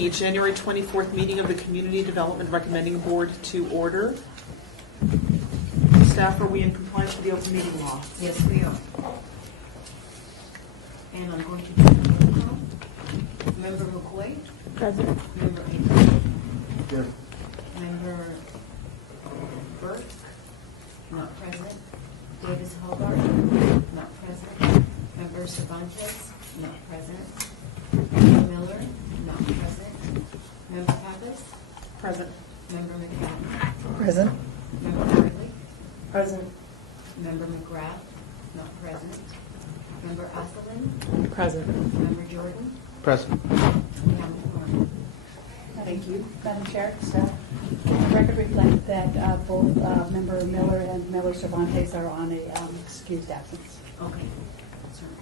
the January 24th meeting of the Community Development Recommending Board to order. Staff, are we in compliance with the open meeting law? Yes, we are. And I'm going to do the roll call. Member McCoy? Present. Member Avery? Here. Member Burke? Not present. Davis Hobart? Not present. Member Cervantes? Not present. Member Miller? Not present. Member Pappas? Present. Member McCown? Present. Member Hartley? Present. Member McGrath? Not present. Member Athelin? Present. Member Jordan? Present. We have a quorum. Thank you, Madam Chair, staff. The record reflects that both Member Miller and Member Cervantes are on a excused absence. Okay. Certainly.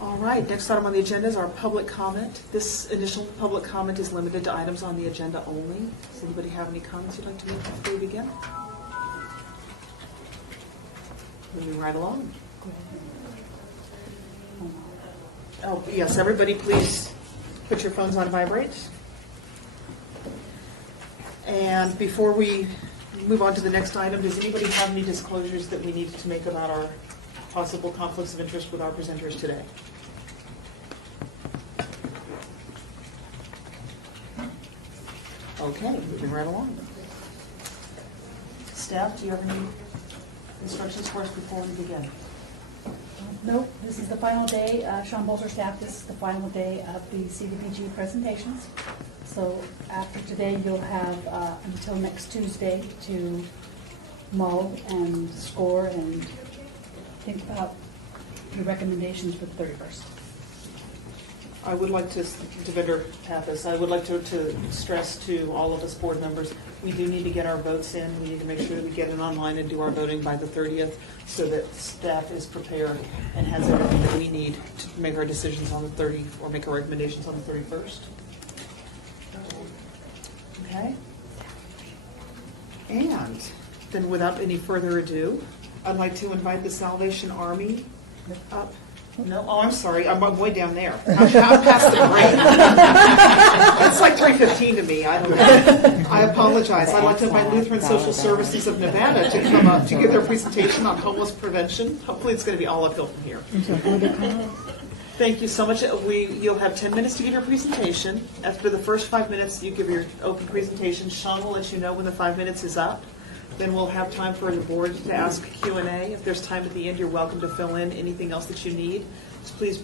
All right, next item on the agenda is our public comment. This initial public comment is limited to items on the agenda only. Does anybody have any comments you'd like to make before we begin? Moving right along. Oh, yes, everybody please put your phones on vibrate. And before we move on to the next item, does anybody have any disclosures that we need to make about our possible conflicts of interest with our presenters today? Okay, moving right along. Staff, do you have any instructions for us before we begin? Nope, this is the final day. Sean Bolzer staff, this is the final day of the CDBG presentations. So after today, you'll have until next Tuesday to mull and score and think about your recommendations for the 31st. I would like to Vendor Pappas, I would like to stress to all of us board members, we do need to get our votes in. We need to make sure that we get it online and do our voting by the 30th so that staff is prepared and has everything that we need to make our decisions on the 30th or make our recommendations on the 31st. Okay? And then without any further ado, I'd like to invite the Salvation Army up. No, oh, I'm sorry, I'm way down there. I'm past the break. It's like 3:15 to me, I don't know. I apologize. I'd like to invite Lutheran Social Services of Nevada to come up to give their presentation on homeless prevention. Hopefully it's going to be all uphill from here. Thank you so much. You'll have 10 minutes to give your presentation. After the first 5 minutes, you give your open presentation. Sean will let you know when the 5 minutes is up. Then we'll have time for the board to ask Q&A. If there's time at the end, you're welcome to fill in anything else that you need. Just please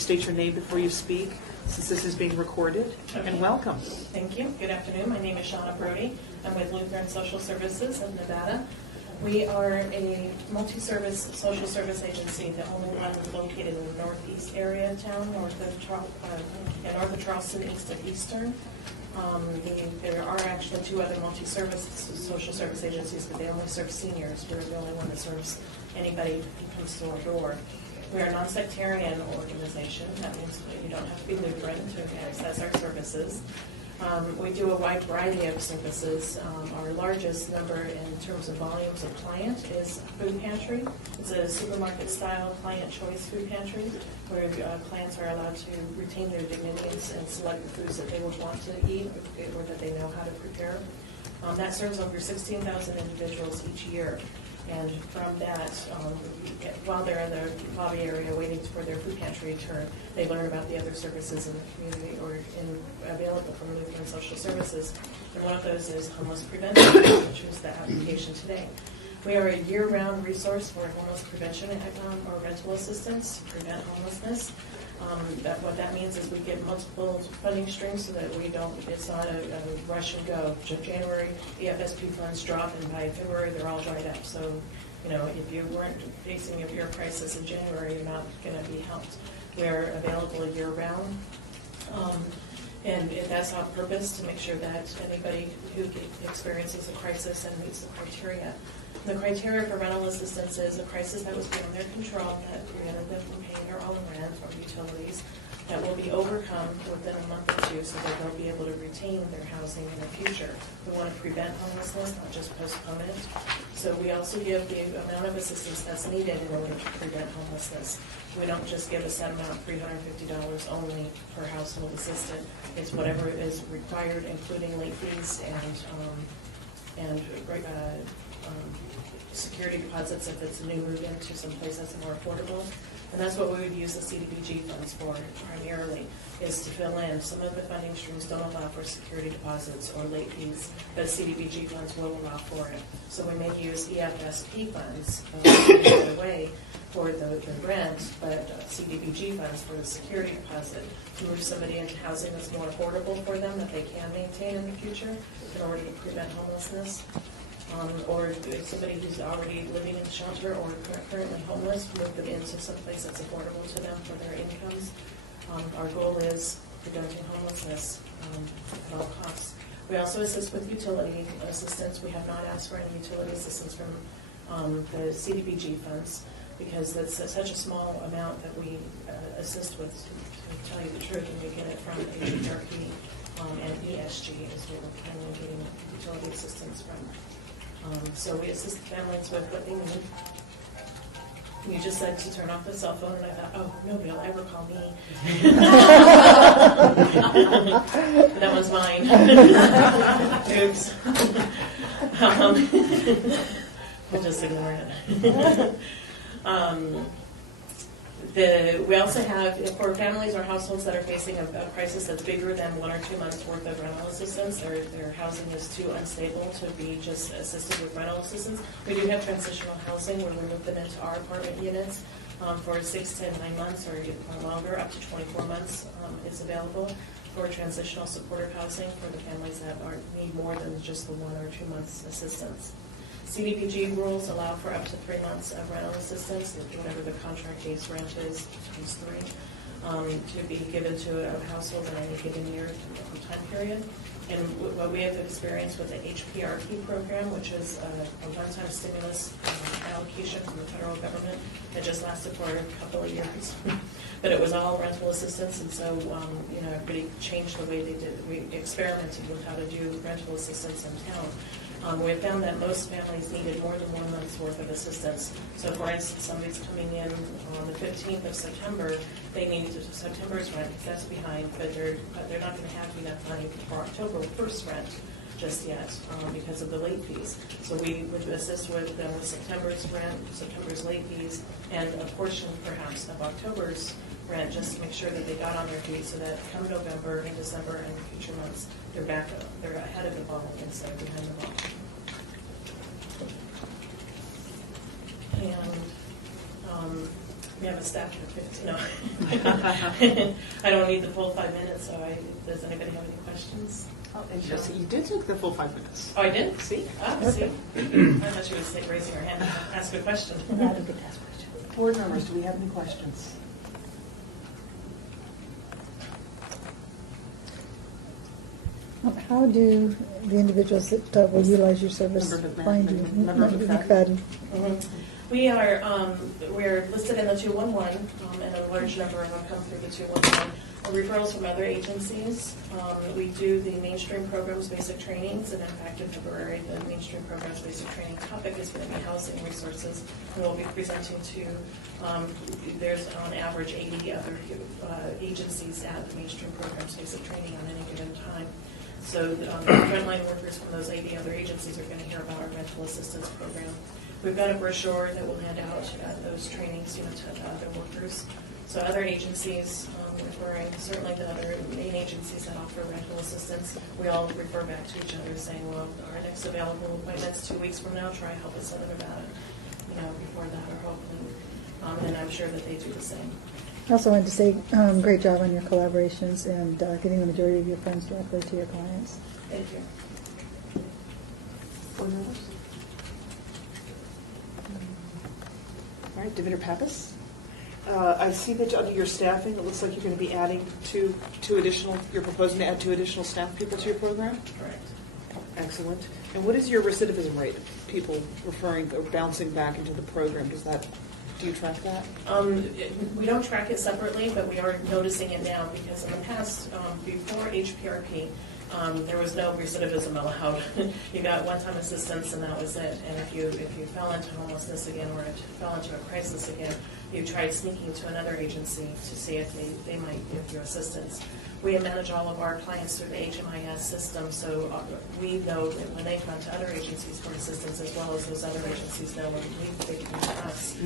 state your name before you speak, since this is being recorded. Okay. And welcome. Thank you. Good afternoon. My name is Shauna Brody. I'm with Lutheran Social Services of Nevada. We are a multi-service social service agency, the only one located in the northeast area of town, north of Charleston, east of Eastern. There are actually two other multi-service social service agencies, but they only serve seniors. We're the only one that serves anybody who comes to our door. We are a non-sectarian organization. That means you don't have to be Lutheran to access our services. We do a wide variety of services. Our largest number in terms of volumes of client is food pantry. It's a supermarket-style client choice food pantry where clients are allowed to retain their dignities and select the foods that they would want to eat or that they know how to prepare. That serves over 16,000 individuals each year. And from that, while they're in the lobby area waiting for their food pantry turn, they learn about the other services in the community or available from Lutheran Social Services. And one of those is homeless prevention, which is the application today. We are a year-round resource for homeless prevention or rental assistance to prevent homelessness. What that means is we get multiple funding streams so that it's not a rush and go. January, the FSP funds drop, and by February, they're all dried up. So, if you weren't facing a beer crisis in January, you're not going to be helped. We're available year-round. And that's on purpose to make sure that anybody who experiences a crisis and meets the criteria The criteria for rental assistance is a crisis that was beyond their control, that prevented them from paying their own rent or utilities, that will be overcome within a month or two so that they'll be able to retain their housing in the future. We want to prevent homelessness, not just postpone it. So we also give the amount of assistance that's needed in order to prevent homelessness. We don't just give a set amount, $350 only per household assistant. It's whatever is required, including late fees and security deposits if it's a new move into some place that's more affordable. And that's what we would use the CDBG funds for primarily, is to fill in. Some of the funding streams don't allow for security deposits or late fees, but CDBG funds will allow for it. So we may use EFSP funds the way for the rent, but CDBG funds for the security deposit to move somebody into housing that's more affordable for them that they can maintain in the future in order to prevent homelessness. Or somebody who's already living in shelter or currently homeless, move them into some place that's affordable to them for their incomes. Our goal is preventing homelessness at all costs. We also assist with utility assistance. We have not asked for any utility assistance from the CDBG funds because that's such a small amount that we assist with, to tell you the truth, and we get it from HPRP and ESG is what we're planning on getting utility assistance from. So we assist families with what they need. You just said to turn off the cell phone, and I thought, oh, nobody will ever call me. That one's mine. Oops. We'll just ignore it. We also have, for families or households that are facing a crisis that's bigger than 1 or 2 months worth of rental assistance, their housing is too unstable to be just assisted with rental assistance. We do have transitional housing where we move them into our apartment units for 6 to 9 months or longer, up to 24 months is available for transitional supportive housing for the families that need more than just the 1 or 2 months assistance. CDBG rules allow for up to 3 months of rental assistance, whatever the contract-based rent is, times 3, to be given to a household in any given year time period. And what we have experienced with the HPRP program, which is a one-time stimulus allocation from the federal government that just lasted for a couple of years. But it was all rental assistance, and so everybody changed the way they did. We experimented with how to do rental assistance in town. We found that most families needed more than 1 month's worth of assistance. So for instance, somebody's coming in on the 15th of September, they need September's rent, that's behind, but they're not going to have enough money for October 1st rent just yet because of the late fees. So we would assist with them with September's rent, September's late fees, and a portion perhaps of October's rent just to make sure that they got on their feet so that come November and December and future months, they're ahead of the ball instead of behind the ball. And we have a staff of 15. No. I don't need the full 5 minutes, so does anybody have any questions? Oh, and Jesse, you did take the full 5 minutes. Oh, I did? See? See? I thought you would raising her hand and ask a question. No, I didn't get to ask a question. Board members, do we have any questions? How do the individuals that will utilize your service find you? Member McFadden. We're listed in the 211, and a large number of them come through the 211. Referrals from other agencies. We do the mainstream programs basic trainings, and in fact in February the mainstream programs basic training topic is going to be housing resources, and we'll be presenting to, there's on average 80 other agencies at the mainstream programs basic training on any given time. So the frontline workers from those 80 other agencies are going to hear about our rental assistance program. We've got a brochure that we'll hand out at those trainings to other workers. So other agencies, referring certainly the other main agencies that offer rental assistance, we all refer back to each other saying, well, our next available appointment's 2 weeks from now, try help us out about it, before that or hopefully. And I'm sure that they do the same. I also wanted to say great job on your collaborations and getting the majority of your funds directly to your clients. Thank you. Board members? All right, Diviner Pappas. I see that under your staffing, it looks like you're going to be adding you're proposing to add 2 additional staff people to your program? Correct. Excellent. And what is your recidivism rate? people referring or bouncing back into the program? Do you track that? We don't track it separately, but we are noticing it now because in the past, before HPRP, there was no recidivism allowed. You got one-time assistance and that was it. And if you fell into homelessness again or fell into a crisis again, you tried sneaking to another agency to see if they might give you assistance. We manage all of our clients through the HMIS system, so we know that when they come to other agencies for assistance, as well as those other agencies know when they come to us.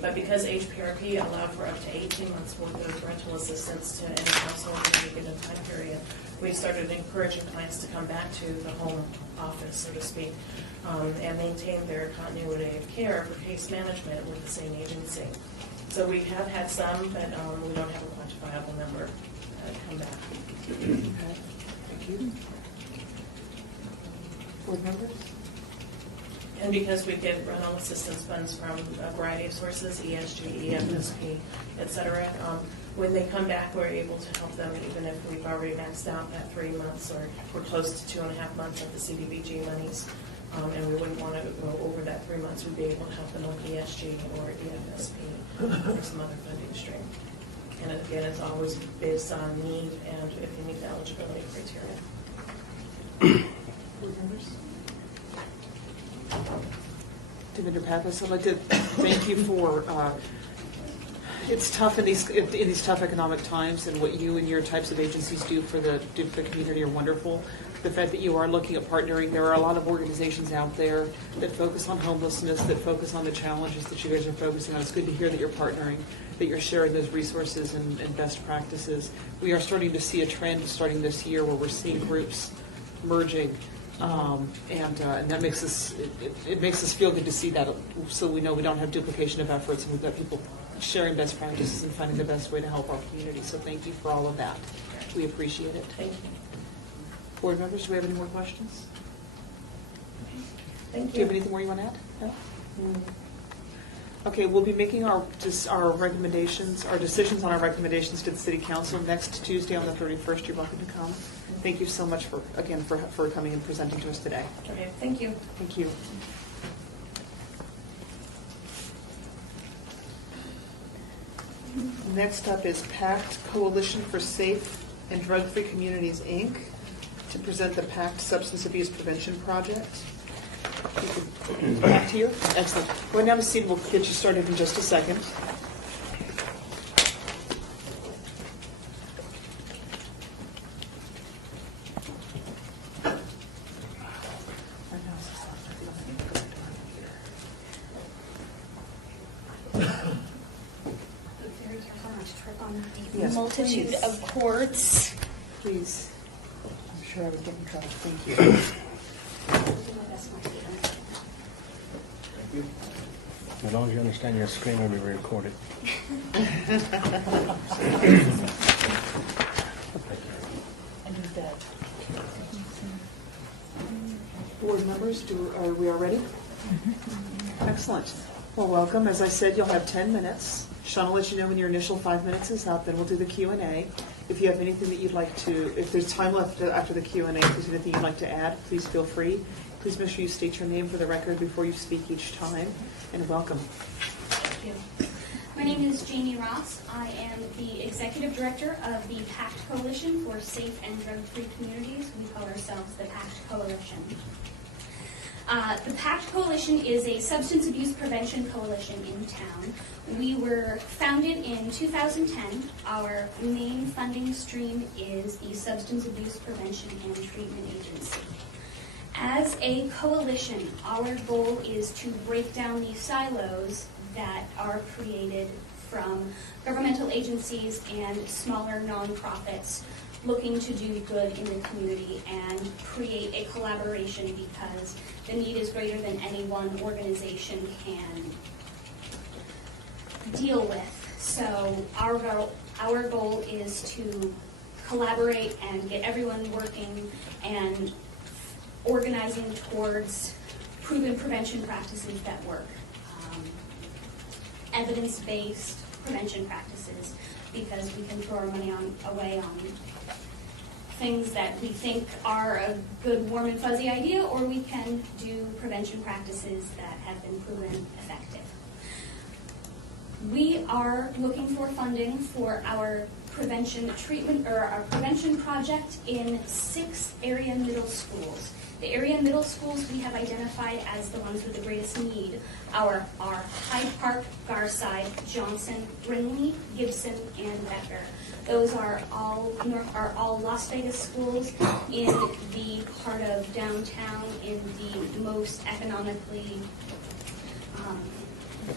But because HPRP allowed for up to 18 months worth of rental assistance to any household in a given time period, we started encouraging clients to come back to the home office, so to speak, and maintain their continuity of care for case management with the same agency. So we have had some, but we don't have a quantifiable number come back. Thank you. Board members? And because we get rental assistance funds from a variety of sources, ESG, EFSP, et cetera, when they come back, we're able to help them even if we've already maxed out that 3 months or we're close to 2.5 months of the CDBG monies. And we wouldn't want to go over that 3 months. We'd be able to help them with ESG or EFSP or some other funding stream. And again, it's always based on need and if they meet the eligibility criteria. Board members? Devinder Pappas, I'd like to thank you for, it's tough in these tough economic times, and what you and your types of agencies do for the community are wonderful. The fact that you are looking at partnering, there are a lot of organizations out there that focus on homelessness, that focus on the challenges that you guys are focusing on. It's good to hear that you're partnering, that you're sharing those resources and best practices. We are starting to see a trend starting this year where we're seeing groups merging, and that makes us, it makes us feel good to see that, so we know we don't have duplication of efforts, and we've got people sharing best practices and finding the best way to help our community. So thank you for all of that. We appreciate it. Thank you. Board members, do we have any more questions? Thank you. Do you have anything more you want to add? No? Okay, we'll be making our recommendations, our decisions on our recommendations to the City Council next Tuesday on the 31st. You're welcome to come. Thank you so much for coming and presenting to us today. Okay, thank you. Thank you. Next up is PACT, Coalition for Safe and Drug-Free Communities, Inc., to present the PACT Substance Abuse Prevention Project. Back to you. Excellent. Go ahead and have a seat. We'll get you started in just a second. Be very careful not to trip on the Yes, multitude please. of cords. Please. I'm sure I would get in trouble. Thank you. That's my favorite. As long as you understand your screen will be recorded. And do that. Board members, are we all ready? Excellent. Well, welcome. As I said, you'll have 10 minutes. Sean will let you know when your initial 5 minutes is up, then we'll do the Q&A. If you have anything that you'd like to, if there's time left after the Q&A, if there's anything you'd like to add, please feel free. Please make sure you state your name for the record before you speak each time, and welcome. Thank you. My name is Jamie Ross. I am the Executive Director of the PACT Coalition for Safe and Drug-Free Communities. We call ourselves the PACT Coalition. The PACT Coalition is a substance abuse prevention coalition in town. We were founded in 2010. Our main funding stream is the Substance Abuse Prevention and Treatment Agency. As a coalition, our goal is to break down the silos that are created from governmental agencies and smaller nonprofits looking to do good in the community and create a collaboration because the need is greater than any one organization can deal with. So our goal is to collaborate and get everyone working and organizing towards proven prevention practices that work. Evidence-based prevention practices, because we can throw our money away on things that we think are a good, warm and fuzzy idea, or we can do prevention practices that have been proven effective. We are looking for funding for our prevention treatment, or our prevention project in 6 area middle schools. The area middle schools we have identified as the ones with the greatest need are Hyde Park, Garside, Johnson, Brindley, Gibson, and Becker. Those are all Las Vegas schools in the heart of downtown, in the most economically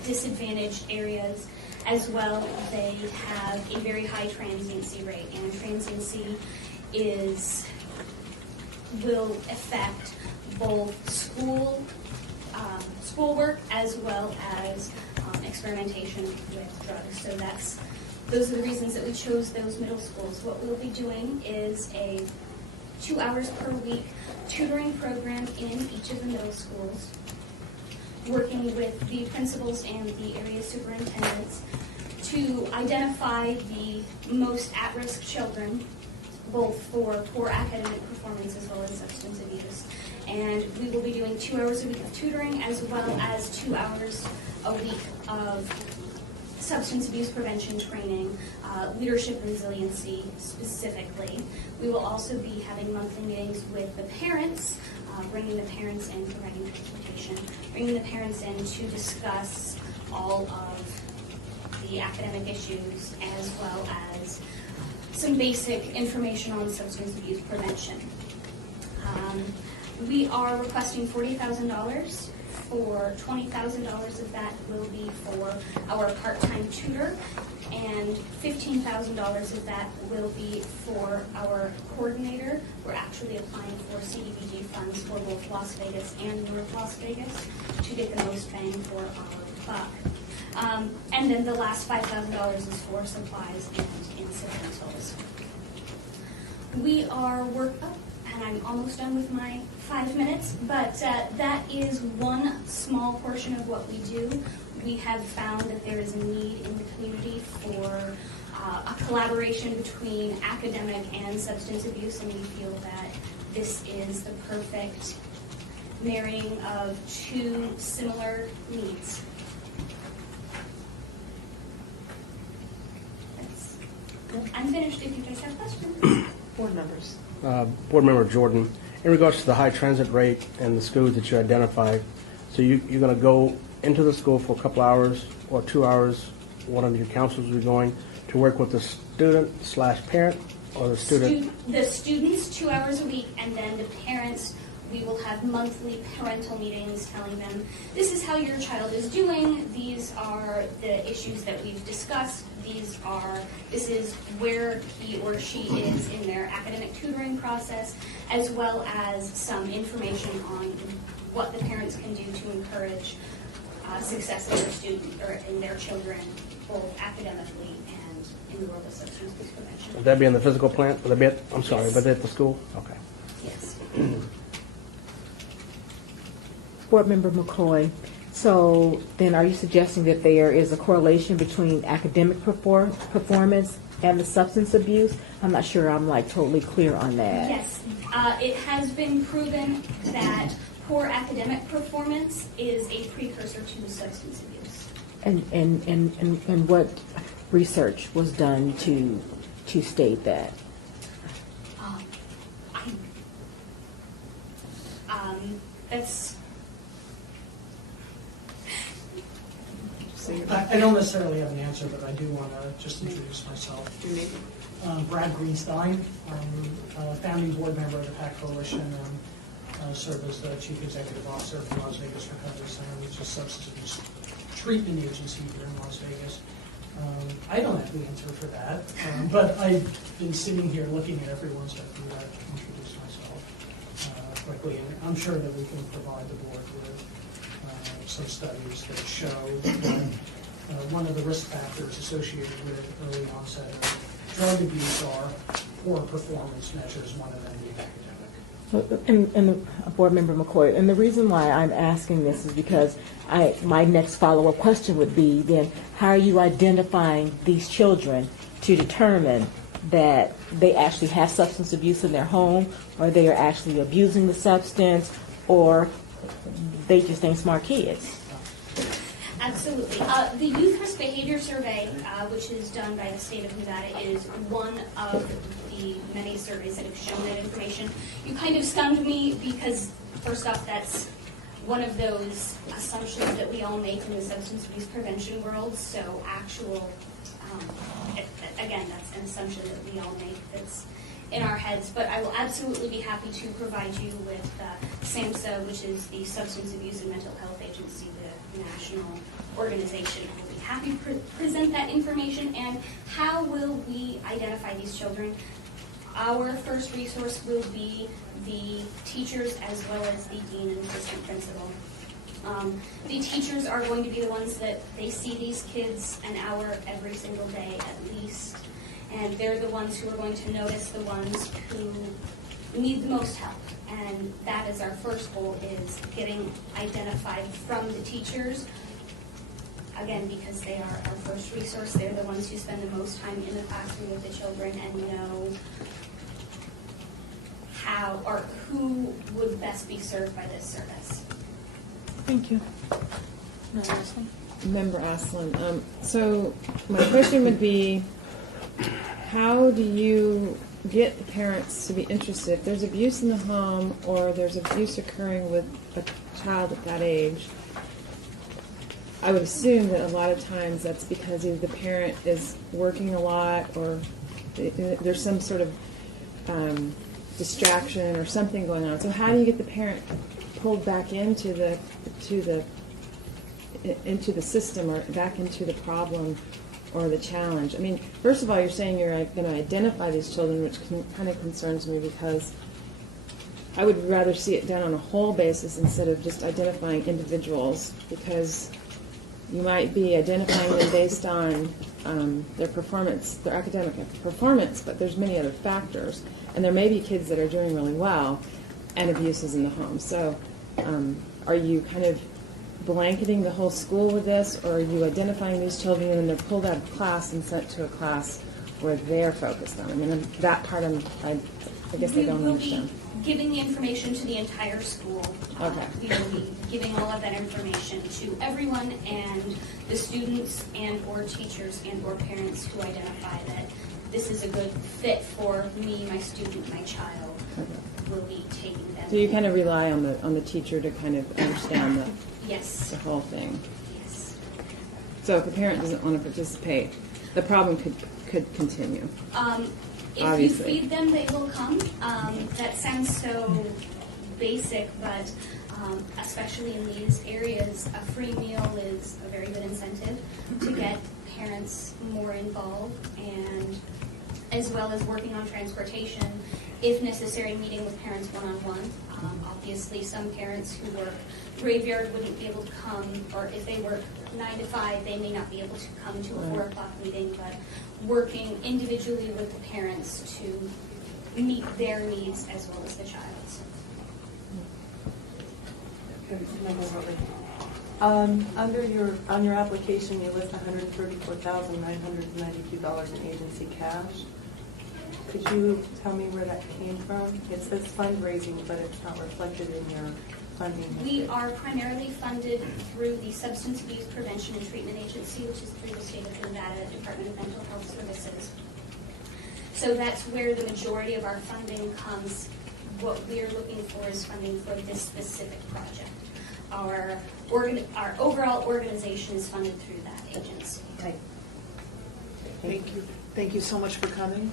disadvantaged areas. As well, they have a very high transiency rate, and transiency will affect both schoolwork as well as experimentation with drugs. So those are the reasons that we chose those middle schools. What we'll be doing is a 2 hours per week tutoring program in each of the middle schools, working with the principals and the area superintendents to identify the most at-risk children, both for poor academic performance as well as substance abuse. And we will be doing 2 hours a week of tutoring, as well as 2 hours a week of substance abuse prevention training, leadership resiliency specifically. We will also be having monthly meetings with the parents, bringing the parents in, providing transportation, bringing the parents in to discuss all of the academic issues, as well as some basic information on substance abuse prevention. We are requesting $40,000. For $20,000 of that will be for our part-time tutor, and $15,000 of that will be for our coordinator. We're actually applying for CDBG funds for both Las Vegas and North Las Vegas to get the most bang for our buck. And then the last $5,000 is for supplies and incidentals. We are and I'm almost done with my 5 minutes, but that is one small portion of what we do. We have found that there is a need in the community for a collaboration between academic and substance abuse, and we feel that this is the perfect marrying of 2 similar needs. I'm finished if you guys have questions. Board members. Board Member Jordan, in regards to the high transit rate and the schools that you identified, so you're going to go into the school for a couple hours or 2 hours, one of your counselors will be going to work with the student/parent or the student? The students 2 hours a week, and then the parents, we will have monthly parental meetings telling them, this is how your child is doing, these are the issues that we've discussed, this is where he or she is in their academic tutoring process, as well as some information on what the parents can do to encourage success in their student or in their children, both academically and in the world of substance abuse prevention. Would that be in the physical plant? Would that be but at the school? Okay. Yes. Board Member McCoy, so then are you suggesting that there is a correlation between academic performance and the substance abuse? I'm not sure I'm totally clear on that. Yes, it has been proven that poor academic performance is a precursor to substance abuse. And what research was done to state that? That's. I don't necessarily have an answer, but I do want to just introduce myself. Brad Greenstein. I'm a founding board member of the PACT Coalition and serve as the Chief Executive Officer of the Las Vegas Recovery Center, which is a substance abuse treatment agency here in Las Vegas. I don't have the answer for that, but I've been sitting here looking at everyone, so I can introduce myself quickly, and I'm sure that we can provide the board with some studies that show that one of the risk factors associated with early onset of drug abuse are poor performance measures, one of them being academic. And Board Member McCoy, and the reason why I'm asking this is because my next follow-up question would be then, how are you identifying these children to determine that they actually have substance abuse in their home, or they are actually abusing the substance, or they just ain't smart kids? Absolutely. The Youth Risk Behavior Survey, which is done by the state of Nevada, is one of the many surveys that have shown that information. You kind of stunned me because, first off, that's one of those assumptions that we all make in the substance abuse prevention world. So actual, again, that's an assumption that we all make that's in our heads. But I will absolutely be happy to provide you with SAMHSA, which is the Substance Abuse and Mental Health Agency, the national organization. We'll be happy to present that information. And how will we identify these children? Our first resource will be the teachers as well as the dean and assistant principal. The teachers are going to be the ones that they see these kids an hour every single day at least, and they're the ones who are going to notice the ones who need the most help. And that is our first goal, is getting identified from the teachers. Again, because they are our first resource, they're the ones who spend the most time in the classroom with the children and know how or who would best be served by this service. Thank you. Member Aslan. So my question would be, how do you get the parents to be interested? If there's abuse in the home or there's abuse occurring with a child at that age, I would assume that a lot of times that's because either the parent is working a lot or there's some sort of distraction or something going on. So how do you get the parent pulled back into the system or back into the problem or the challenge? I mean, first of all, you're saying you're going to identify these children, which kind of concerns me because I would rather see it done on a whole basis instead of just identifying individuals, because you might be identifying them based on their performance, their academic performance, but there's many other factors. And there may be kids that are doing really well and abuse is in the home. So are you kind of blanketing the whole school with this, or are you identifying these children and then they're pulled out of class and sent to a class where they're focused on? I mean, that part I guess I don't understand. We will be giving the information to the entire school. Okay. We will be giving all of that information to everyone, and the students and or teachers and or parents who identify that this is a good fit for me, my student, my child, will be taking them. So you kind of rely on the teacher to kind of understand the Yes. whole thing. Yes. So if a parent doesn't want to participate, the problem could continue. If Obviously. you feed them, they will come. That sounds so basic, but especially in these areas, a free meal is a very good incentive to get parents more involved, and as well as working on transportation, if necessary, meeting with parents one-on-one. Obviously, some parents who work graveyard wouldn't be able to come, or if they work 9 to 5, they may not be able to come to a 4 o'clock meeting, but working individually with the parents to meet their needs as well as the child's. On your application, you list $134,992 in agency cash. Could you tell me where that came from? It says fundraising, but it's not reflected in your funding. We are primarily funded through the Substance Abuse Prevention and Treatment Agency, which is through the state of Nevada Department of Mental Health Services. So that's where the majority of our funding comes. What we're looking for is funding for this specific project. Our overall organization is funded through that agency. Thank you. Thank you so much for coming.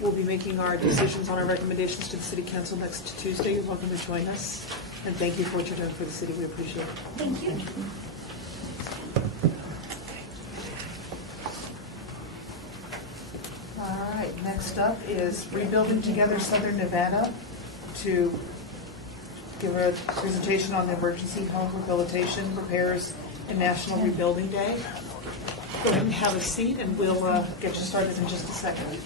We'll be making our decisions on our recommendations to the City Council next Tuesday. You're welcome to join us. And thank you for what you're doing for the city. We appreciate it. Thank you. All right, next up is Rebuilding Together Southern Nevada to give a presentation on the emergency home rehabilitation, repairs, and National Rebuilding Day. Go ahead and have a seat, and we'll get you started in just a second.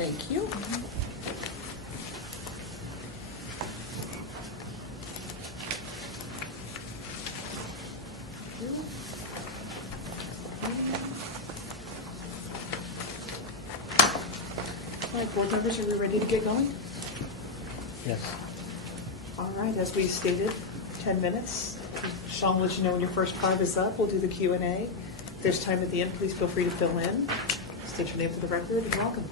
Thank you. All right, board members, are we ready to get going? Yes. All right, as we stated, 10 minutes. Sean will let you know when your first 5 is up. We'll do the Q&A. If there's time at the end, please feel free to fill in. State your name for the record and welcome.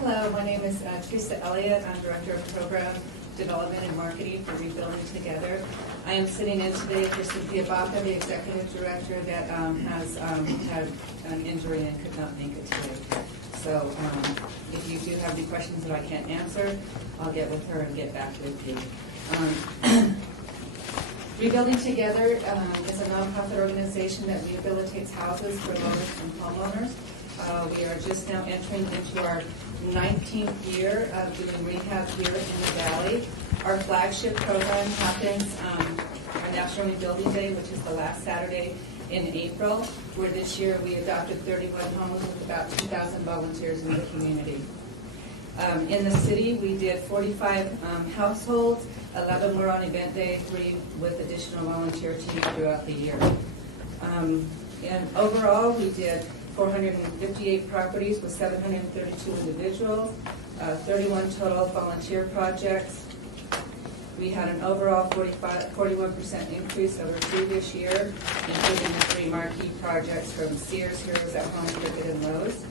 Hello, my name is Teresa Elliott. I'm Director of Program Development and Marketing for Rebuilding Together. I am sitting in today for Cynthia Baca, the Executive Director that has had an injury and could not make it today. So if you do have any questions that I can't answer, I'll get with her and get back with you. Rebuilding Together is a nonprofit organization that rehabilitates houses for low-income homeowners. We are just now entering into our 19th year of doing rehab here in the Valley. Our flagship program happens on National Rebuilding Day, which is the last Saturday in April, where this year we adopted 31 homes with about 2,000 volunteers in the community. In the city, we did 45 households, 11 were on event day, 3 with additional volunteer teams throughout the year. And overall, we did 458 properties with 732 individuals, 31 total volunteer projects. We had an overall 41% increase over previous year, including the 3 marquee projects from Sears, Heroes at Home, Cricket, and Lowe's.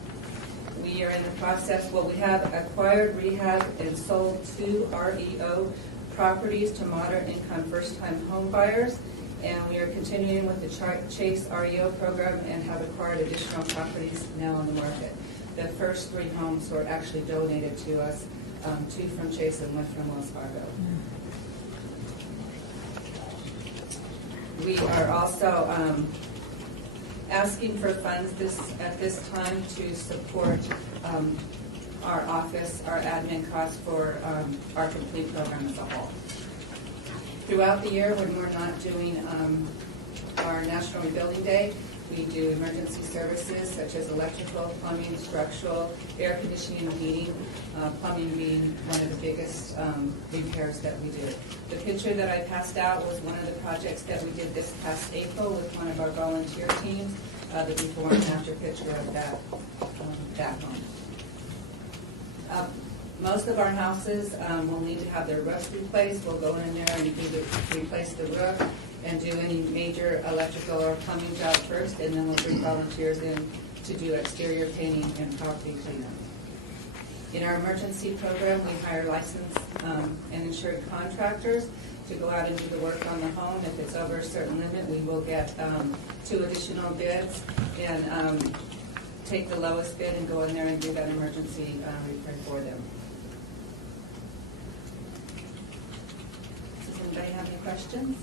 We are in the process, we have acquired, rehab, and sold 2 REO properties to moderate income first-time home buyers, and we are continuing with the Chase REO program and have acquired additional properties now on the market. The first 3 homes were actually donated to us, 2 from Chase and 1 from Wells Fargo. We are also asking for funds at this time to support our office, our admin costs for our complete program as a whole. Throughout the year, when we're not doing our National Rebuilding Day, we do emergency services such as electrical, plumbing, structural, air conditioning, and heating, plumbing being one of the biggest repairs that we do. The picture that I passed out was one of the projects that we did this past April with one of our volunteer teams, the before and after picture of that home. Most of our houses will need to have their roofs replaced. We'll go in there and replace the roof and do any major electrical or plumbing job first, and then we'll bring volunteers in to do exterior painting and property cleanup. In our emergency program, we hire licensed and insured contractors to go out and do the work on the home. If it's over a certain limit, we will get 2 additional bids and take the lowest bid and go in there and do that emergency repair for them. Does anybody have any questions?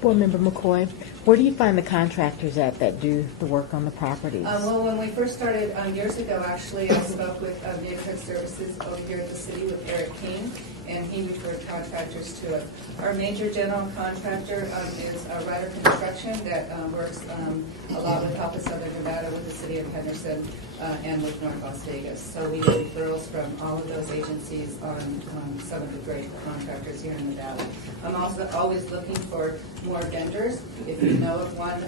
Board Member McCoy, where do you find the contractors at that do the work on the properties? Well, when we first started years ago, actually, I spoke with Neighborhood Services over here at the city with Eric King, and he referred contractors to us. Our major general contractor is Ryder Construction that works a lot with Help of Southern Nevada, with the city of Henderson, and with North Las Vegas. So we get referrals from all of those agencies on some of the great contractors here in the valley. I'm also always looking for more vendors. If you know of one,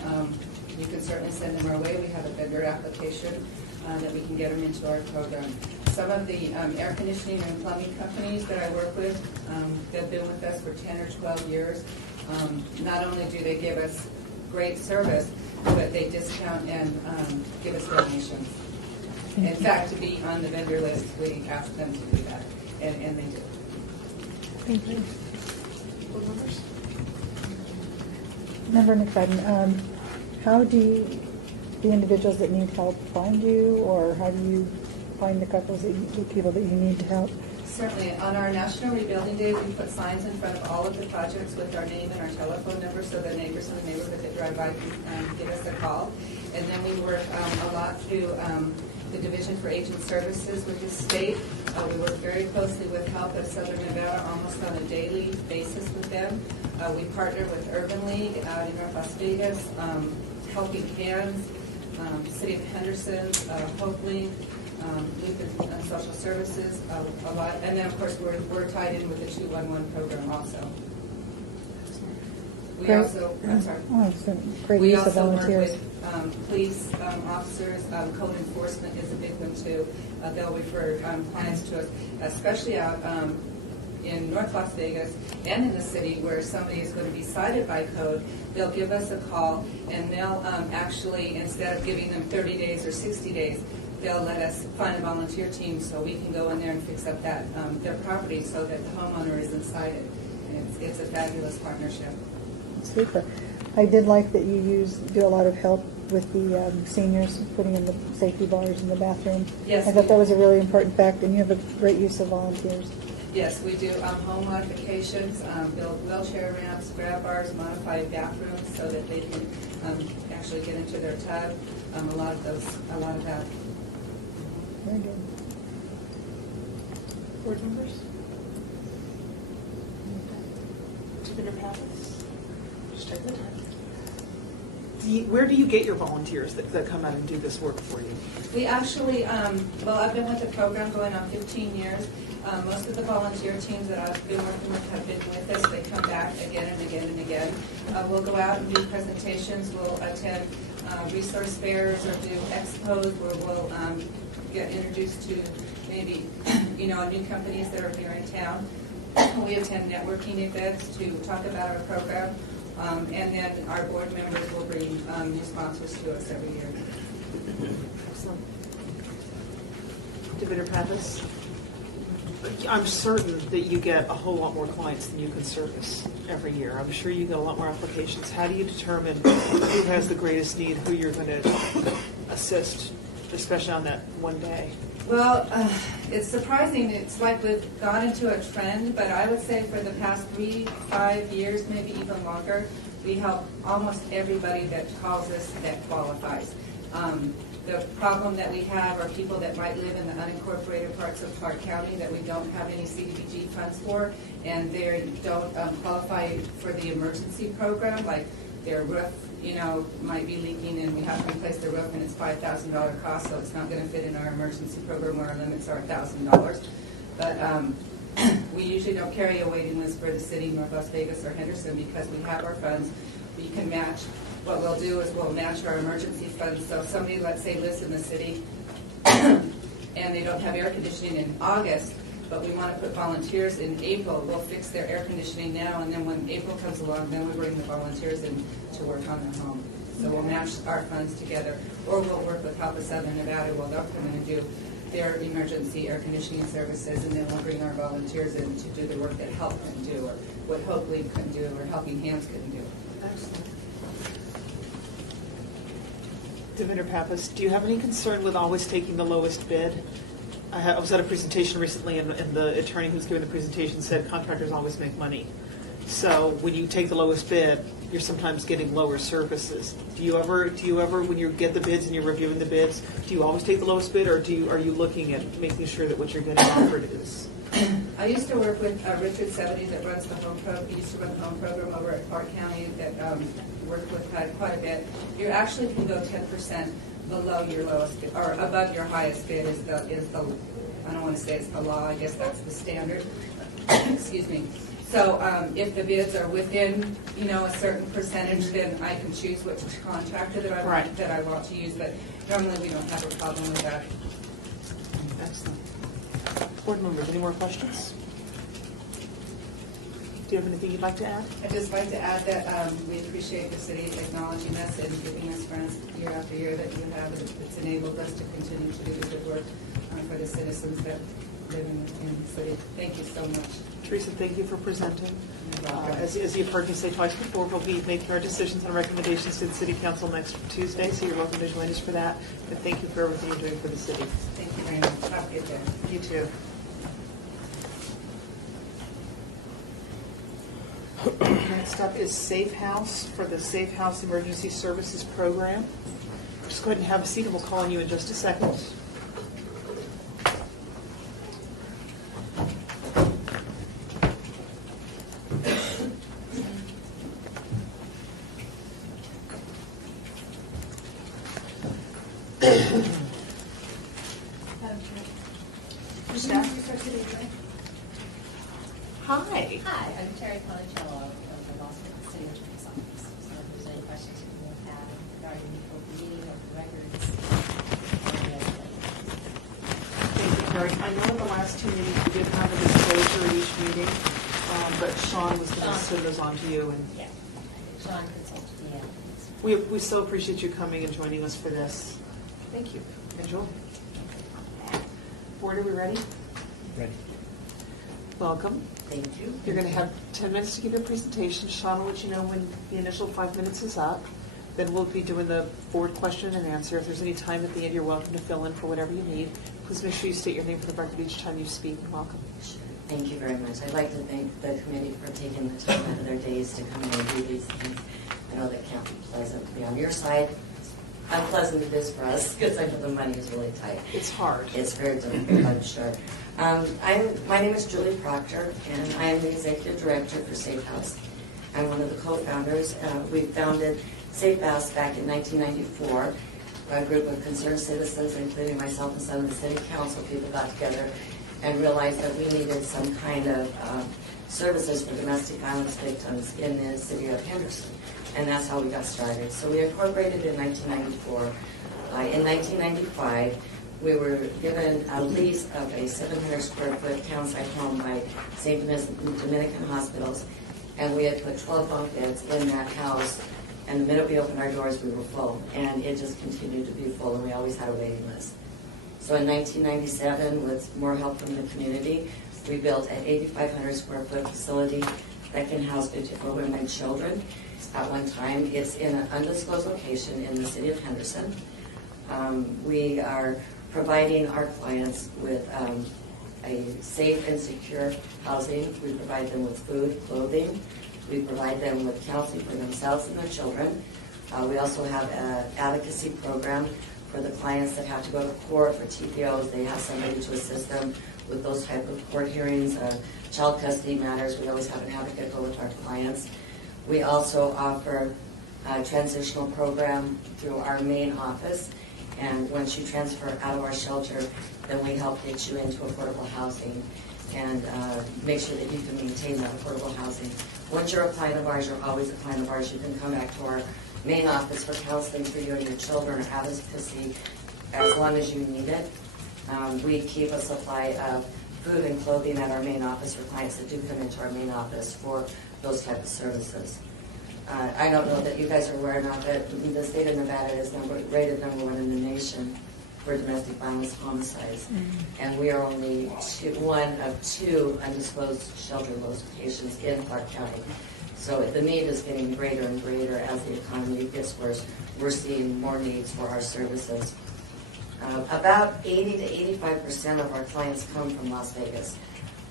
you can certainly send them our way. We have a vendor application that we can get them into our program. Some of the air conditioning and plumbing companies that I work with, they've been with us for 10 or 12 years. Not only do they give us great service, but they discount and give us donations. In fact, to be on the vendor list, we ask them to do that, and they do. Thank you. Board members? Member McFadden, how do the individuals that need help find you, or how do you find the couples, the people that you need to help? Certainly. On our National Rebuilding Day, we put signs in front of all of the projects with our name and our telephone number so the neighbors in the neighborhood that drive by can give us a call. And then we work a lot through the Division for Aging Services with the state. We work very closely with Help of Southern Nevada almost on a daily basis with them. We partner with Urban League out in North Las Vegas, Helping Hands, City of Henderson, Hopeling, Lutheran Social Services, a lot, and then of course we're tied in with the 211 program also. We Great. also, I'm sorry. Oh, so great We use of also work volunteers. with police officers, code enforcement is a big one too. They'll refer clients to us, especially out in North Las Vegas and in the city where somebody is going to be cited by code. They'll give us a call and they'll actually, instead of giving them 30 days or 60 days, they'll let us find a volunteer team so we can go in there and fix up that their property so that the homeowner isn't cited. And it's a fabulous partnership. Super. I did like that you do a lot of help with the seniors, putting in the safety bars in the bathroom. Yes, I thought we- that was a really important fact, and you have a great use of volunteers. Yes, we do home modifications, build wheelchair ramps, grab bars, modify bathrooms so that they can actually get into their tub. A lot of that. Very good. Board members? Superintendent Pappas? Just take the time. Where do you get your volunteers that come out and do this work for you? We actually, well, I've been with the program going on 15 years. Most of the volunteer teams that I've been working with have been with us. They come back again and again and again. We'll go out and do presentations. We'll attend resource fairs or do expos where we'll get introduced to maybe, new companies that are here in town. We attend networking events to talk about our program. And then our board members will bring new sponsors to us every year. Excellent. Superintendent Pappas? I'm certain that you get a whole lot more clients than you can service every year. I'm sure you get a lot more applications. How do you determine who has the greatest need, who you're going to assist, especially on that one day? Well, it's surprising. It's like we've gone into a trend, but I would say for the past 3-5 years, maybe even longer, we help almost everybody that calls us that qualifies. The problem that we have are people that might live in the unincorporated parts of Clark County that we don't have any CDBG funds for, and they don't qualify for the emergency program, like their roof, might be leaking and we have to replace the roof and it's $5,000 cost, so it's not going to fit in our emergency program where our limits are $1,000. But we usually don't carry a waiting list for the city, North Las Vegas or Henderson, because we have our funds. We can match. What we'll do is we'll match our emergency funds. So if somebody, let's say, lives in the city and they don't have air conditioning in August, but we want to put volunteers in April, we'll fix their air conditioning now, and then when April comes along, then we bring the volunteers in to work on their home. So we'll match our funds together, or we'll work with Papa Southern Nevada, they'll come in and do their emergency air conditioning services, and then we'll bring our volunteers in to do the work that Help can do, or what Hope League couldn't do, or Helping Hands couldn't do. Excellent. Superintendent Pappas, do you have any concern with always taking the lowest bid? I was at a presentation recently, and the attorney who was giving the presentation said contractors always make money. So when you take the lowest bid, you're sometimes getting lower services. Do you ever, when you get the bids and you're reviewing the bids, do you always take the lowest bid, or are you looking at making sure that what you're getting offered is? I used to work with Richard Sevedy that runs the home program. He used to run the home program over at Clark County that worked with quite a bit. You actually can go 10% below your lowest bid, or above your highest bid is the I don't want to say it's the law, I guess that's the standard. Excuse me. So if the bids are within, a certain percentage, then I can choose which contractor that I want to use. But normally we don't have a problem with that. Excellent. Board members, any more questions? Do you have anything you'd like to add? I'd just like to add that we appreciate the city acknowledging us and giving us grants year after year that you have. It's enabled us to continue to do the good work for the citizens that live in the city. Thank you so much. Teresa, thank you for presenting. As you've heard me say twice before, we'll be making our decisions and recommendations to the City Council next Tuesday, so you're welcome to join us for that. And thank you for everything you're doing for the city. Thank you very much. Have a good day. You too. Next up is Safe House for the Safe House Emergency Services Program. Just go ahead and have a seat, and we'll call on you in just a second. Staff? Hi. Hi, I'm Terry Conicello of the Las Vegas City Attorney's Office. So if there's any questions you may have regarding the open meeting or the records. Thank you, Terry. I know in the last two meetings we did have a disclosure at each meeting, but Sean was going to send those on to you. And Yeah, Sean consulted the applicants. we so appreciate you coming and joining us for this. Thank you. Enjoy. Board, are we ready? Ready. Welcome. Thank you. You're going to have 10 minutes to give your presentation. Sean will let you know when the initial 5 minutes is up. Then we'll be doing the board question and answer. If there's any time at the end, you're welcome to fill in for whatever you need. Please make sure you state your name for the record each time you speak. Welcome. Thank you very much. I'd like to thank the committee for taking the time out of their days to come in and do these things. I know that can't be pleasant to be on your side. Unpleasant it is for us because I know the money is really tight. It's hard. It's very difficult, I'm sure. My name is Julie Proctor, and I am the Executive Director for Safe House. I'm one of the co-founders. We founded Safe House back in 1994. A group of concerned citizens, including myself and some of the city council people, got together and realized that we needed some kind of services for domestic violence victims in the city of Henderson. And that's how we got started. So we incorporated in 1994. In 1995, we were given a lease of a 700 square foot town site home by St. Dominican Hospitals, and we had put 12 bunk beds in that house, and the minute we opened our doors, we were full, and it just continued to be full, and we always had a waiting list. So in 1997, with more help from the community, we built an 8,500 square foot facility that can house 54 women and children. At one time, it's in an undisclosed location in the city of Henderson. We are providing our clients with a safe and secure housing. We provide them with food, clothing. We provide them with counseling for themselves and their children. We also have an advocacy program for the clients that have to go to court for TPOs. They have somebody to assist them with those type of court hearings, child custody matters. We always have an advocate go with our clients. We also offer a transitional program through our main office. And once you transfer out of our shelter, then we help get you into affordable housing and make sure that you can maintain that affordable housing. Once you're a client of ours, you're always a client of ours. You can come back to our main office for counseling for you and your children or advocacy as long as you need it. We keep a supply of food and clothing at our main office for clients that do come into our main office for those type of services. I don't know that you guys are aware or not, but the state of Nevada is rated number 1 in the nation for domestic violence homicides. And we are only one of 2 undisclosed shelter locations in Clark County. So the need is getting greater and greater as the economy gets worse. We're seeing more needs for our services. About 80 to 85% of our clients come from Las Vegas.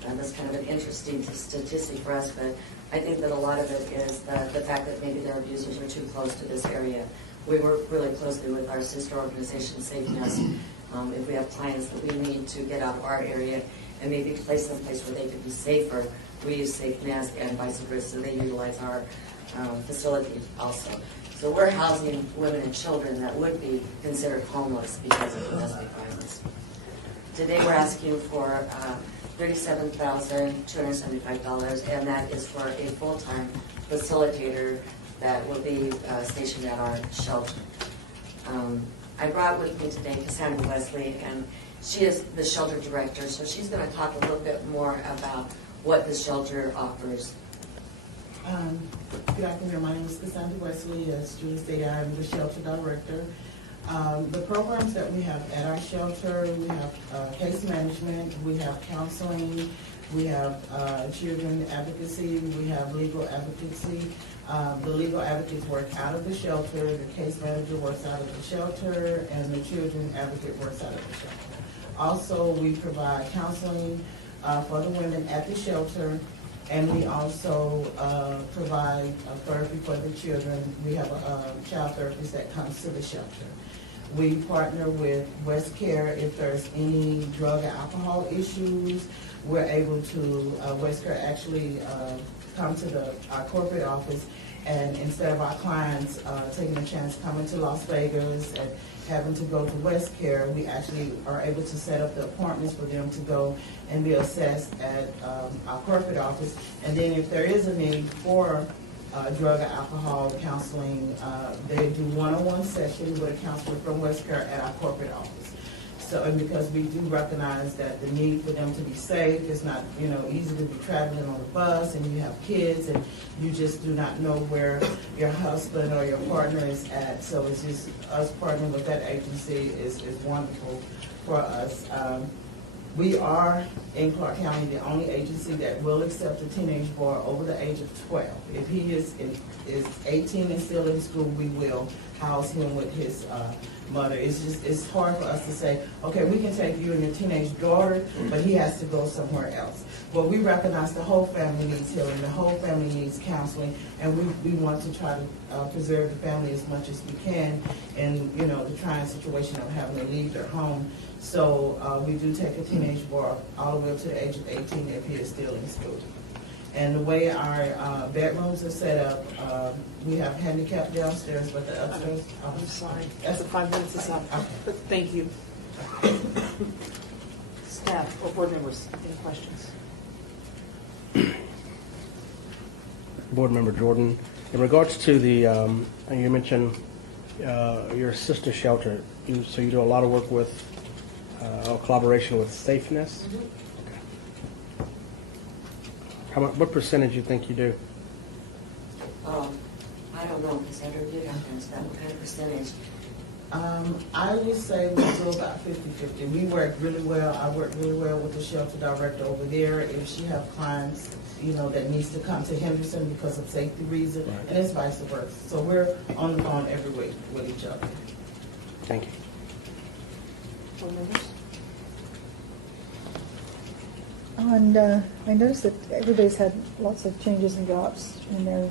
That's kind of an interesting statistic for us, but I think that a lot of it is the fact that maybe their abusers are too close to this area. We work really closely with our sister organization, Safe Nest. If we have clients that we need to get out of our area and maybe place them place where they could be safer, we use Safe Nest and vice versa. They utilize our facility also. So we're housing women and children that would be considered homeless because of domestic violence. Today we're asking for $37,275, and that is for a full-time facilitator that will be stationed at our shelter. I brought with me today Cassandra Wesley, and she is the shelter director, so she's going to talk a little bit more about what the shelter offers. Good afternoon. My name is Cassandra Wesley. As Julie stated, I'm the shelter director. The programs that we have at our shelter, we have case management, we have counseling, we have children advocacy, we have legal advocacy. The legal advocates work out of the shelter, the case manager works out of the shelter, and the children advocate works out of the shelter. Also, we provide counseling for the women at the shelter, and we also provide therapy for the children. We have a child therapist that comes to the shelter. We partner with West Care if there's any drug and alcohol issues. We're able to, West Care actually come to our corporate office, and instead of our clients taking a chance coming to Las Vegas and having to go to West Care, we actually are able to set up the appointments for them to go and be assessed at our corporate office. And then if there is a need for drug or alcohol counseling, they do one-on-one sessions with a counselor from West Care at our corporate office. So, and because we do recognize that the need for them to be safe, it's not, easy to be traveling on a bus and you have kids and you just do not know where your husband or your partner is at. So it's just us partnering with that agency is wonderful for us. We are, in Clark County, the only agency that will accept a teenage boy over the age of 12. If he is 18 and still in school, we will house him with his mother. It's hard for us to say, okay, we can take you and your teenage daughter, but he has to go somewhere else. Well, we recognize the whole family needs healing, the whole family needs counseling, and we want to try to preserve the family as much as we can in, the trying situation of having to leave their home. So we do take a teenage boy all the way up to the age of 18 if he is still in school. And the way our bedrooms are set up, we have handicap downstairs, but the upstairs. I'm sorry, as of 5 minutes is up, but thank you. Staff or board members, any questions? Board Member Jordan, in regards to the, you mentioned your sister shelter, so you do a lot of work with, collaboration with Safeness? Mm-hmm. What percentage you think you do? I don't know, because I don't do that kind of stuff. What kind of percentage? I would say we do about 50-50. We work really well. I work really well with the shelter director over there. If she have clients, that needs to come to Henderson because of safety reasons, Right. and it's vice versa. So we're on the phone every week with each other. Thank you. Board members? And I noticed that everybody's had lots of changes and drops in their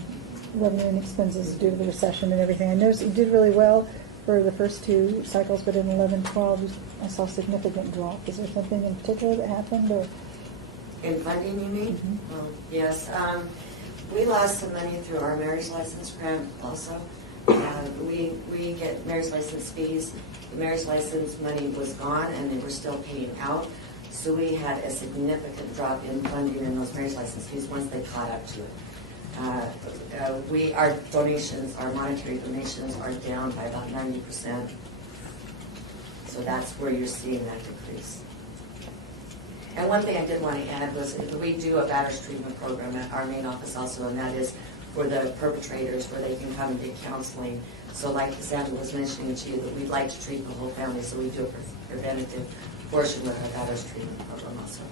revenue and expenses due to the recession and everything. I noticed you did really well for the first two cycles, but in 11-12, I saw a significant drop. Is there something in particular that happened, or? In funding, you mean? Oh, yes. We lost some money through our marriage license grant also. We get marriage license fees. The marriage license money was gone and they were still paying out. So we had a significant drop in funding in those marriage license fees once they caught up to it. Our donations, our monetary donations are down by about 90%. So that's where you're seeing that decrease. And one thing I did want to add was we do a batters treatment program at our main office also, and that is for the perpetrators where they can come and get counseling. So like Sandra was mentioning to you, that we'd like to treat the whole family, so we do a preventative portion with our batters treatment program also.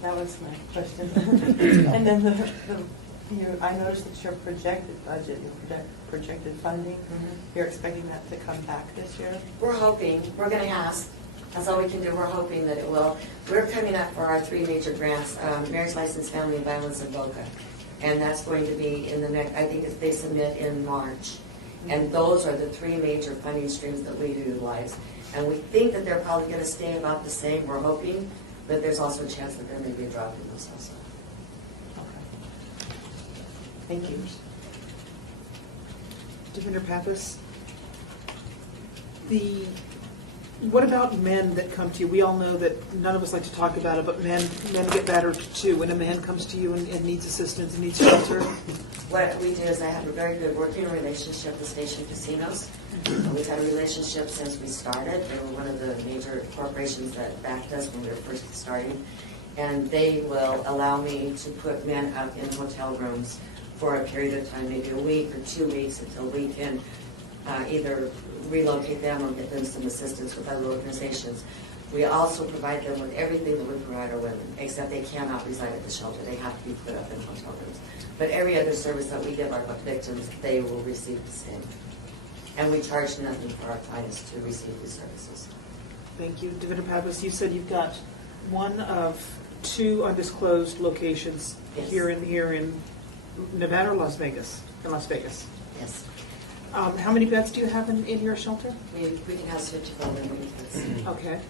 That was my question. And then I noticed that your projected budget, your projected funding, you're expecting that to come back this year? We're hoping. We're going to ask. That's all we can do. We're hoping that it will. We're coming up for our three major grants, Marriage License, Family Violence, and VOCA. And that's going to be in the next, I think they submit in March. And those are the three major funding streams that we utilize. And we think that they're probably going to stay about the same. We're hoping. But there's also a chance that there may be a drop in those also. Okay. Thank you. Defender Pappas, what about men that come to you? We all know that none of us like to talk about it, but men get battered too. When a man comes to you and needs assistance and needs shelter. What we do is I have a very good working relationship with Station Casinos. We've had a relationship since we started. They were one of the major corporations that backed us when we were first starting. And they will allow me to put men up in hotel rooms for a period of time, maybe a week or 2 weeks, until we can either relocate them or get them some assistance with other organizations. We also provide them with everything that we provide our women, except they cannot reside at the shelter. They have to be put up in hotel rooms. But every other service that we give our victims, they will receive the same. And we charge nothing for our clients to receive these services. Thank you. Defender Pappas, you said you've got one of two undisclosed locations. Yes. here in Nevada or Las Vegas? In Las Vegas. Yes. How many beds do you have in your shelter? We can have 54 women. Okay.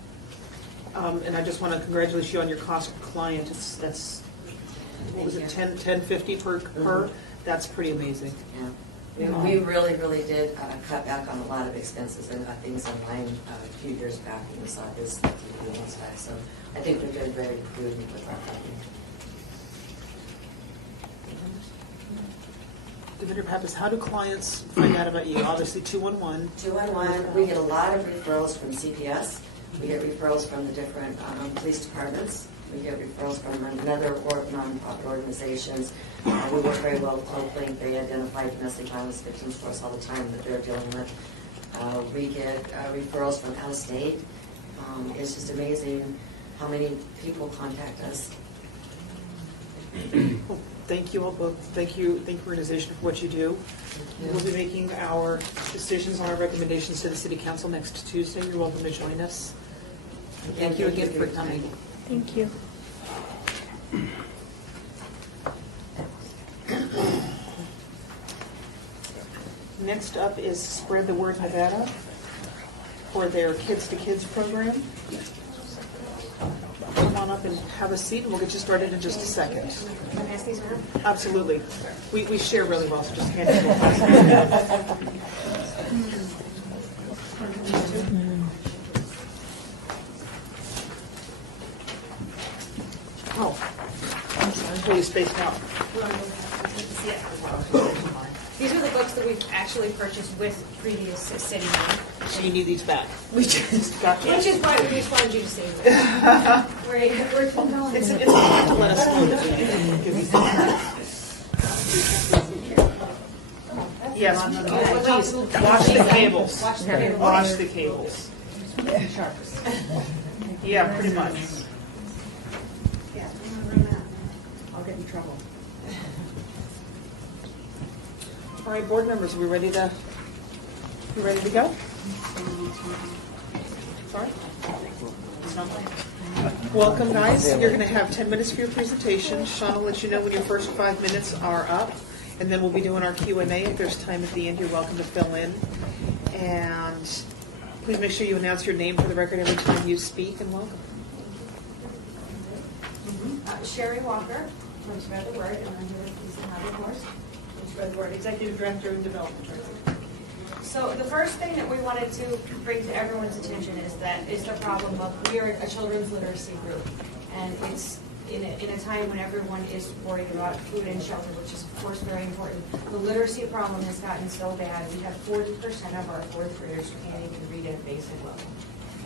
And I just want to congratulate you on your cost per client. That's what was it, $10.50 per? That's pretty amazing. Yeah. We really, really did cut back on a lot of expenses and got things in line a few years back when we saw this TV and stuff. So I think we've been very prudent with our funding. Commissioner Pappas, how do clients find out about you? Obviously 211. 211, we get a lot of referrals from CPS. We get referrals from the different police departments. We get referrals from another nonprofit organizations. We work very well with Oakland. They identify domestic violence victims for us all the time that they're dealing with. We get referrals from out of state. It's just amazing how many people contact us. Well, thank you all both. Thank you, organization, for what you do. We'll be making our decisions on our recommendations to the City Council next Tuesday. You're welcome to join us. Thank you again for coming. Thank you. Next up is Spread the Word Nevada for their Kids to Kids program. Come on up and have a seat, and we'll get you started in just a second. Can I pass these around? Absolutely. We share really well, so just hand it to us. Oh, I'm sorry. Will you space out? These are the books that we've actually purchased with previous city money. So you need these back. We just got Which is why we just wanted you to save them. We're compelling. It's important to let us know that we give you Yes, please, watch the cables. Watch the cables. Watch the cables. Yeah, pretty much. I'll get in trouble. All right, board members, are we ready to go? Sorry? It's not on. Welcome, guys. You're going to have 10 minutes for your presentation. Sean will let you know when your first 5 minutes are up, and then we'll be doing our Q&A. If there's time at the end, you're welcome to fill in. And please make sure you announce your name for the record every time you speak, and welcome. Sherry Walker from Spread the Word, and I'm here with Lisa Haberhorst from Spread the Word, Executive Director and Development Director. So the first thing that we wanted to bring to everyone's attention is the problem of we are a children's literacy group, and it's in a time when everyone is worried about food and shelter, which is of course very important. The literacy problem has gotten so bad. We have 40% of our fourth graders who can't even read at a basic level.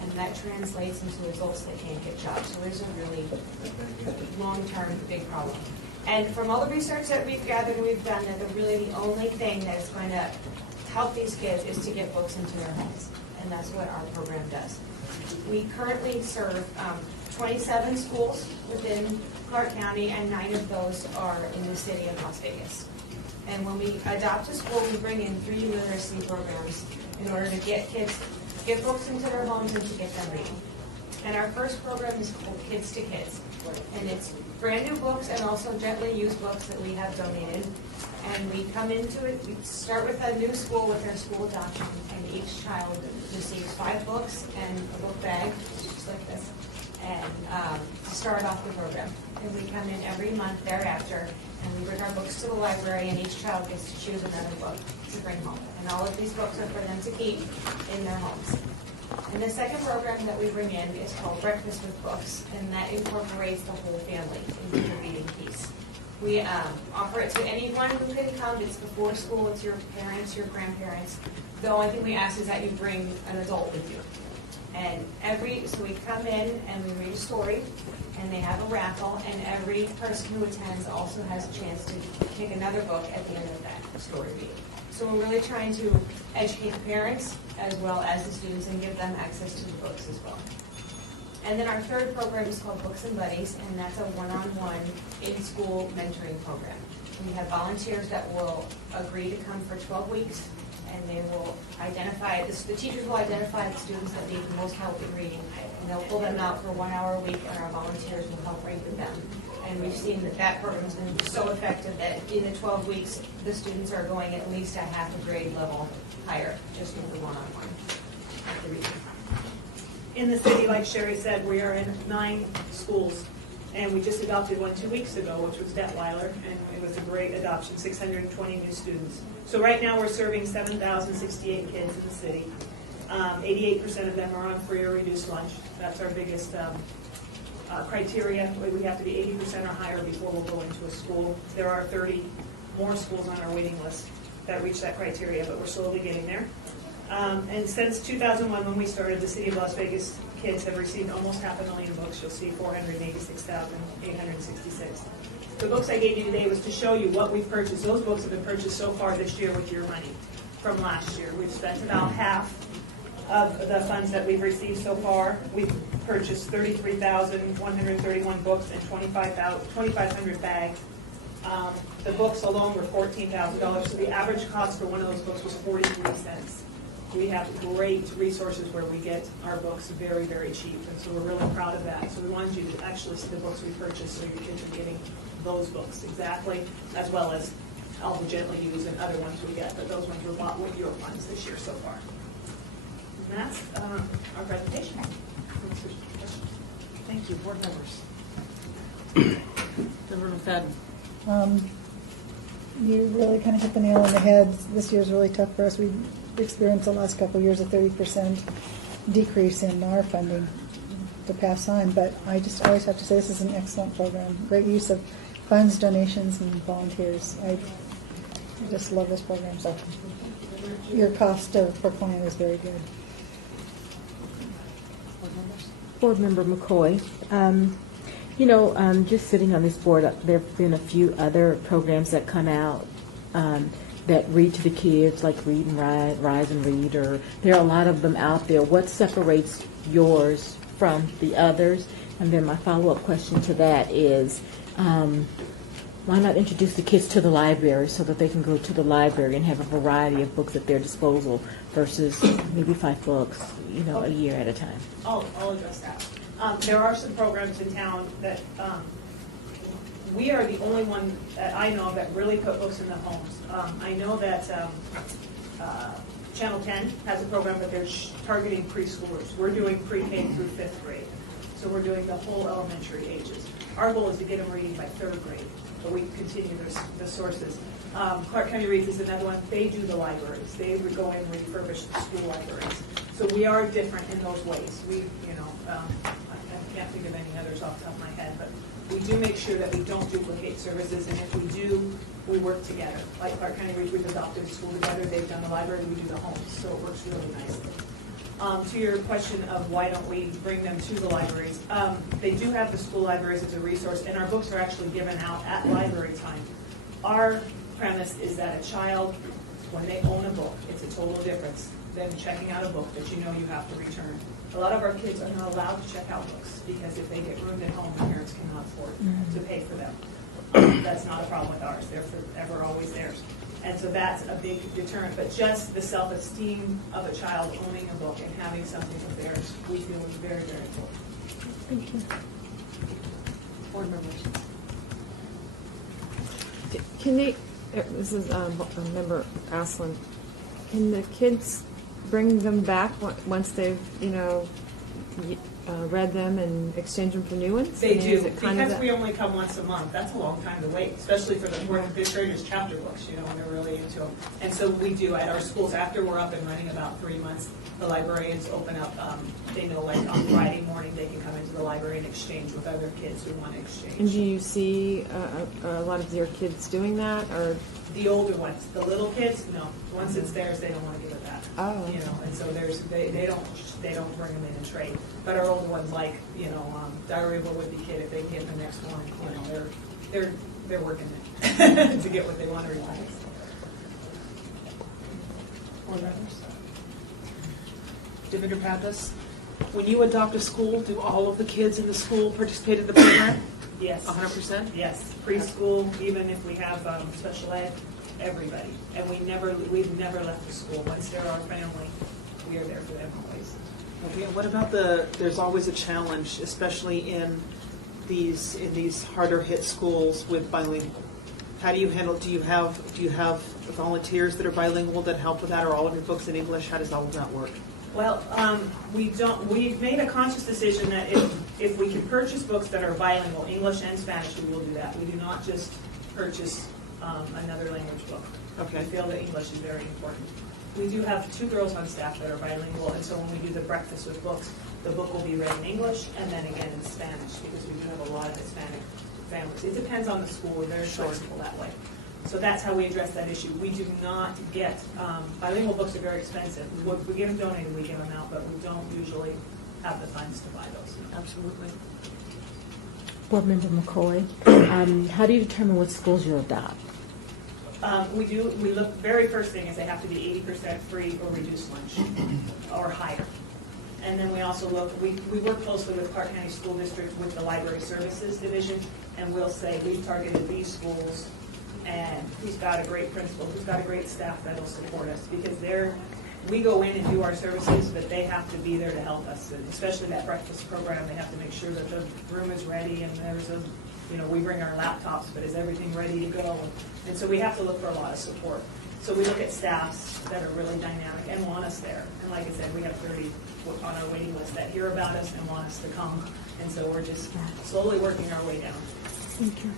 And that translates into adults that can't get jobs. So there's a really long-term big problem. And from all the research that we've gathered and we've done, that the only thing that is going to help these kids is to get books into their homes. And that's what our program does. We currently serve 27 schools within Clark County, and 9 of those are in the city of Las Vegas. And when we adopt a school, we bring in 3 literacy programs in order to get books into their homes and to get them reading. And our first program is called Kids to Kids. And it's brand new books and also gently used books that we have donated. And we come into it, we start with a new school with their school adoption, and each child receives 5 books and a book bag, just like this, and to start off the program. And we come in every month thereafter, and we bring our books to the library, and each child gets to choose another book to bring home. And all of these books are for them to keep in their homes. And the second program that we bring in is called Breakfast with Books, and that incorporates the whole family into the reading piece. We offer it to anyone who can come. It's before school. It's your parents, your grandparents. The only thing we ask is that you bring an adult with you. And so we come in and we read a story, and they have a raffle, and every person who attends also has a chance to pick another book at the end of that story reading. So we're really trying to educate the parents as well as the students and give them access to the books as well. And then our third program is called Books and Buddies, and that's a one-on-one in-school mentoring program. We have volunteers that will agree to come for 12 weeks, and they will identify, the teachers will identify the students that need the most help in reading, and they'll pull them out for 1 hour a week, and our volunteers will help read with them. And we've seen that program has been so effective that in the 12 weeks, the students are going at least a half a grade level higher, just with the one-on-one at the reading. In the city, like Sherry said, we are in 9 schools And we just adopted one 2 weeks ago, which was Detweiler, and it was a great adoption, 620 new students. So right now, we're serving 7,068 kids in the city. 88% of them are on free or reduced lunch. That's our biggest criteria. We have to be 80% or higher before we'll go into a school. There are 30 more schools on our waiting list that reach that criteria, but we're slowly getting there. And since 2001, when we started, the City of Las Vegas kids have received almost 500,000 books. You'll see 486,866. The books I gave you today was to show you what we've purchased. Those books have been purchased so far this year with your money from last year. We've spent about half of the funds that we've received so far. We've purchased 33,131 books and 2,500 bags. The books alone were $14,000, so the average cost for one of those books was 43 cents. We have great resources where we get our books very, very cheap, and so we're really proud of that. So we wanted you to actually see the books we purchased so your kids are getting those books exactly, as well as all the gently used and other ones we get, but those ones were bought with your funds this year so far. And that's our presentation. Thank you, board members. Member McFadden. You really kind of hit the nail on the head. This year's really tough for us. We experienced the last couple of years a 30% decrease in our funding to pass on, but I just always have to say this is an excellent program. Great use of funds, donations, and volunteers. I just love this program. So your cost per client is very good. Board Member McCoy, just sitting on this board, there have been a few other programs that come out that read to the kids, like Read and Rise and Read, or there are a lot of them out there. What separates yours from the others? And then my follow-up question to that is, why not introduce the kids to the library so that they can go to the library and have a variety of books at their disposal versus maybe 5 books, a year at a time? I'll address that. There are some programs in town that we are the only one that I know of that really put books in the homes. I know that Channel 10 has a program, but they're targeting preschoolers. We're doing pre-K through 5th grade. So we're doing the whole elementary ages. Our goal is to get them reading by 3rd grade, but we continue the sources. Clark County Reads is another one. They do the libraries. They would go in and refurbish the school libraries. So we are different in those ways. I can't think of any others off the top of my head, but we do make sure that we don't duplicate services, and if we do, we work together. Like Clark County Reads, we've adopted school together. They've done the library, we do the homes, so it works really nicely. To your question of why don't we bring them to the libraries, they do have the school libraries as a resource, and our books are actually given out at library time. Our premise is that a child, when they own a book, it's a total difference than checking out a book that you have to return. A lot of our kids are not allowed to check out books because if they get ruined at home, the parents cannot afford to pay for them. That's not a problem with ours. They're forever always theirs. And so that's a big deterrent. But just the self-esteem of a child owning a book and having something of theirs, we feel is very, very important. Thank you. Board members. Can they, this is Member Aslan, can the kids bring them back once they've, read them and exchange them for new ones? They do. Because we only come once a month, that's a long time to wait, especially for the 4th and 5th graders chapter books, when they're really into them. And so we do at our schools, after we're up and running about 3 months, the librarians open up, they know like on Friday morning they can come into the library and exchange with other kids who want to exchange. And do you see a lot of your kids doing that, or? The older ones, the little kids, no. Once it's theirs, they don't want to give it back. Oh. And so they don't bring them in and trade. But our older ones, like Diary of a Wimpy Kid, if they get the next one, they're working it to get what they want to read. Board members. Director Pappas, when you adopt a school, do all of the kids in the school participate in the program? Yes. 100%? Yes. Preschool, even if we have special ed, everybody. And we've never left the school. Once they're our family, we are there for them always. Okay, and what about there's always a challenge, especially in these harder hit schools with bilingual. How do you handle, do you have volunteers that are bilingual that help with that, or all of your books in English? How does all of that work? Well, we've made a conscious decision that if we can purchase books that are bilingual, English and Spanish, we will do that. We do not just purchase another language book. Okay. We feel that English is very important. We do have 2 girls on staff that are bilingual, and so when we do the breakfast with books, the book will be read in English and then again in Spanish, because we do have a lot of Hispanic families. It depends on the school. We're very flexible that way. So that's how we address that issue. We do not get, bilingual books are very expensive. We get them donated, we give them out, but we don't usually have the funds to buy those. Absolutely. Board Member McCoy, how do you determine what schools you'll adopt? We look, very first thing is they have to be 80% free or reduced lunch, or higher. And then we also look, we work closely with Clark County School District with the Library Services Division, and we'll say, we've targeted these schools, and who's got a great principal, who's got a great staff that'll support us, because we go in and do our services, but they have to be there to help us, especially that breakfast program. They have to make sure that the room is ready, and we bring our laptops, but is everything ready to go? And so we have to look for a lot of support. So we look at staffs that are really dynamic and want us there. And like I said, we have 30 on our waiting list that hear about us and want us to come. And so we're just slowly working our way down. Thank you.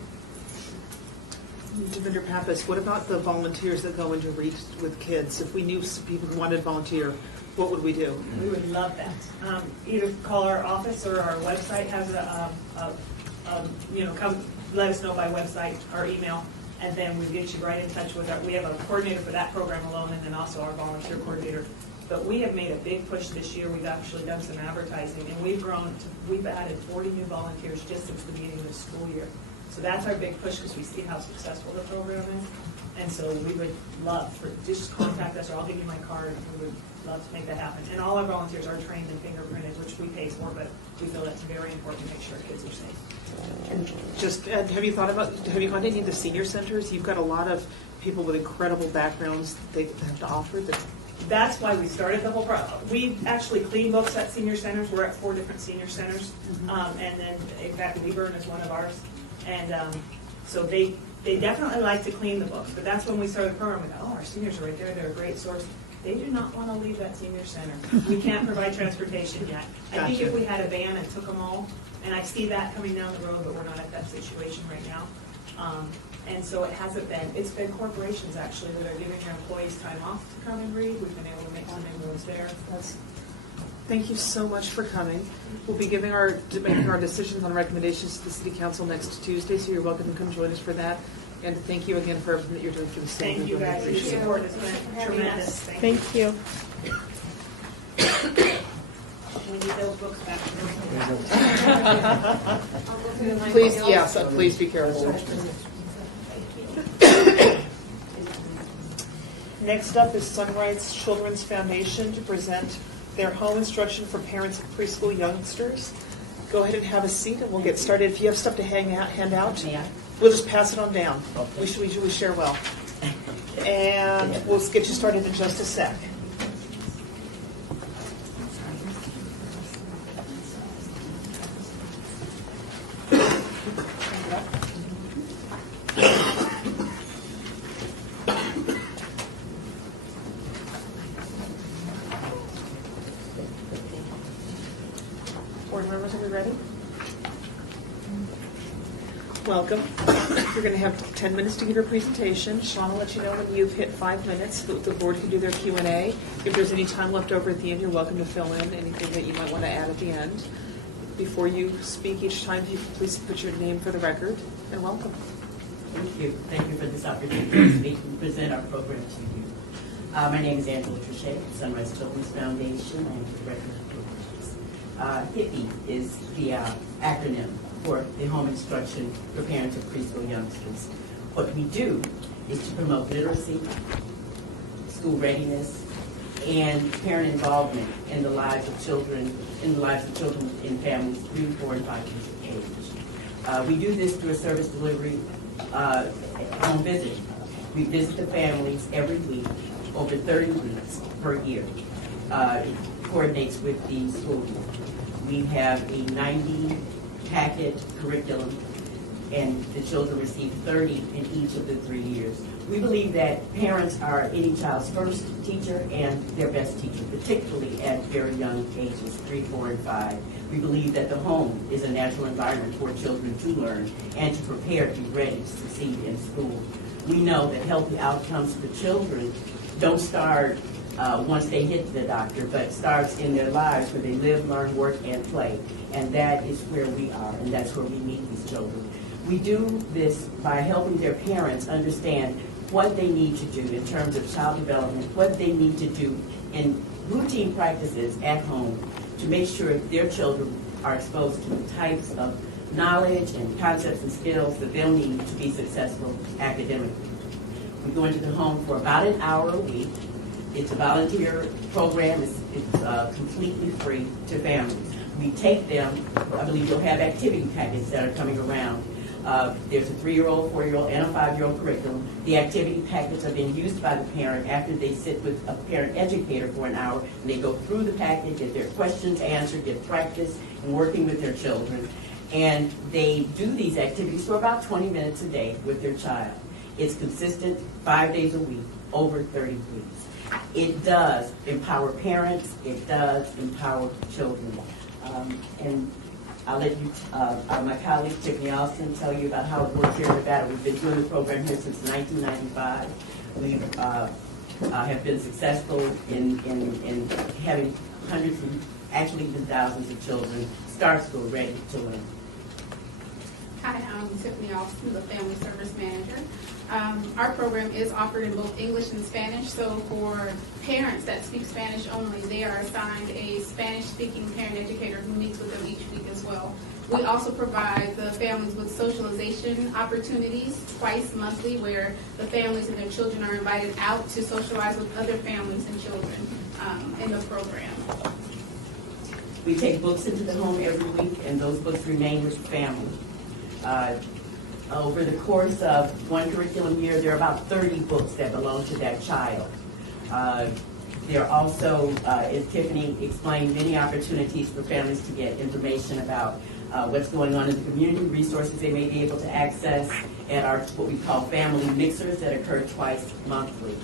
Vendor Pappas, what about the volunteers that go into reach with kids? If we knew people who wanted to volunteer, what would we do? We would love that. Either call our office or our website has come let us know by website or email, and then we get you right in touch with we have a coordinator for that program alone, and then also our volunteer coordinator. But we have made a big push this year. We've actually done some advertising, and we've added 40 new volunteers just since the beginning of the school year. So that's our big push, because we see how successful the program is. And so we would love just contact us, or I'll give you my card. We would love to make that happen. And all our volunteers are trained and fingerprinted, which we pay for, but we feel that's very important to make sure kids are safe. And just, have you gone to any of the senior centers? You've got a lot of people with incredible backgrounds that they have to offer. That's why we started the whole process. We actually clean books at senior centers. We're at 4 different senior centers. And then, in fact, Weburn is one of ours. And so they definitely like to clean the books. But that's when we started the program. We thought, our seniors are right there. They're a great source. They do not want to leave that senior center. We can't provide transportation yet. I think if we had a van and took them all, and I see that coming down the road, but we're not at that situation right now. And so it's been corporations actually that are giving their employees time off to come and read. We've been able to make some inroads there. Thank you so much for coming. We'll be making our decisions on recommendations to the City Council next Tuesday, so you're welcome to come join us for that. And thank you again for everything that you're doing for the city. Thank you guys. Your support has been tremendous. Thank you. We need those books back. Please, yes, please be careful. Next up is Sunrise Children's Foundation to present their home instruction for parents of preschool youngsters. Go ahead and have a seat, and we'll get started. If you have stuff to hand out, we'll just pass it on down. Okay. We share well. And we'll get you started in just a sec. Board members, are we ready? Welcome. You're going to have 10 minutes to give your presentation. Sean will let you know when you've hit 5 minutes. The board can do their Q&A. If there's any time left over at the end, you're welcome to fill in anything that you might want to add at the end. Before you speak each time, if you could please put your name for the record, and welcome. Thank you. Thank you for this opportunity to speak and present our program to you. My name is Angela Trichet, Sunrise Children's Foundation. I am the director of programs. HIPPY is the acronym for the home instruction for parents of preschool youngsters. What we do is to promote literacy, school readiness, and parent involvement in the lives of children, in families 3, 4, and 5 years of age. We do this through a service delivery home visit. We visit the families every week, over 30 weeks per year. It coordinates with the school board. We have a 90 packet curriculum and the children receive 30 in each of the 3 years. We believe that parents are any child's first teacher and their best teacher, particularly at very young ages, 3, 4, and 5. We believe that the home is a natural environment for children to learn and to prepare to be ready to succeed in school. We know that healthy outcomes for children don't start once they hit the doctor, but starts in their lives where they live, learn, work, and play. And that is where we are, and that's where we meet these children. We do this by helping their parents understand what they need to do in terms of child development, what they need to do in routine practices at home to make sure their children are exposed to the types of knowledge and concepts and skills that they'll need to be successful academically. We go into the home for about an hour a week. It's a volunteer program. It's completely free to families. We take them, I believe you'll have activity packets that are coming around. There's a 3-year-old, 4-year-old, and a 5-year-old curriculum. The activity packets are being used by the parent after they sit with a parent educator for an hour, and they go through the packet, get their questions answered, get practice in working with their children. And they do these activities for about 20 minutes a day with their child. It's consistent 5 days a week, over 30 weeks. It does empower parents. It does empower children. And I'll let you, my colleague Tiffany Austin, tell you about how it works here in Nevada. We've been doing the program here since 1995. We have been successful in having hundreds and actually even thousands of children start school ready to learn. Hi, I'm Tiffany Austin, the Family Service Manager. Our program is offered in both English and Spanish, so for parents that speak Spanish only, they are assigned a Spanish-speaking parent educator who meets with them each week as well. We also provide the families with socialization opportunities twice monthly where the families and their children are invited out to socialize with other families and children in the program. We take books into the home every week, and those books remain with the family. Over the course of one curriculum year, there are about 30 books that belong to that child. There are also, as Tiffany explained, many opportunities for families to get information about what's going on in the community, resources they may be able to access, and our what we call family mixers that occur twice monthly.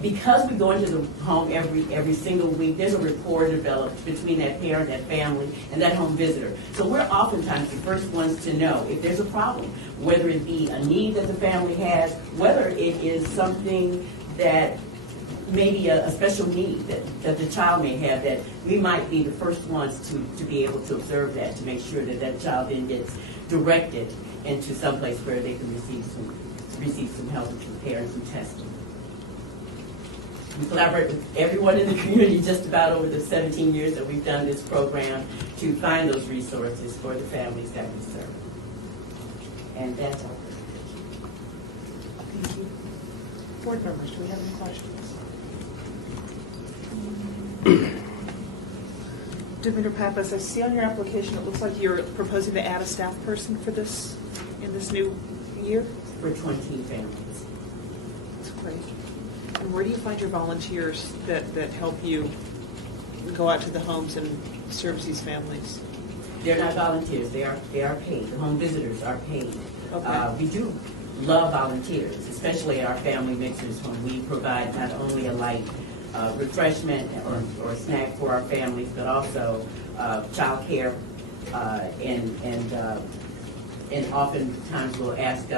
Because we go into the home every single week, there's a rapport developed between that parent, that family, and that home visitor. So we're oftentimes the first ones to know if there's a problem, whether it be a need that the family has, whether it is something that maybe a special need that the child may have, that we might be the first ones to be able to observe that, to make sure that that child then gets directed into some place where they can receive some help and prepare and some testing. We collaborate with everyone in the community just about over the 17 years that we've done this program to find those resources for the families that we serve. And that's our Thank you. Board members, do we have any questions? Demeter Pappas, I see on your application it looks like you're proposing to add a staff person for this in this new year? For 20 families. That's great. And where do you find your volunteers that help you go out to the homes and service these families? They're not volunteers. They are paid. The home visitors are paid. Okay. We do love volunteers, especially our family mixers, when we provide not only a light refreshment or snack for our families, but also child care, and oftentimes we'll ask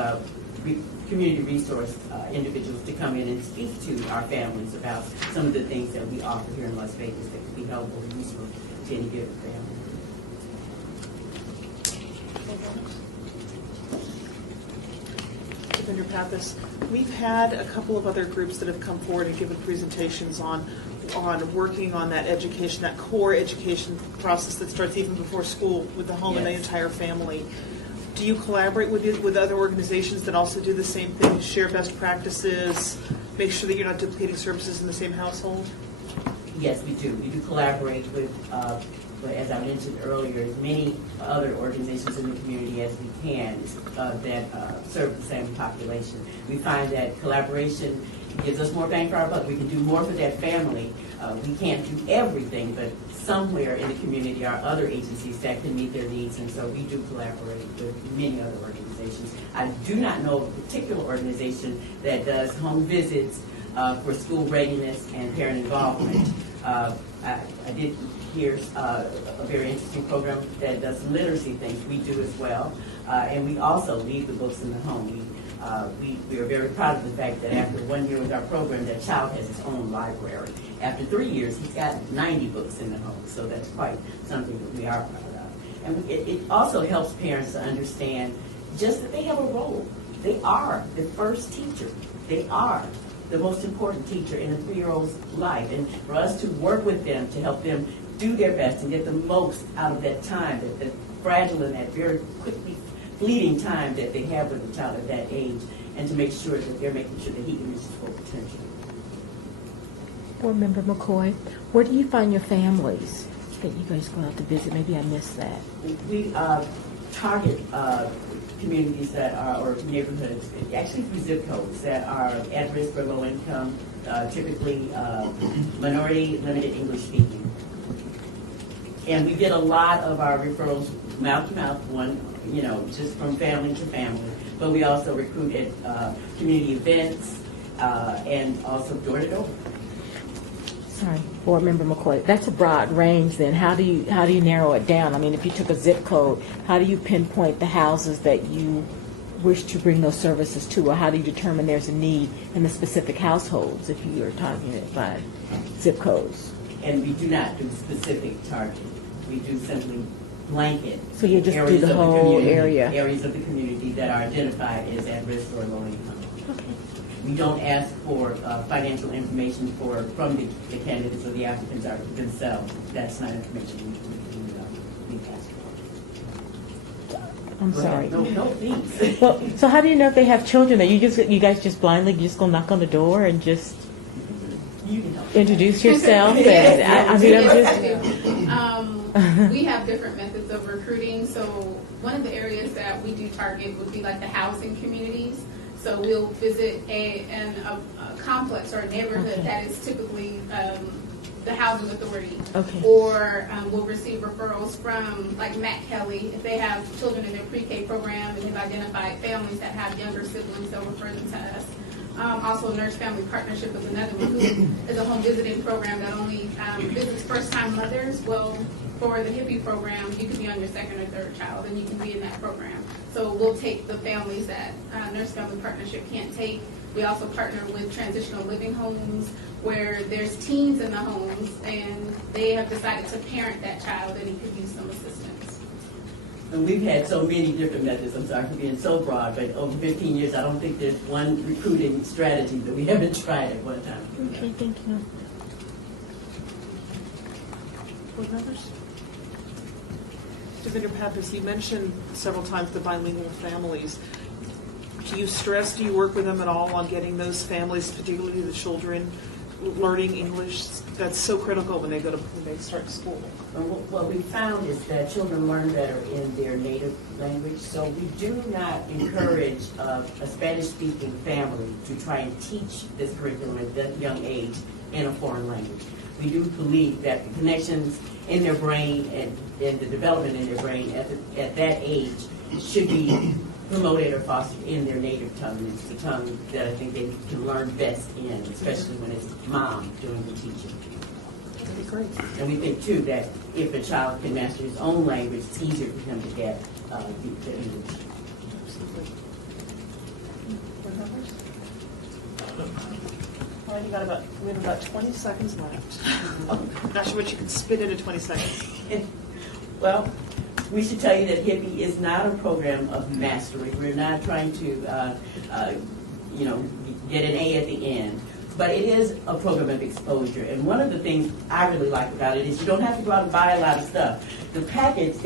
community resource individuals to come in and speak to our families about some of the things that we offer here in Las Vegas that could be helpful and useful to any given family. Demeter Pappas, we've had a couple of other groups that have come forward and given presentations on working on that education, that core education process that starts even before school with the home and the entire family. Do you collaborate with other organizations that also do the same thing, share best practices, make sure that you're not duplicating services in the same household? Yes, we do. We do collaborate with, as I mentioned earlier, as many other organizations in the community as we can that serve the same population. We find that collaboration gives us more bang for our buck. We can do more for that family We can't do everything, but somewhere in the community are other agencies that can meet their needs, and so we do collaborate with many other organizations. I do not know of a particular organization that does home visits for school readiness and parent involvement. I did hear a very interesting program that does literacy things. We do as well, and we also leave the books in the home. We are very proud of the fact that after 1 year with our program, that child has his own library. After 3 years, he's got 90 books in the home, so that's quite something that we are proud of. And it also helps parents to understand just that they have a role. They are the first teacher. They are the most important teacher in a 3-year-old's life. And for us to work with them to help them do their best and get the most out of that time, that fragile and that very quickly fleeting time that they have with the child at that age, and to make sure that they're making sure that he can reach his full potential. Board Member McCoy, where do you find your families that you guys go out to visit? Maybe I missed that. We target communities that are, or neighborhoods, actually through zip codes that are at risk or low income, typically minority, limited English speaking. And we get a lot of our referrals mouth to mouth, just from family to family. But we also recruit at community events and also door to door. Sorry, Board Member McCoy. That's a broad range. Then how do you narrow it down? I mean, if you took a zip code, how do you pinpoint the houses that you wish to bring those services to, or how do you determine there's a need in the specific households if you are targeting it by zip codes? And we do not do specific targeting. We do simply blanket. So you just do areas the of whole community, area. Areas of the community that are identified as at risk or low income. Okay. We don't ask for financial information from the candidates or the applicants themselves. That's not information we ask for. I'm sorry. No, please. Well, so how do you know if they have children? Are you guys just blindly just go knock on the door and just introduce yourself? We have different methods of recruiting. So one of the areas that we do target would be like the housing communities. So we'll visit a complex or a neighborhood that is typically the housing authority. Okay. Or we'll receive referrals from like Matt Kelly. If they have children in their pre-K program and they've identified families that have younger siblings, they'll refer them to us. Also, Nurse Family Partnership is another one, who is a home visiting program that only visits first-time mothers. Well, for the HIPPY program, you can be on your second or third child, and you can be in that program. So we'll take the families that Nurse Family Partnership can't take. We also partner with transitional living homes where there's teens in the homes, and they have decided to parent that child, and he could use some assistance. And we've had so many different methods. I'm sorry for being so broad, but over 15 years, I don't think there's one recruiting strategy that we haven't tried at one time. Okay, thank you. Board members? Defender Pappas, you mentioned several times the bilingual families. Do you work with them at all on getting those families, particularly the children, learning English? That's so critical when they start school. What we found is that children learn better in their native language, so we do not encourage a Spanish-speaking family to try and teach this curriculum at that young age in a foreign language. We do believe that the connections in their brain and the development in their brain at that age should be promoted or fostered in their native tongue. It's the tongue that I think they can learn best in, especially when it's mom doing the teaching. That'd be great. And we think, too, that if a child can master his own language, it's easier for him to get the English. Absolutely. Board members? All right, we have about 20 seconds left. Not sure what you can spit into 20 seconds. Well, we should tell you that HIPPY is not a program of mastery. We're not trying to, get an A at the end. But it is a program of exposure. And one of the things I really like about it is you don't have to go out and buy a lot of stuff. The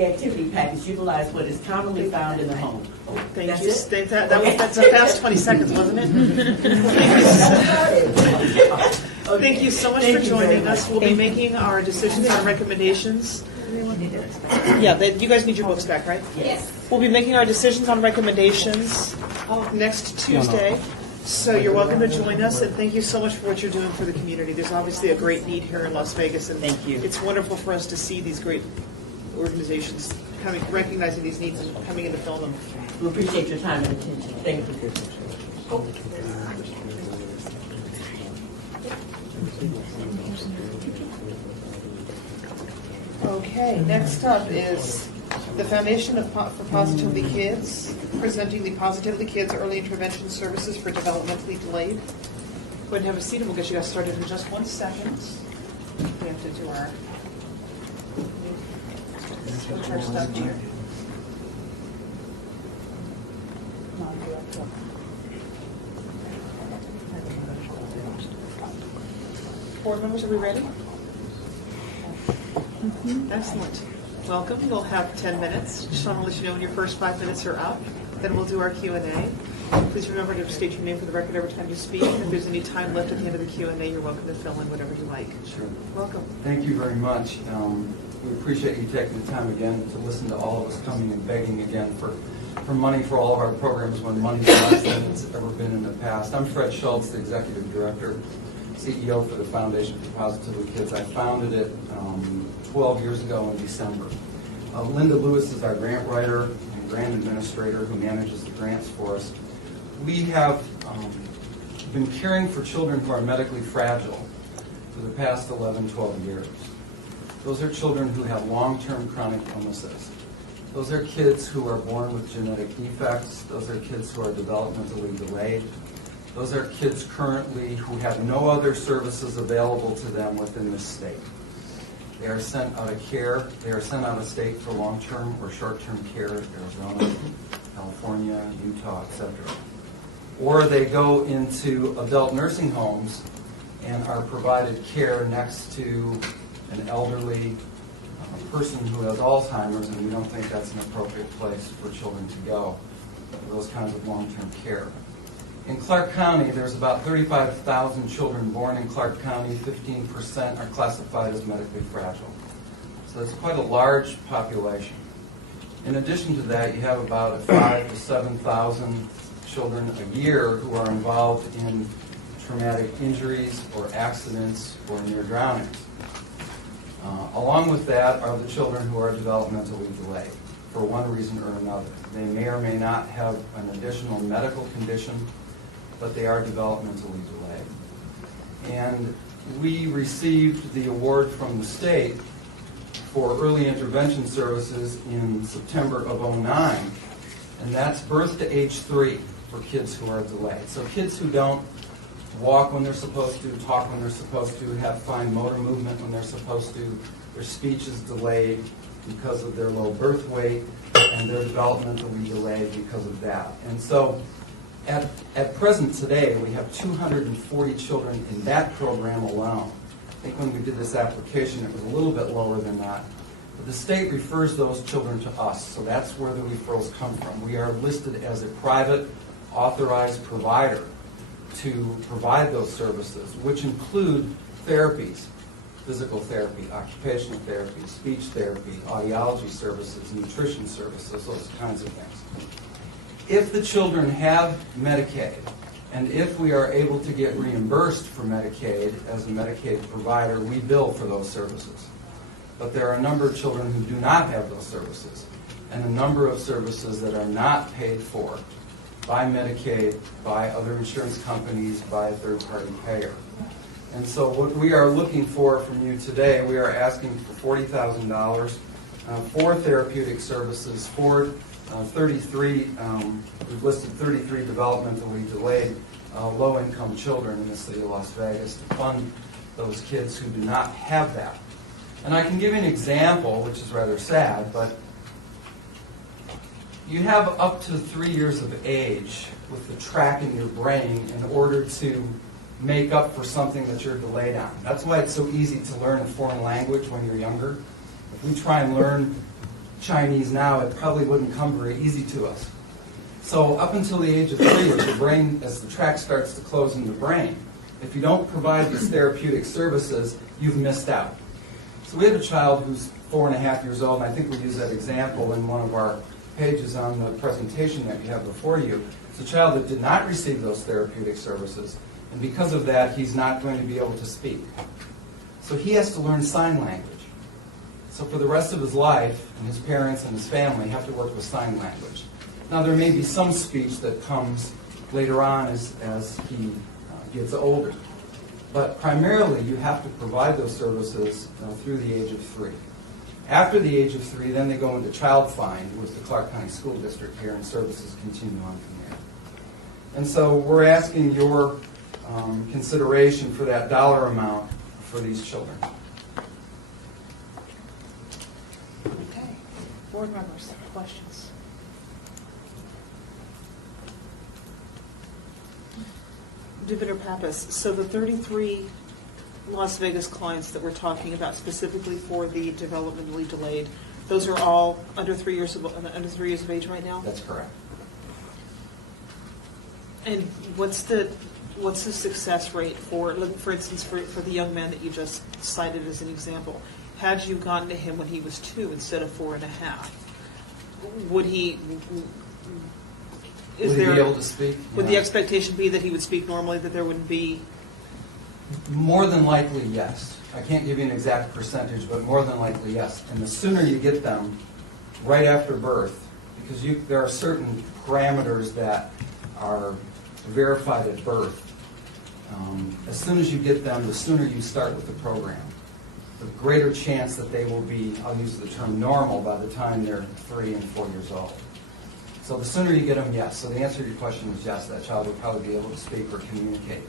activity package, utilize what is commonly found in the home. Thank you. That's a fast 20 seconds, wasn't it? Thank you so much for joining us. We'll be making our decisions and recommendations. Yeah, you guys need your books back, right? Yes. We'll be making our decisions on recommendations next Tuesday. So you're welcome to join us, and thank you so much for what you're doing for the community. There's obviously a great need here in Las Vegas, and Thank you. it's wonderful for us to see these great organizations coming, recognizing these needs and coming in to fill them. We appreciate your time and attention. Thank you. Okay, next up is the Foundation for Positively Kids, presenting the Positively Kids Early Intervention Services for Developmentally Delayed. Go ahead and have a seat, and we'll get you guys started in just 1 second. We have to do our stuff here. Board members, are we ready? Excellent. Welcome. We'll have 10 minutes. Just want to let you know when your first 5 minutes are up. Then we'll do our Q&A. Please remember to state your name for the record every time you speak. And if there's any time left at the end of the Q&A, you're welcome to fill in whatever you like. Sure. Welcome. Thank you very much. We appreciate you taking the time again to listen to all of us coming and begging again for money for all of our programs when money's less than it's ever been in the past. I'm Fred Schultz, the Executive Director, CEO for the Foundation for Positively Kids. I founded it 12 years ago in December. Linda Lewis is our grant writer and grant administrator who manages the grants for us. We have been caring for children who are medically fragile for the past 11, 12 years. Those are children who have long-term chronic illnesses. Those are kids who are born with genetic defects. Those are kids who are developmentally delayed. Those are kids currently who have no other services available to them within this state. They are sent out of care. They are sent out of state for long-term or short-term care, Arizona, California, Utah, etc. Or they go into adult nursing homes and are provided care next to an elderly person who has Alzheimer's, and we don't think that's an appropriate place for children to go for those kinds of long-term care. In Clark County, there's about 35,000 children born in Clark County. 15% are classified as medically fragile. So it's quite a large population. In addition to that, you have about 5,000 to 7,000 children a year who are involved in traumatic injuries or accidents or near drownings. Along with that are the children who are developmentally delayed for one reason or another. They may or may not have an additional medical condition, but they are developmentally delayed. And we received the award from the state for early intervention services in September of 2009, and that's birth to age 3 for kids who are delayed. So kids who don't walk when they're supposed to, talk when they're supposed to, have fine motor movement when they're supposed to, their speech is delayed because of their low birth weight, and they're developmentally delayed because of that. And so at present today, we have 240 children in that program alone. I think when we did this application, it was a little bit lower than that. But the state refers those children to us, so that's where the referrals come from. We are listed as a private authorized provider to provide those services, which include therapies, physical therapy, occupational therapy, speech therapy, audiology services, nutrition services, those kinds of things. If the children have Medicaid, and if we are able to get reimbursed for Medicaid as a Medicaid provider, we bill for those services. But there are a number of children who do not have those services, and a number of services that are not paid for by Medicaid, by other insurance companies, by a third-party payer. And so what we are looking for from you today, we are asking for $40,000 for therapeutic services for 33, we've listed 33 developmentally delayed low-income children in the city of Las Vegas to fund those kids who do not have that. And I can give you an example, which is rather sad, but you have up to 3 years of age with the track in your brain in order to make up for something that you're delayed on. That's why it's so easy to learn a foreign language when you're younger. If we try and learn Chinese now, it probably wouldn't come very easy to us. So up until the age of 3, as the brain, as the track starts to close in the brain, if you don't provide these therapeutic services, you've missed out. So we have a child who's 4.5 years old, and I think we use that example in one of our pages on the presentation that you have before you. It's a child that did not receive those therapeutic services, and because of that, he's not going to be able to speak. So he has to learn sign language. So for the rest of his life, and his parents and his family have to work with sign language. Now, there may be some speech that comes later on as he gets older. But primarily, you have to provide those services through the age of 3. After the age of 3, then they go into Child Find with the Clark County School District here, and services continue on from there. And so we're asking your consideration for that dollar amount for these children. Okay. Board members, questions? Diviner Pappas, so the 33 Las Vegas clients that we're talking about specifically for the developmentally delayed, those are all under 3 years of age right now? That's correct. And what's the success rate for instance, for the young man that you just cited as an example? Had you gotten to him when he was 2 instead of 4.5, would he? Would he be able to speak? Would the expectation be that he would speak normally, that there wouldn't be? More than likely, yes. I can't give you an exact percentage, but more than likely, yes. And the sooner you get them right after birth, because there are certain parameters that are verified at birth. As soon as you get them, the sooner you start with the program, the greater chance that they will be, I'll use the term normal, by the time they're 3 and 4 years old. So the sooner you get them, yes. So the answer to your question is yes, that child will probably be able to speak or communicate.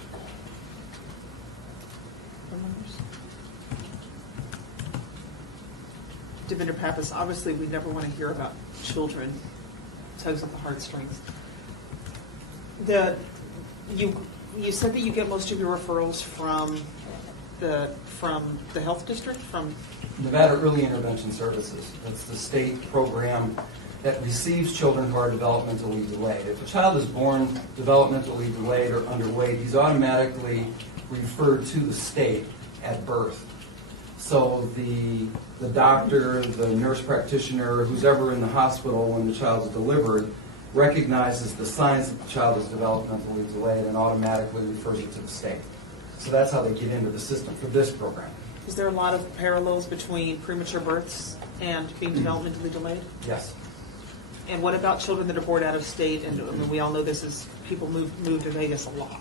Diviner Pappas, obviously we never want to hear about children tugs at the heartstrings. You said that you get most of your referrals from the health district, from Nevada Early Intervention Services. That's the state program that receives children who are developmentally delayed. If a child is born developmentally delayed or underweight, he's automatically referred to the state at birth. So the doctor, the nurse practitioner, who's ever in the hospital when the child is delivered, recognizes the signs that the child is developmentally delayed and automatically refers it to the state. So that's how they get into the system for this program. Is there a lot of parallels between premature births and being developmentally delayed? Yes. And what about children that are born out of state? And I mean, we all know this is people move to Vegas a lot.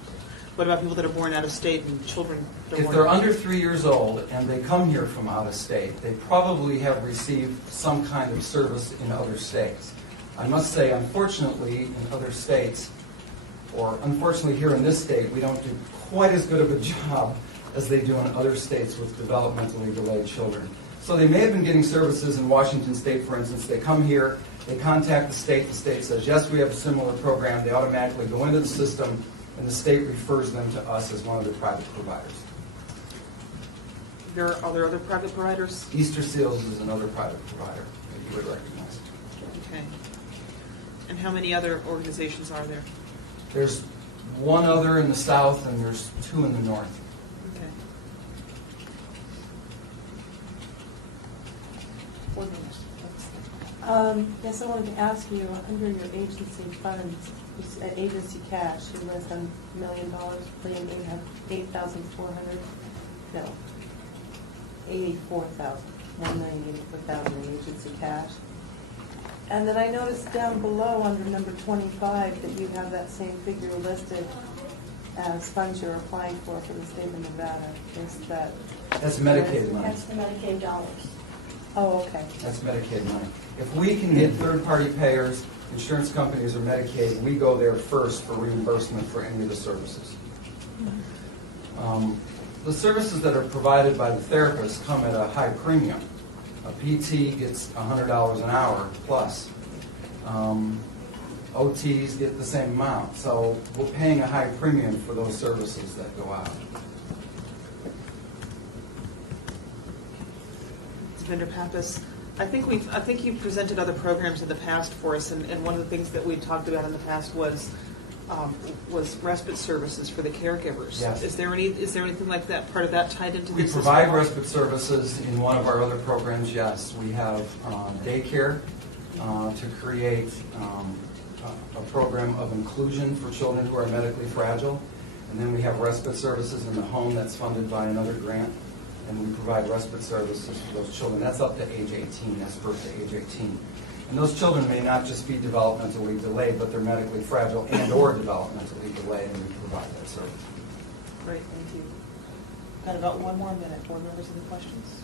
What about people that are born out of state and children? If they're under 3 years old and they come here from out of state, they probably have received some kind of service in other states. I must say, unfortunately, in other states, or unfortunately here in this state, we don't do quite as good of a job as they do in other states with developmentally delayed children. So they may have been getting services in Washington State, for instance. They come here, they contact the state says, yes, we have a similar program. They automatically go into the system, and the state refers them to us as one of the private providers. Are there other private providers? Easter Seals is another private provider that you would recognize. Okay. And how many other organizations are there? There's one other in the south, and there's 2 in the north. Okay. Yes, I wanted to ask you, under your agency funds, agency cash, you list $1 million, $1,084,000 in agency cash. And then I noticed down below under number 25 that you have that same figure listed as funds you're applying for the state of Nevada. Is that? That's Medicaid money. That's the Medicaid dollars. Oh, okay. That's Medicaid money. If we can get third-party payers, insurance companies, or Medicaid, we go there first for reimbursement for any of the services. The services that are provided by the therapist come at a high premium. A PT gets $100 an hour plus. OTs get the same amount. So we're paying a high premium for those services that go out. Diviner Pappas, I think you've presented other programs in the past for us, and one of the things that we talked about in the past was respite services for the caregivers. Yes. Is there anything like that, part of that tied into this? We provide respite services in one of our other programs, yes. We have daycare to create a program of inclusion for children who are medically fragile. And then we have respite services in the home that's funded by another grant. And we provide respite services for those children. That's up to age 18, that's birth to age 18. And those children may not just be developmentally delayed, but they're medically fragile and or developmentally delayed, and we provide that service. Great, thank you. Got about 1 more minute. Board members, any questions?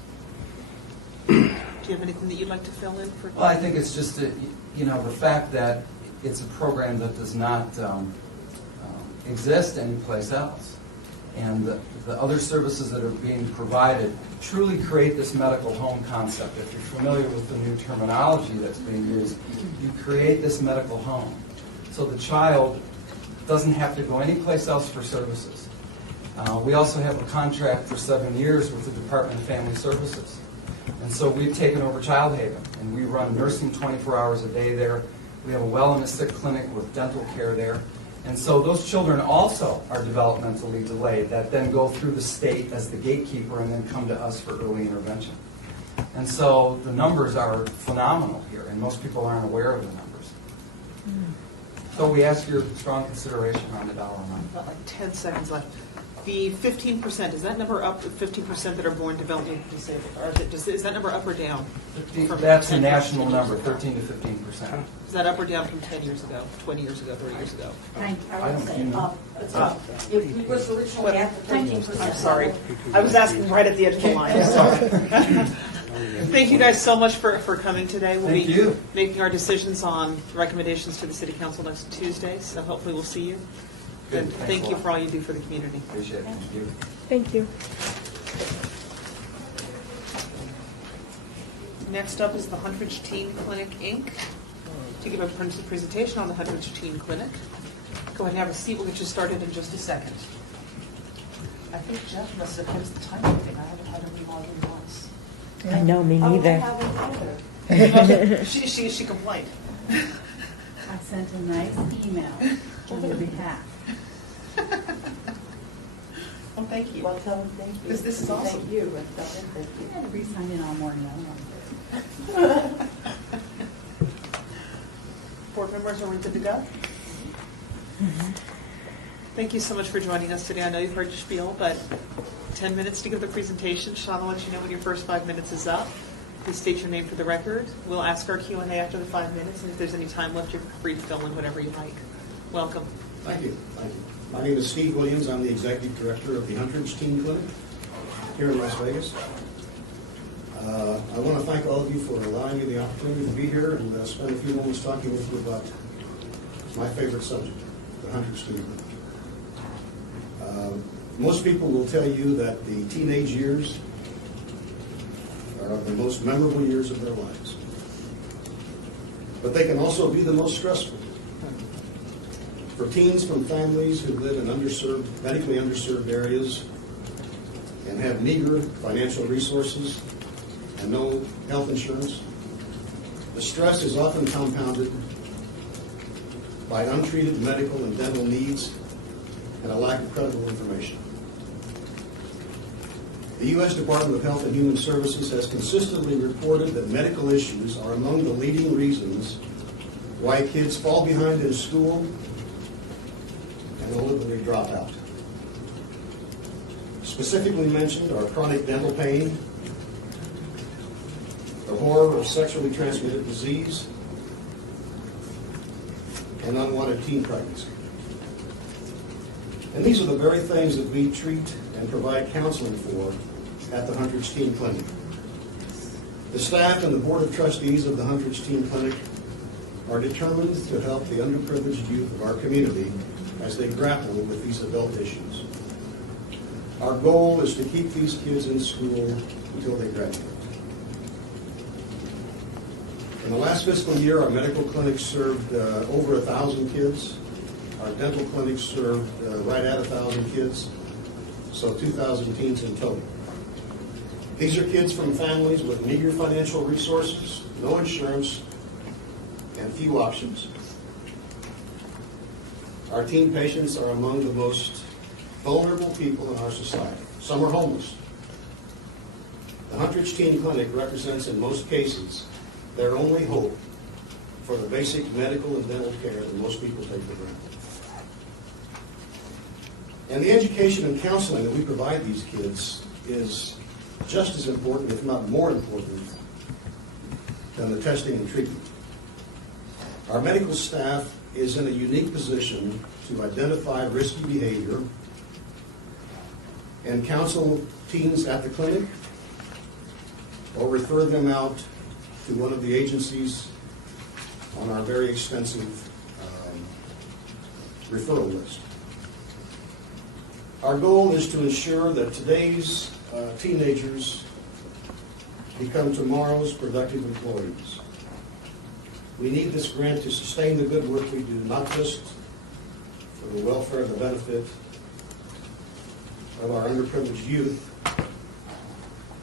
Do you have anything that you'd like to fill in for? Well, I think it's just that, the fact that it's a program that does not exist anyplace else. And the other services that are being provided truly create this medical home concept. If you're familiar with the new terminology that's being used, you create this medical home. So the child doesn't have to go anyplace else for services. We also have a contract for 7 years with the Department of Family Services. And so we've taken over Child Haven, and we run nursing 24 hours a day there. We have a well and a sick clinic with dental care there. And so those children also are developmentally delayed that then go through the state as the gatekeeper and then come to us for early intervention. And so the numbers are phenomenal here, and most people aren't aware of the numbers. So we ask your strong consideration on the dollar amount. About like 10 seconds left. The 15%, is that number up, 15% that are born developmentally disabled? Or is that number up or down? That's a national number, 13 to 15%. Is that up or down from 10 years ago, 20 years ago, 30 years ago? I would say up. It's up. It was originally at the 13%. I'm sorry. I was asking right at the edge of the line. I'm sorry. Thank you guys so much for coming today. We'll be making our decisions on recommendations to the City Council next Tuesday, so hopefully we'll see you. Good. And thank you for all you do for the community. Appreciate it. Thank you. Thank you. Next up is the Huntridge Teen Clinic, Inc. To give a presentation on the Huntridge Teen Clinic. Go ahead and have a seat. We'll get you started in just a second. I think Jeff must have missed the timing thing. I haven't had him log in once. I know, me Oh, I neither. haven't either. She complained. I sent a nice email on your behalf. Well, thank you. Well, tell them thank you. This is awesome. Thank you, but tell them thank you. I had to re-sign in all morning. I don't know. Board members, are we good to go? Thank you so much for joining us today. I know you've heard your spiel, but 10 minutes to give the presentation. Sean will let you know when your first 5 minutes is up. Please state your name for the record. We'll ask our Q&A after the 5 minutes, and if there's any time left, you're free to fill in whatever you like. Welcome. Thank you. Thank you. My name is Steve Williams. I'm the Executive Director of the Huntridge Teen Clinic here in Las Vegas. I want to thank all of you for allowing me the opportunity to be here and spend a few moments talking with you about my favorite subject, the Huntridge Teen Clinic. Most people will tell you that the teenage years are the most memorable years of their lives. But they can also be the most stressful. For teens from families who live in medically underserved areas and have meager financial resources and no health insurance, the stress is often compounded by untreated medical and dental needs and a lack of credible information. The U.S. Department of Health and Human Services has consistently reported that medical issues are among the leading reasons why kids fall behind in school and ultimately drop out. Specifically mentioned are chronic dental pain, the horror of sexually transmitted disease, and unwanted teen pregnancy. And these are the very things that we treat and provide counseling for at the Huntridge Teen Clinic. The staff and the Board of Trustees of the Huntridge Teen Clinic are determined to help the underprivileged youth of our community as they grapple with these adult issues. Our goal is to keep these kids in school until they graduate. In the last fiscal year, our medical clinics served over 1,000 kids. Our dental clinics served right at 1,000 kids, so 2,000 teens in total. These are kids from families with meager financial resources, no insurance, and few options. Our teen patients are among the most vulnerable people in our society. Some are homeless. The Huntridge Teen Clinic represents, in most cases, their only hope for the basic medical and dental care that most people take for granted. And the education and counseling that we provide these kids is just as important, if not more important, than the testing and treatment. Our medical staff is in a unique position to identify risky behavior and counsel teens at the clinic or refer them out to one of the agencies on our very extensive referral list. Our goal is to ensure that today's teenagers become tomorrow's productive employees. We need this grant to sustain the good work we do, not just for the welfare and the benefit of our underprivileged youth,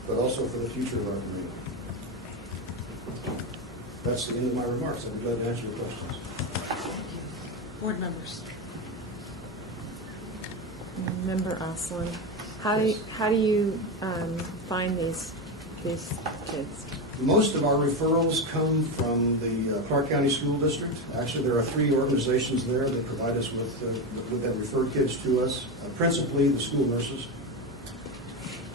but also for the future of our community. That's the end of my remarks. I'm glad to answer your questions. Board members. Member Oslin, how do you find these kids? Most of our referrals come from the Clark County School District. Actually, there are 3 organizations there that provide us with that refer kids to us, principally the school nurses.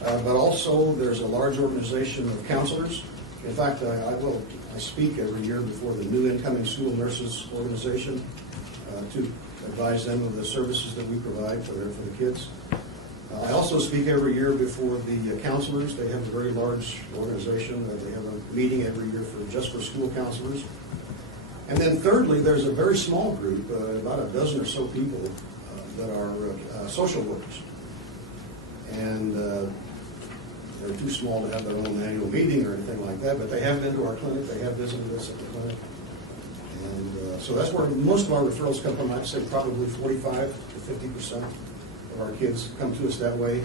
But also, there's a large organization of counselors. In fact, I speak every year before the new incoming school nurses organization to advise them of the services that we provide for the kids. I also speak every year before the counselors. They have a very large organization. They have a meeting every year just for school counselors. And then thirdly, there's a very small group, about a dozen or so people, that are social workers. And they're too small to have their own annual meeting or anything like that, but they have been to our clinic. They have visited us at the clinic. And so that's where most of our referrals come from. I'd say probably 45 to 50% of our kids come to us that way.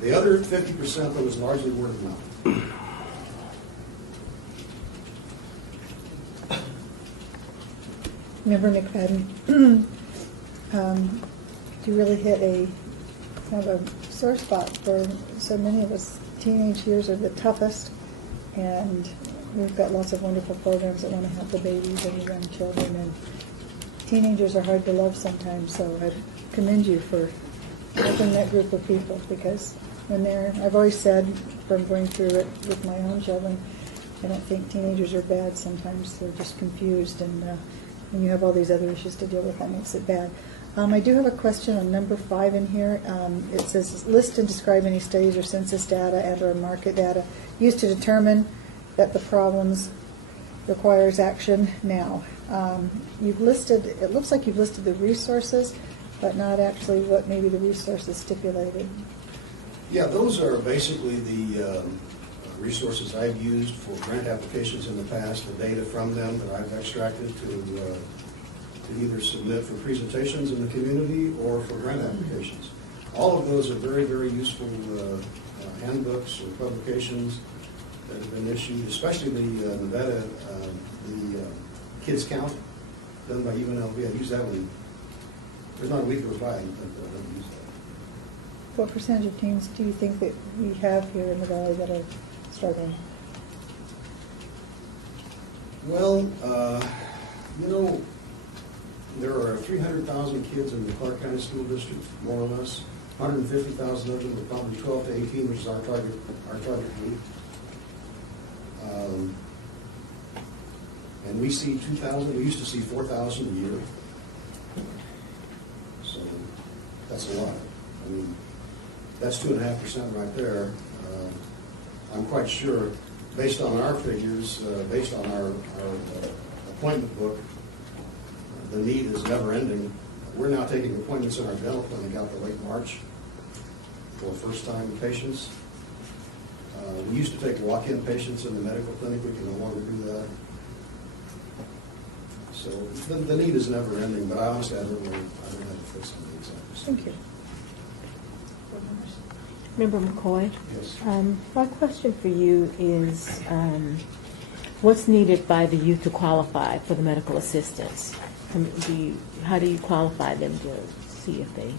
The other 50%, though, is largely word of mouth. Member McFadden, you really hit a kind of a sore spot for so many of us. Teenage years are the toughest, and we've got lots of wonderful programs that want to help the babies and the young children, and teenagers are hard to love sometimes, so I commend you for helping that group of people, because I've always said from going through it with my own children, I don't think teenagers are bad. Sometimes they're just confused, and when you have all these other issues to deal with, that makes it bad. I do have a question on number 5 in here. It says, list and describe any studies or census data and or market data used to determine that the problems requires action now. You've listed, it looks like you've listed the resources, but not actually what maybe the resources stipulated. Yeah, those are basically the resources I've used for grant applications in the past, the data from them that I've extracted to either submit for presentations in the community or for grant applications. All of those are very, very useful handbooks or publications that have been issued, especially the Nevada, the Kids Count, done by UNLV. I use that one. There's not a week goes by I don't use that. What percentage of teens do you think that we have here in the Valley that are struggling? Well, there are 300,000 kids in the Clark County School District, more or less. 150,000 of them are probably 12 to 18, which is our target group. And we see 2,000. We used to see 4,000 a year. So that's a lot. I mean, that's 2.5% right there. I'm quite sure, based on our figures, based on our appointment book, the need is never ending. We're now taking appointments in our dental clinic out to late March for first-time patients. We used to take walk-in patients in the medical clinic. We can no longer do that. So the need is never ending, but I honestly, I don't have to fix some of the examples. Thank you. Member McCoy? Yes. My question for you is, what's needed by the youth to qualify for the medical assistance? How do you qualify them to see if they...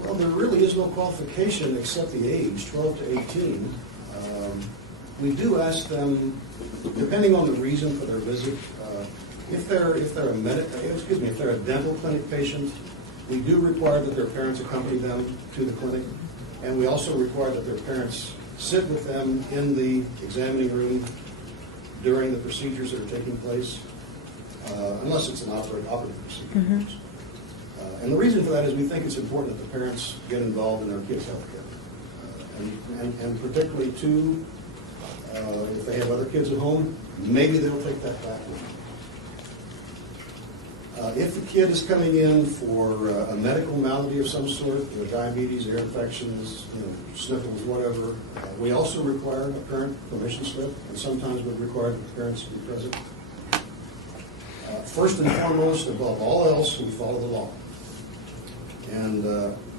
Well, there really is no qualification except the age, 12 to 18. we do ask them, depending on the reason for their visit, if they're a dental clinic patient, we do require that their parents accompany them to the clinic, and we also require that their parents sit with them in the examining room during the procedures that are taking place, unless it's an operative procedure. And the reason for that is we think it's important that the parents get involved in their kids' health care. And particularly, too, if they have other kids at home, maybe they'll take that back with them. If the kid is coming in for a medical malady of some sort, diabetes, ear infections, sniffles, whatever, we also require a parent permission slip, and sometimes we require the parents to be present. First and foremost, above all else, we follow the law. And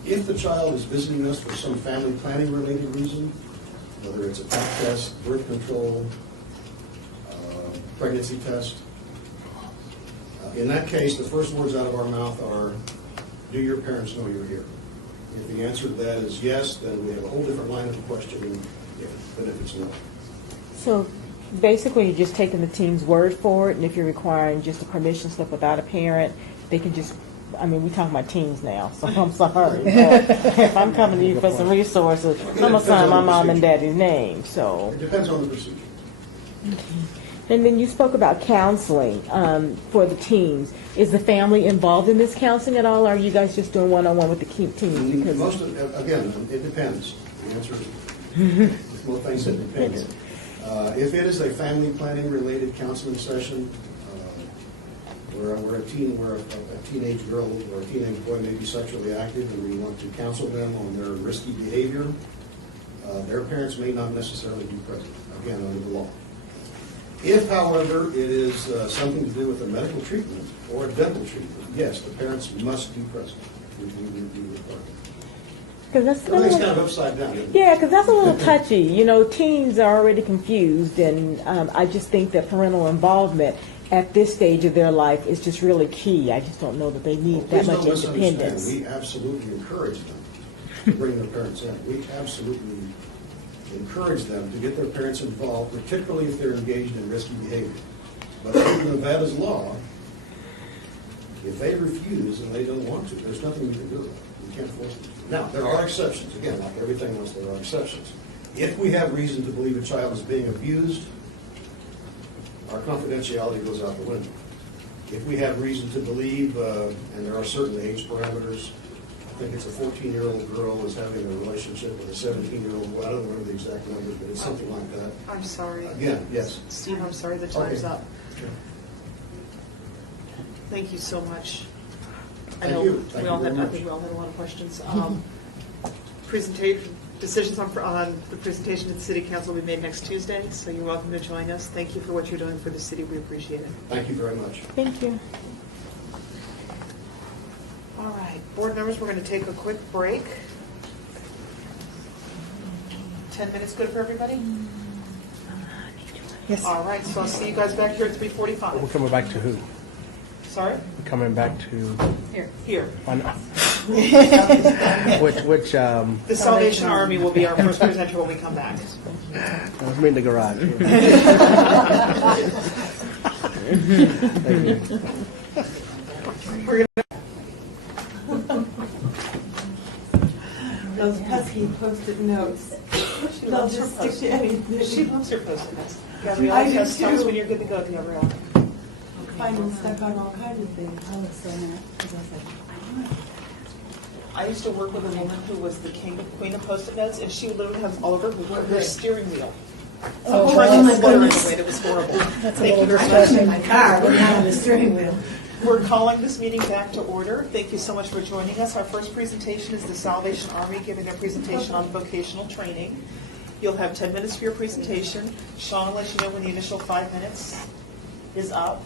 if the child is visiting us for some family planning related reason, whether it's a pap test, birth control, pregnancy test, in that case, the first words out of our mouth are, do your parents know you're here? If the answer to that is yes, then we have a whole different line of questioning than if it's no. So basically, you're just taking the teen's word for it, and if you're requiring just a permission slip without a parent, they can just, I mean, we're talking about teens now, so I'm sorry. If I'm coming to you for some resources, I'm going to sign my mom and daddy's name, so. It depends on the procedure. And then you spoke about counseling for the teens. Is the family involved in this counseling at all, or are you guys just doing one-on-one with the teens? Because Again, it depends. The answer is, well, things it depends. If it is a family planning related counseling session, where a teenage girl or a teenage boy may be sexually active and we want to counsel them on their risky behavior, their parents may not necessarily be present, again, under the law. If, however, it is something to do with a medical treatment or a dental treatment, yes, the parents must be present. We require. Everything's kind of upside down. Isn't it? Yeah, because that's a little touchy. Teens are already confused, and I just think that parental involvement at this stage of their life is just really key. I just don't know that they need that much independence. We absolutely encourage them to bring their parents in. We absolutely encourage them to get their parents involved, particularly if they're engaged in risky behavior. But under Nevada's law, if they refuse and they don't want to, there's nothing you can do about it. You can't force them. Now, there are exceptions. Again, like everything else, there are exceptions. If we have reason to believe a child is being abused, our confidentiality goes out the window. If we have reason to believe, and there are certain age parameters, I think it's a 14-year-old girl is having a relationship with a 17-year-old boy. I don't remember the exact numbers, but it's something like that. I'm sorry. Again, yes. Steve, I'm sorry, the time's Okay. up. Sure. Thank you so much. Thank you. Thank I you very much. think we all had a lot of questions. Decisions on the presentation to the City Council will be made next Tuesday, so you're welcome to join us. Thank you for what you're doing for the city. We appreciate it. Thank you very much. Thank you. All right, board members, we're going to take a quick break. 10 minutes good for everybody? Yes. All right, so I'll see you guys back here at 3:45. We're coming back to who? Sorry? We're coming back to, Here. which, The Salvation Army will be our first presenter when we come back. I was in the garage. Thank you. We're gonna Those pesky Post-it notes. She They'll loves her just stick to Post-it. anything. She loves her Post-it notes. I Gabrielle, do tell us too. when you're good to go, Gabrielle. Find them stuck on all kinds of things. I was so mad, because I was like, I used to work with a woman who was the queen of Post-it notes, and she would literally have all over her steering wheel. Oh, Trying my to flutter in a goodness. way that was horrible. That's a Thank little you very much. distressing. My car, but not on the steering wheel. We're calling this meeting back to order. Thank you so much for joining us. Our first presentation is the Salvation Army giving their presentation on vocational training. You'll have 10 minutes for your presentation. Sean will let you know when the initial 5 minutes is up.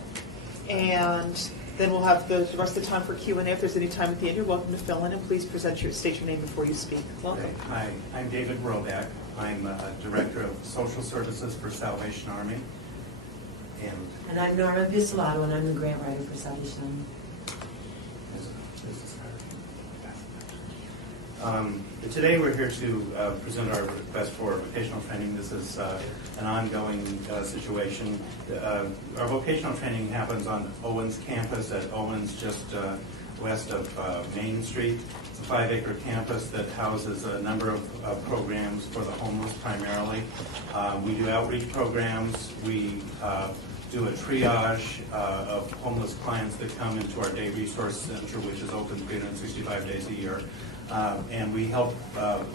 And then we'll have the rest of the time for Q&A. If there's any time at the end, you're welcome to fill in, and please state your name before you speak. Welcome. Hi, I'm David Roback. I'm Director of Social Services for Salvation Army. And I'm Norma Bislato, and I'm the grant writer for Salvation Army. Today we're here to present our request for vocational training. This is an ongoing situation. Our vocational training happens on Owens campus at Owens, just west of Main Street. It's a 5-acre campus that houses a number of programs for the homeless primarily. We do outreach programs. We do a triage of homeless clients that come into our day resource center, which is open 365 days a year. And we help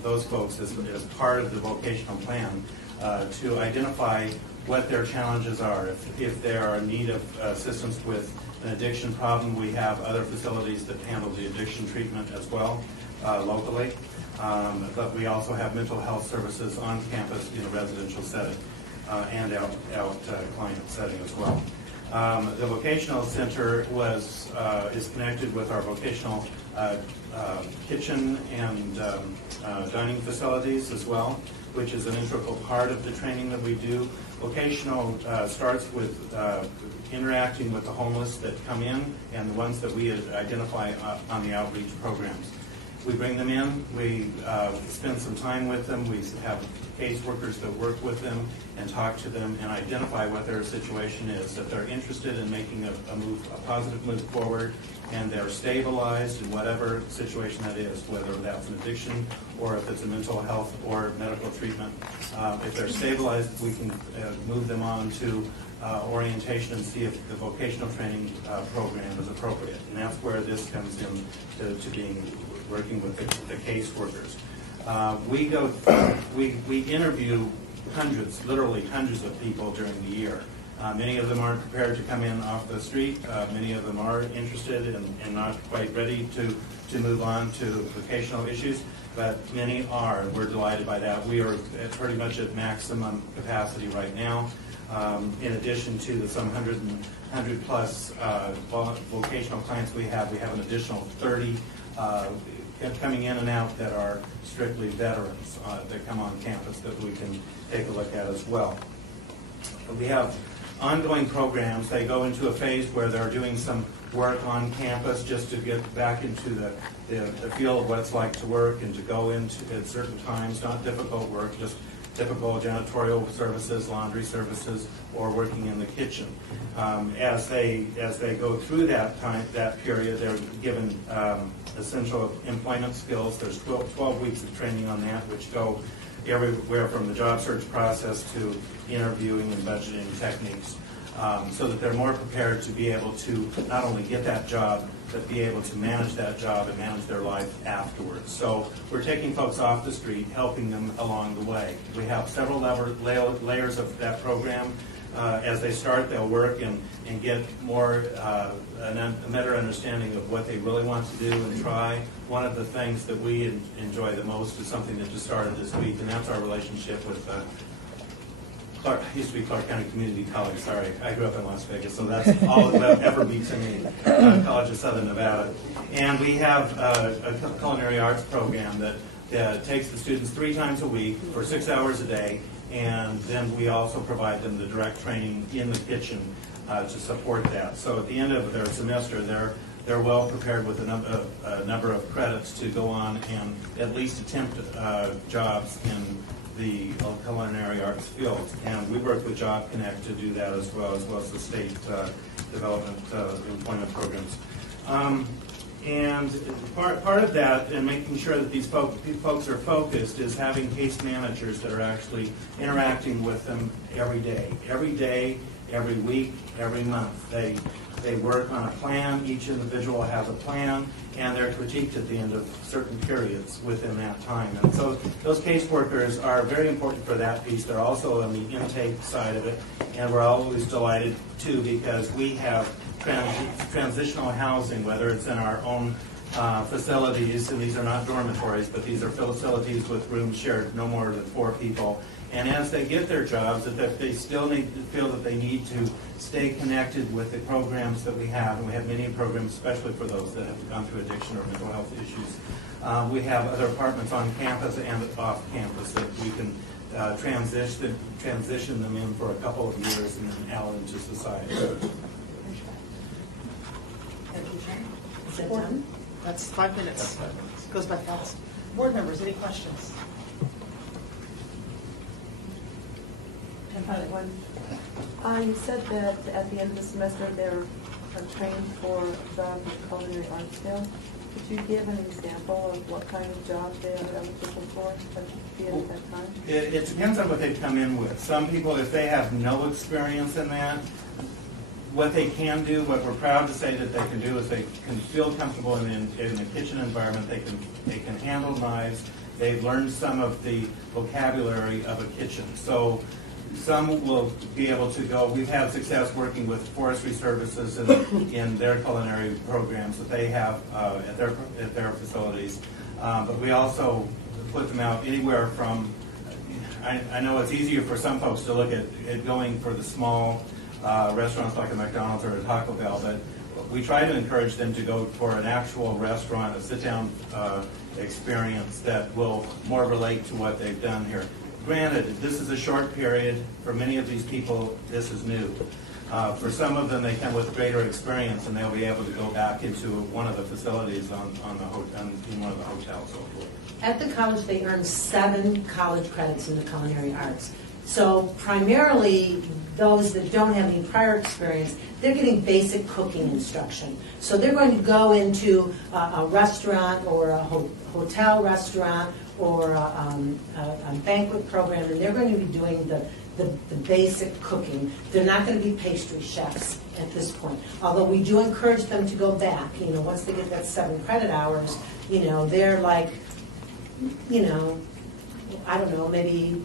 those folks as part of the vocational plan to identify what their challenges are. If they are in need of assistance with an addiction problem, we have other facilities that handle the addiction treatment as well locally. But we also have mental health services on campus in a residential setting and out client setting as well. The vocational center is connected with our vocational kitchen and dining facilities as well, which is an integral part of the training that we do. Vocational starts with interacting with the homeless that come in and the ones that we identify on the outreach programs. We bring them in, we spend some time with them, we have caseworkers that work with them and talk to them and identify what their situation is, that they're interested in making a positive move forward, and they're stabilized in whatever situation that is, whether that's an addiction or if it's a mental health or medical treatment. If they're stabilized, we can move them on to orientation and see if the vocational training program is appropriate. And that's where this comes in to being working with the caseworkers. We interview literally hundreds of people during the year. Many of them aren't prepared to come in off the street. Many of them are interested and not quite ready to move on to vocational issues, but many are. We're delighted by that. We are pretty much at maximum capacity right now. In addition to the some 100 plus vocational clients we have an additional 30 coming in and out that are strictly veterans that come on campus that we can take a look at as well. We have ongoing programs. They go into a phase where they're doing some work on campus just to get back into the feel of what it's like to work and to go into at certain times, not difficult work, just typical janitorial services, laundry services, or working in the kitchen. As they go through that period, they're given essential employment skills. There's 12 weeks of training on that, which go everywhere from the job search process to interviewing and budgeting techniques, so that they're more prepared to be able to not only get that job, but be able to manage that job and manage their life afterwards. So we're taking folks off the street, helping them along the way. We have several layers of that program. As they start, they'll work and get a better understanding of what they really want to do and try. One of the things that we enjoy the most is something that just started this week, and that's our relationship with used to be Clark County Community College. Sorry, I grew up in Las Vegas, so that's all it will ever be to me. College of Southern Nevada. And we have a culinary arts program that takes the students 3 times a week for 6 hours a day, and then we also provide them the direct training in the kitchen to support that. So at the end of their semester, they're well prepared with a number of credits to go on and at least attempt jobs in the culinary arts field. And we work with Job Connect to do that as well as the state development employment programs. And part of that, and making sure that these folks are focused, is having case managers that are actually interacting with them every day, every week, every month. They work on a plan. Each individual has a plan, and they're critiqued at the end of certain periods within that time. And so those caseworkers are very important for that piece. They're also on the intake side of it, and we're always delighted, too, because we have transitional housing, whether it's in our own facilities, and these are not dormitories, but these are facilities with rooms shared no more than 4 people. And as they get their jobs, that they still feel that they need to stay connected with the programs that we have, and we have many programs, especially for those that have gone through addiction or mental health issues. We have other apartments on campus and off campus that we can transition them in for a couple of years and then out into society. That's 5 minutes. Goes by fast. Board members, any questions? You said that at the end of the semester they're trained for jobs in the culinary arts field. Could you give an example of what kind of jobs they are eligible for at that time? It depends on what they come in with. Some people, if they have no experience in that, what they can do, what we're proud to say that they can do, is they can feel comfortable in a kitchen environment. They can handle knives. They've learned some of the vocabulary of a kitchen. So some will be able to go. We've had success working with forestry services in their culinary programs that they have at their facilities. But we also put them out anywhere from. I know it's easier for some folks to look at going for the small restaurants like a McDonald's or a Taco Bell, but we try to encourage them to go for an actual restaurant, a sit-down experience that will more relate to what they've done here. Granted, this is a short period. For many of these people, this is new. For some of them, they come with greater experience, and they'll be able to go back into one of the facilities in one of the hotels. At the college, they earn 7 college credits in the culinary arts. So primarily, those that don't have any prior experience, they're getting basic cooking instruction. So they're going to go into a restaurant or a hotel restaurant or a banquet program, and they're going to be doing the basic cooking. They're not going to be pastry chefs at this point. Although we do encourage them to go back. Once they get that 7 credit hours, they're like, I don't know, maybe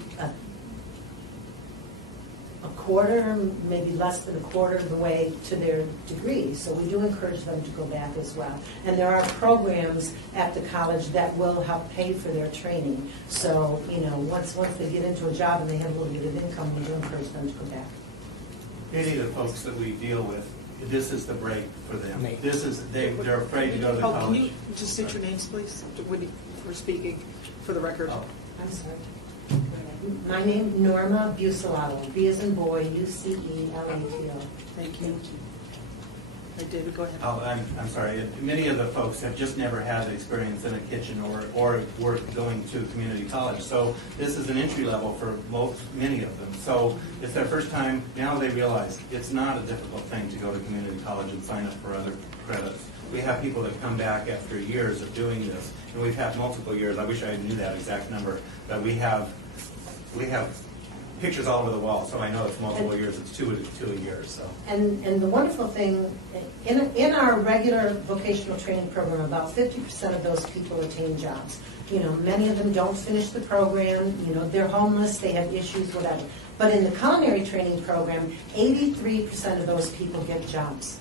a quarter, maybe less than a quarter of the way to their degree. So we do encourage them to go back as well. And there are programs at the college that will help pay for their training. So, once they get into a job and they have a little bit of income, we do encourage them to go back. Many of the folks that we deal with, this is the break for them. They're afraid to go to college. Can you just state your names, please, when we're speaking for the record? Oh, I'm sorry. My name is Norma Bucelato. B as in boy, U-C-E-L-A-T-O. Thank you. David, go ahead. I'm sorry. Many of the folks have just never had experience in a kitchen or work going to community college. So this is an entry level for many of them. So it's their first time. Now they realize it's not a difficult thing to go to community college and sign up for other credits. We have people that come back after years of doing this, and we've had multiple years. I wish I knew that exact number, but we have pictures all over the wall, so I know it's multiple years. It's two a year. So. And the wonderful thing, in our regular vocational training program, about 50% of those people attain jobs. Many of them don't finish the program. They're homeless. They have issues, whatever. But in the culinary training program, 83% of those people get jobs.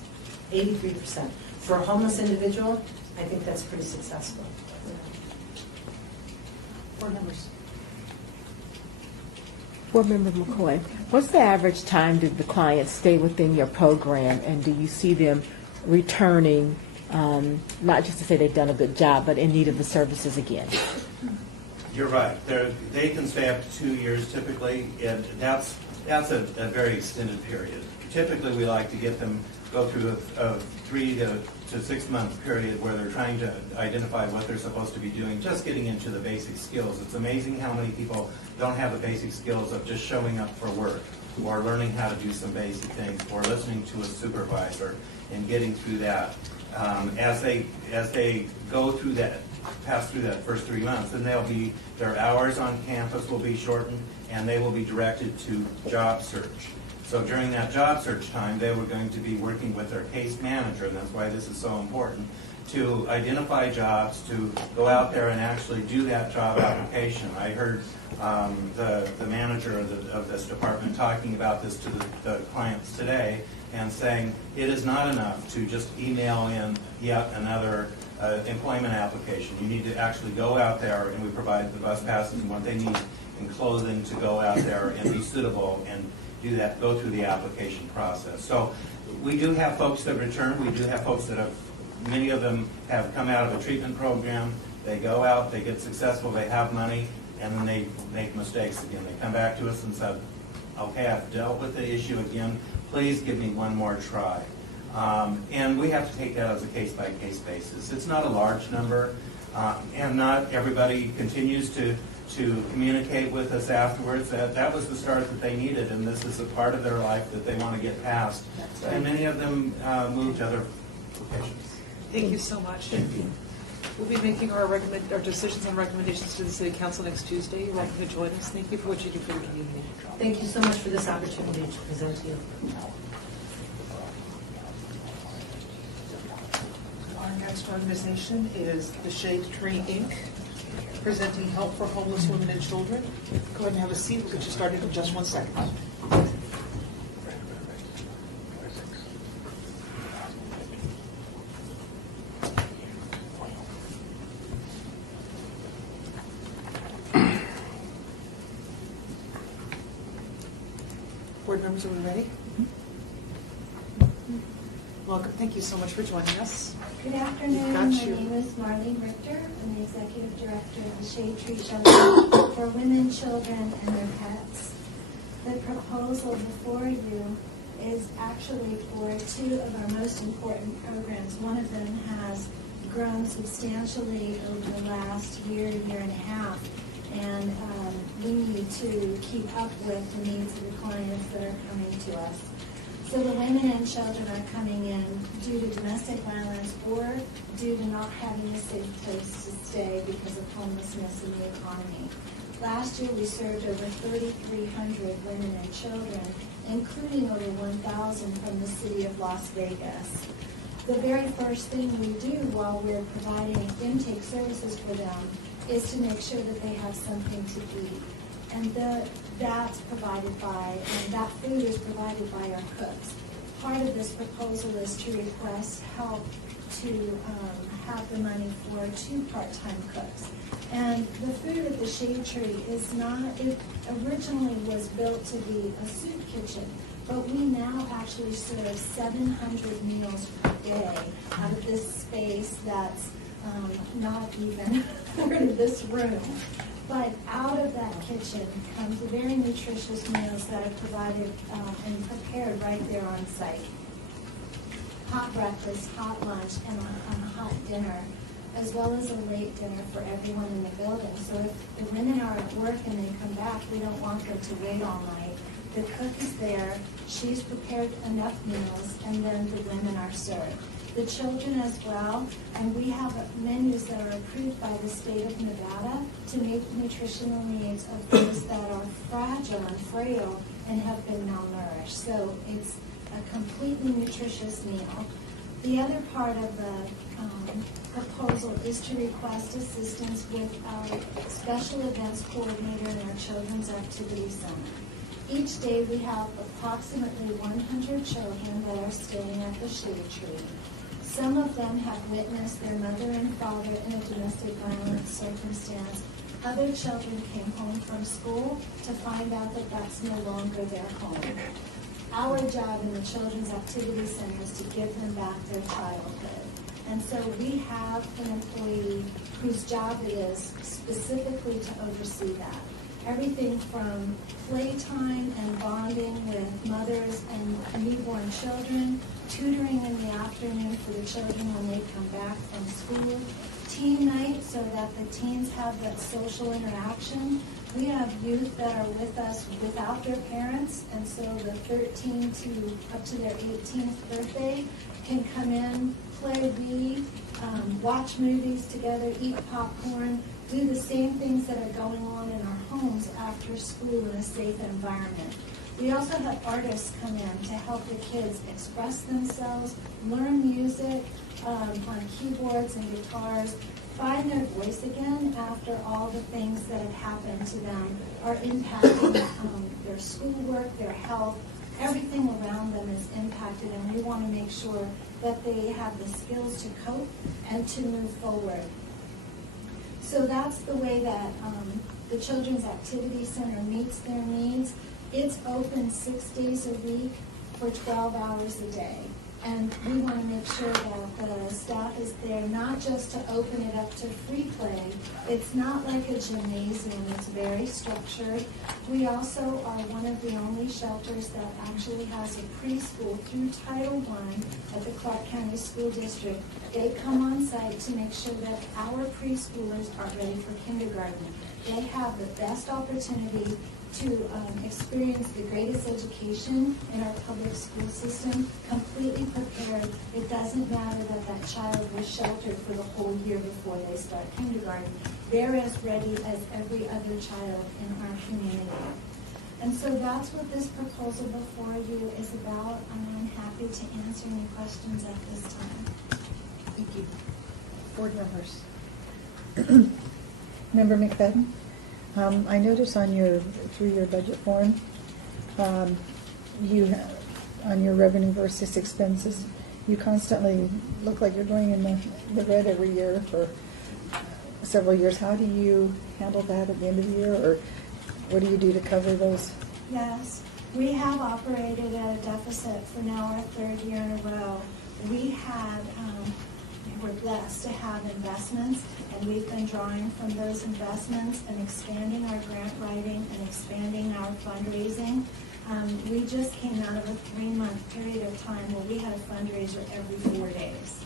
83%. For a homeless individual, I think that's pretty successful. Board members. Board Member McCoy, what's the average time did the clients stay within your program, and do you see them returning, not just to say they've done a good job, but in need of the services again? You're right. They can stay up to 2 years typically, and that's a very extended period. Typically, we like to get them go through a 3 to 6 month period where they're trying to identify what they're supposed to be doing, just getting into the basic skills. It's amazing how many people don't have the basic skills of just showing up for work or learning how to do some basic things or listening to a supervisor and getting through that. As they go through that, pass through that first 3 months, then their hours on campus will be shortened and they will be directed to job search. So during that job search time, they were going to be working with their case manager, and that's why this is so important, to identify jobs, to go out there and actually do that job application. I heard the manager of this department talking about this to the clients today and saying it is not enough to just email in yet another employment application. You need to actually go out there, and we provide the bus passes and what they need in clothing to go out there and be suitable and do that, go through the application process. So we do have folks that return. We do have folks that many of them have come out of a treatment program. They go out, they get successful, they have money, and then they make mistakes again. They come back to us and say, okay, I've dealt with the issue again. Please give me one more try. And we have to take that as a case-by-case basis. It's not a large number. And not everybody continues to communicate with us afterwards. That was the start that they needed, and this is a part of their life that they want to get past. And many of them move to other locations. Thank you so much. We'll be making our decisions and recommendations to the City Council next Tuesday. You're welcome to join us. Thank you for what you do for the community. Thank you so much for this opportunity to present to you. Our next organization is the Shade Tree, Inc., presenting help for homeless women and children. Go ahead and have a seat. We'll get you started in just 1 second. Board members, are we ready? Welcome. Thank you so much for joining us. Good afternoon. We've My got you. name is Marlene Richter. I'm the Executive Director of the Shade Tree Shelter for Women, Children, and their Pets. The proposal before you is actually for two of our most important programs. One of them has grown substantially over the last year and a half, and we need to keep up with the needs of the clients that are coming to us. So the women and children are coming in due to domestic violence or due to not having a safe place to stay because of homelessness in the economy. Last year we served over 3,300 women and children, including over 1,000 from the city of Las Vegas. The very first thing we do while we're providing intake services for them is to make sure that they have something to eat. And that's provided by, and that food is provided by our cooks. Part of this proposal is to request help to have the money for 2 part-time cooks. And the food at the Shade Tree is not, it originally was built to be a soup kitchen, but we now actually serve 700 meals per day out of this space that's not even part of this room. But out of that kitchen comes very nutritious meals that are provided and prepared right there on site. Hot breakfast, hot lunch, and a hot dinner, as well as a late dinner for everyone in the building. So if the women are at work and they come back, we don't want them to wait all night. The cook is there, she's prepared enough meals, and then the women are served. The children as well, and we have menus that are approved by the state of Nevada to meet the nutritional needs of those that are fragile and frail and have been malnourished. So it's a completely nutritious meal. The other part of the proposal is to request assistance with our special events coordinator in our Children's Activity Center. Each day we have approximately 100 children that are staying at the Shade Tree. Some of them have witnessed their mother and father in a domestic violence circumstance. Other children came home from school to find out that that's no longer their home. Our job in the Children's Activity Center is to give them back their childhood. And so we have an employee whose job it is specifically to oversee that. Everything from playtime and bonding with mothers and newborn children, tutoring in the afternoon for the children when they come back from school, teen night so that the teens have that social interaction. We have youth that are with us without their parents, and so the 13 to up to their 18th birthday can come in, play, read, watch movies together, eat popcorn, do the same things that are going on in our homes after school in a safe environment. We also have artists come in to help the kids express themselves, learn music on keyboards and guitars, find their voice again after all the things that have happened to them are impacting their schoolwork, their health. Everything around them is impacted, and we want to make sure that they have the skills to cope and to move forward. So that's the way that the Children's Activity Center meets their needs. It's open 6 days a week for 12 hours a day. And we want to make sure that the staff is there, not just to open it up to free play. It's not like a gymnasium, it's very structured. We also are one of the only shelters that actually has a preschool through Title I at the Clark County School District. They come on site to make sure that our preschoolers are ready for kindergarten. They have the best opportunity to experience the greatest education in our public school system, completely prepared. It doesn't matter that that child was sheltered for the whole year before they start kindergarten. They're as ready as every other child in our community. And so that's what this proposal before you is about. I'm happy to answer any questions at this time. Thank you. Board members. Member McFadden? I notice on your three-year budget form, you have, on your revenue versus expenses, you constantly look like you're going in the red every year for several years. How do you handle that at the end of the year, or what do you do to cover those? Yes, we have operated at a deficit for now our third year in a row. We're blessed to have investments, and we've been drawing from those investments and expanding our grant writing and expanding our fundraising. We just came out of a 3-month period of time where we had a fundraiser every 4 days.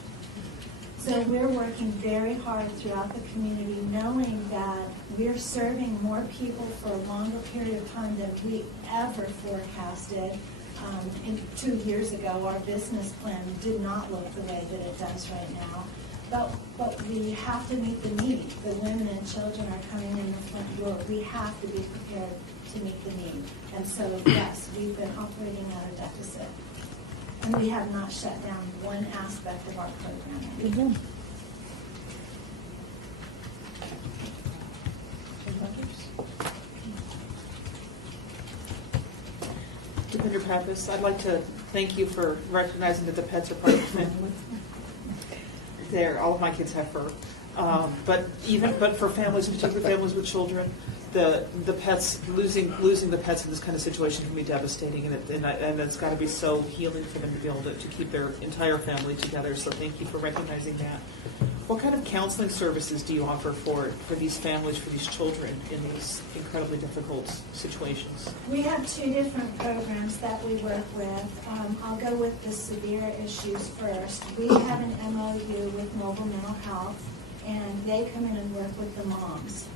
So we're working very hard throughout the community, knowing that we're serving more people for a longer period of time than we ever forecasted. 2 years ago, our business plan did not look the way that it does right now. But we have to meet the need. The women and children are coming in the front door. We have to be prepared to meet the need. And so, yes, we've been operating at a deficit. And we have not shut down one aspect of our programming. Good job. Defender Pappas, I'd like to thank you for recognizing that the pets are part of the family. All of my kids have fur. But for families, particularly families with children, the pets, losing the pets in this kind of situation can be devastating, and it's got to be so healing for them to be able to keep their entire family together. So thank you for recognizing that. What kind of counseling services do you offer for these families, for these children in these incredibly difficult situations? We have 2 different programs that we work with. I'll go with the severe issues first. We have an MOU with Mobile Mental Health, and they come in and work with the moms.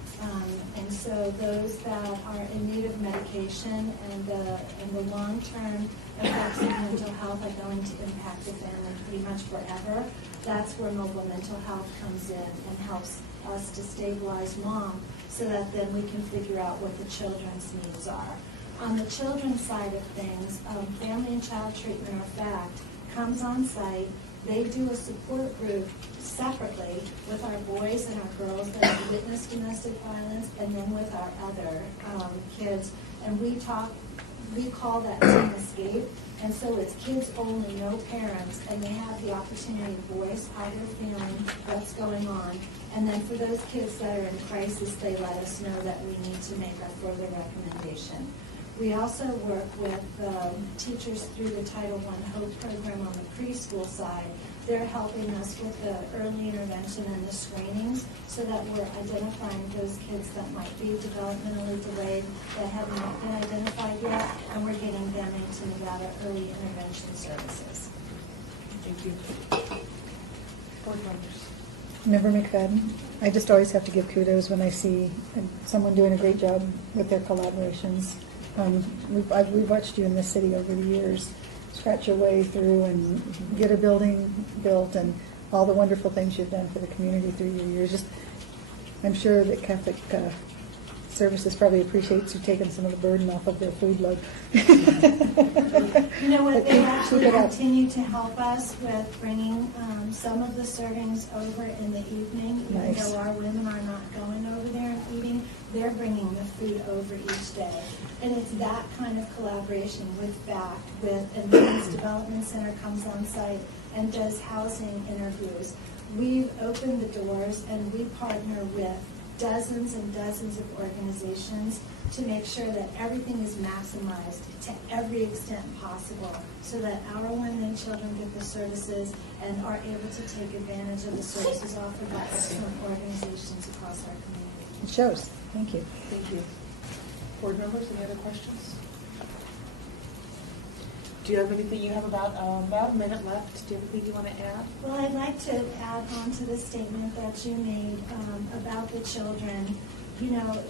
And so those that are in need of medication and the long-term effects of mental health are going to impact the family pretty much forever. That's where Mobile Mental Health comes in and helps us to stabilize mom so that then we can figure out what the children's needs are. On the children's side of things, Family and Child Treatment, or FACT, comes on site. They do a support group separately with our boys and our girls that have witnessed domestic violence, and then with our other kids. And we call that Team Escape. And so it's kids only, no parents, and they have the opportunity to voice how they're feeling, what's going on. And then for those kids that are in crisis, they let us know that we need to make a further recommendation. We also work with teachers through the Title I HOPE program on the preschool side. They're helping us with the early intervention and the screenings so that we're identifying those kids that might be developmentally delayed that have not been identified yet, and we're getting them into Nevada early intervention services. Thank you. Board members. Member McFadden, I just always have to give kudos when I see someone doing a great job with their collaborations. We've watched you in this city over the years scratch your way through and get a building built and all the wonderful things you've done for the community through your years. I'm sure that Catholic Services probably appreciates you taking some of the burden off of their food load. You know what, they actually continue to help us with bringing some of the servings over in the evening. Even Nice. though our women are not going over there and eating, they're bringing the food over each day. And it's that kind of collaboration with BAC, and the Women's Development Center comes on site and does housing interviews. We've opened the doors and we partner with dozens and dozens of organizations to make sure that everything is maximized to every extent possible so that our women and children get the services and are able to take advantage of the services offered by excellent organizations across our community. It shows. Thank you. Thank you. Board members, any other questions? Do you have anything, you have about a minute left, do you have anything you want to add? Well, I'd like to add on to the statement that you made about the children. You know,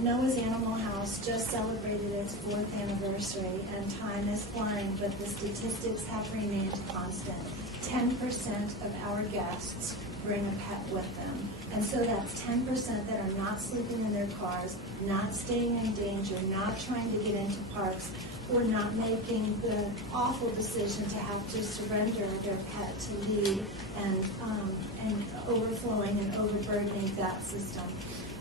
Noah's Animal House just celebrated its 4th anniversary, and time is flying, but the statistics have remained constant. 10% of our guests bring a pet with them. And so that's 10% that are not sleeping in their cars, not staying in danger, not trying to get into parks, or not making the awful decision to have to surrender their pet to lead and overflowing and overburdening that system.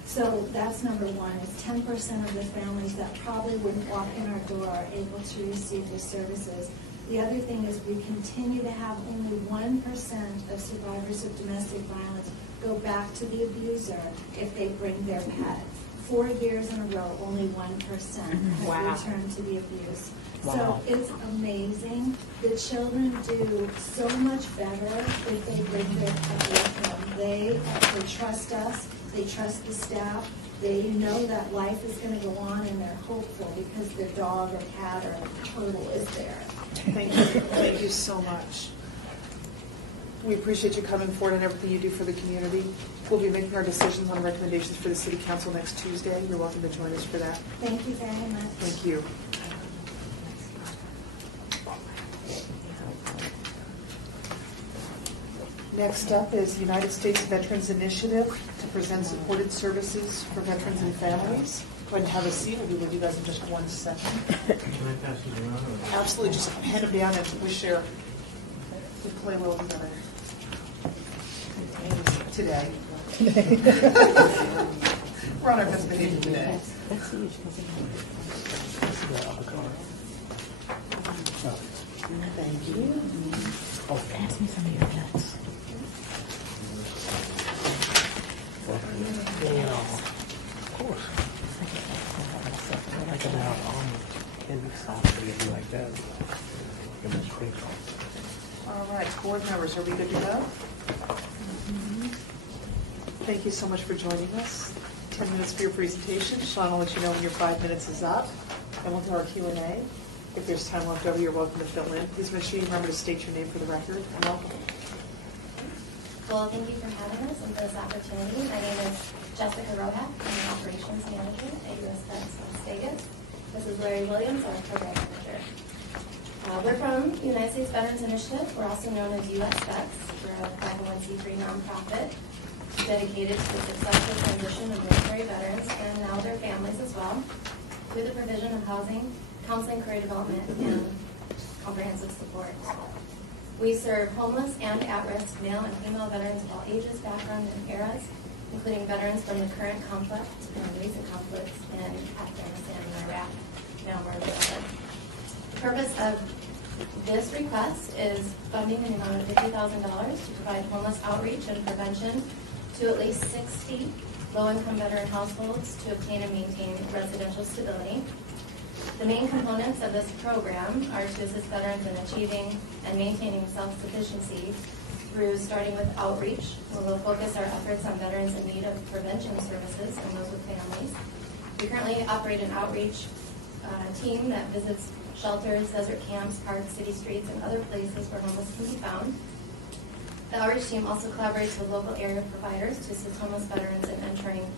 So that's number one, is 10% of the families that probably wouldn't walk in our door are able to receive the services. The other thing is we continue to have only 1% of survivors of domestic violence go back to the abuser if they bring their pet. 4 years in a row, only 1% have returned to the abuse. Wow. So it's amazing. The children do so much better if they bring their pet with them. They trust us. They trust the staff. They know that life is going to go on, and they're hopeful because their dog or cat or turtle is there. Thank you. Thank you so much. We appreciate you coming forward and everything you do for the community. We'll be making our decisions on recommendations for the City Council next Tuesday. You're welcome to join us for that. Thank you very much. Thank you. Next up is the United States Veterans Initiative to present supported services for veterans and families. Go ahead and have a seat. We'll be with you guys in just 1 second. Can I pass these around? Absolutely, just hand them down and we share. We play well together. Today. We're on our best behavior today. That's huge. Thank you. Oh, pass me some of your nuts. Yeah, of course. I like it now. Candy sauce or like that. Give me a sprinkle. All right, board members, are we good to go? Thank you so much for joining us. 10 minutes for your presentation. Sean will let you know when your 5 minutes is up. And we'll do our Q&A. If there's time left over, you're welcome to fill in. Please make sure you remember to state your name for the record. And welcome. Well, thank you for having us and for this opportunity. My name is Jessica Rohat. I'm the Operations Manager at U.S. Vets Las Vegas. This is Larry Williams, our Program Manager. We're from United States Veterans Initiative. We're also known as U.S. Vets. We're a 501c3 nonprofit dedicated to the successful transition of military veterans and now their families as well, through the provision of housing, counseling, career development, and comprehensive support. We serve homeless and at-risk male and female veterans of all ages, backgrounds, and eras, including veterans from the current conflict and recent conflicts in Afghanistan and Iraq, Myanmar, and Brazil. The purpose of this request is funding in the amount of $50,000 to provide homeless outreach and prevention to at least 60 low-income veteran households to obtain and maintain residential stability. The main components of this program are to assist veterans in achieving and maintaining self-sufficiency through starting with outreach, where we'll focus our efforts on veterans in need of prevention services and those with families. We currently operate an outreach team that visits shelters, desert camps, parks, city streets, and other places where homeless can be found. The outreach team also collaborates with local area providers to assist homeless veterans in entering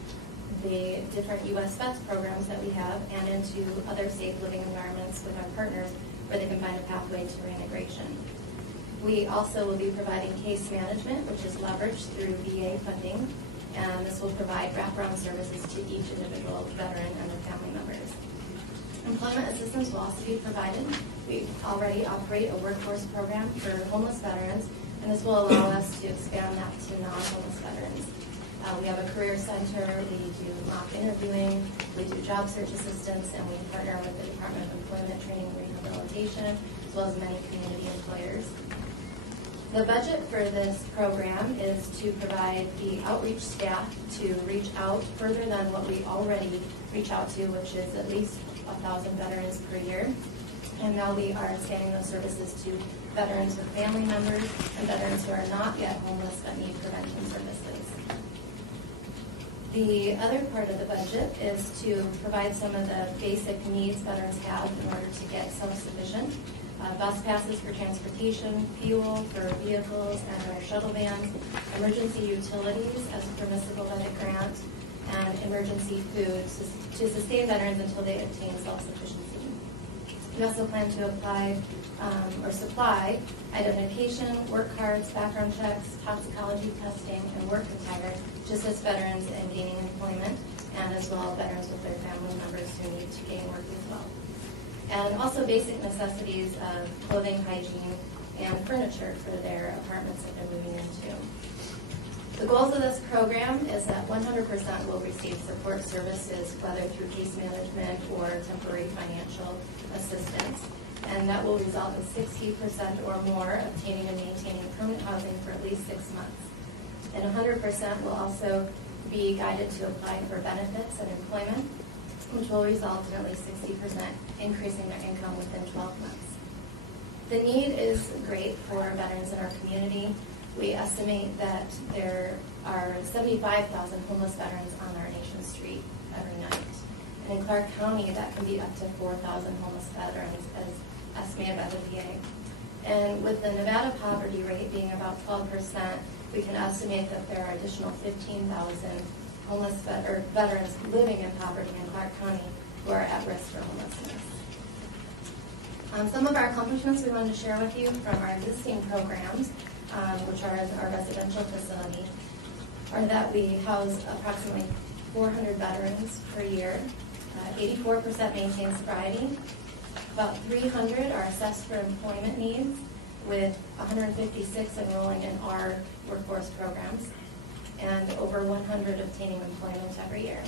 the different U.S. Vets programs that we have and into other safe living environments with our partners where they can find a pathway to reintegration. We also will be providing case management, which is leveraged through VA funding, and this will provide wraparound services to each individual veteran and their family members. Employment assistance will also be provided. We already operate a workforce program for homeless veterans, and this will allow us to expand that to non-homeless veterans. We have a career center, we do mock interviewing, we do job search assistance, and we partner with the Department of Employment, Training, and Rehabilitation, as well as many community employers. The budget for this program is to provide the outreach staff to reach out further than what we already reach out to, which is at least 1,000 veterans per year. And now we are expanding those services to veterans with family members and veterans who are not yet homeless but need prevention services. The other part of the budget is to provide some of the basic needs veterans have in order to get self-sufficient. Bus passes for transportation, fuel for vehicles and our shuttle vans, emergency utilities as permissible by the grant, and emergency food to sustain veterans until they attain self-sufficiency. We also plan to apply or supply identification, work cards, background checks, toxicology testing, and work attire to assist veterans in gaining employment, and as well veterans with their family members who need to gain work as well. And also basic necessities of clothing, hygiene, and furniture for their apartments that they're moving into. The goals of this program is that 100% will receive support services, whether through case management or temporary financial assistance. And that will result in 60% or more obtaining and maintaining permanent housing for at least 6 months. And 100% will also be guided to apply for benefits and employment, which will result in at least 60% increasing their income within 12 months. The need is great for veterans in our community. We estimate that there are 75,000 homeless veterans on our nation's street every night. And in Clark County, that can be up to 4,000 homeless veterans as estimated by the VA. And with the Nevada poverty rate being about 12%, we can estimate that there are additional 15,000 homeless veterans living in poverty in Clark County who are at risk for homelessness. Some of our accomplishments we wanted to share with you from our existing programs, which are in our residential facility, are that we house approximately 400 veterans per year. 84% maintain sobriety. About 300 are assessed for employment needs, with 156 enrolling in our workforce programs, and over 100 obtaining employment every year.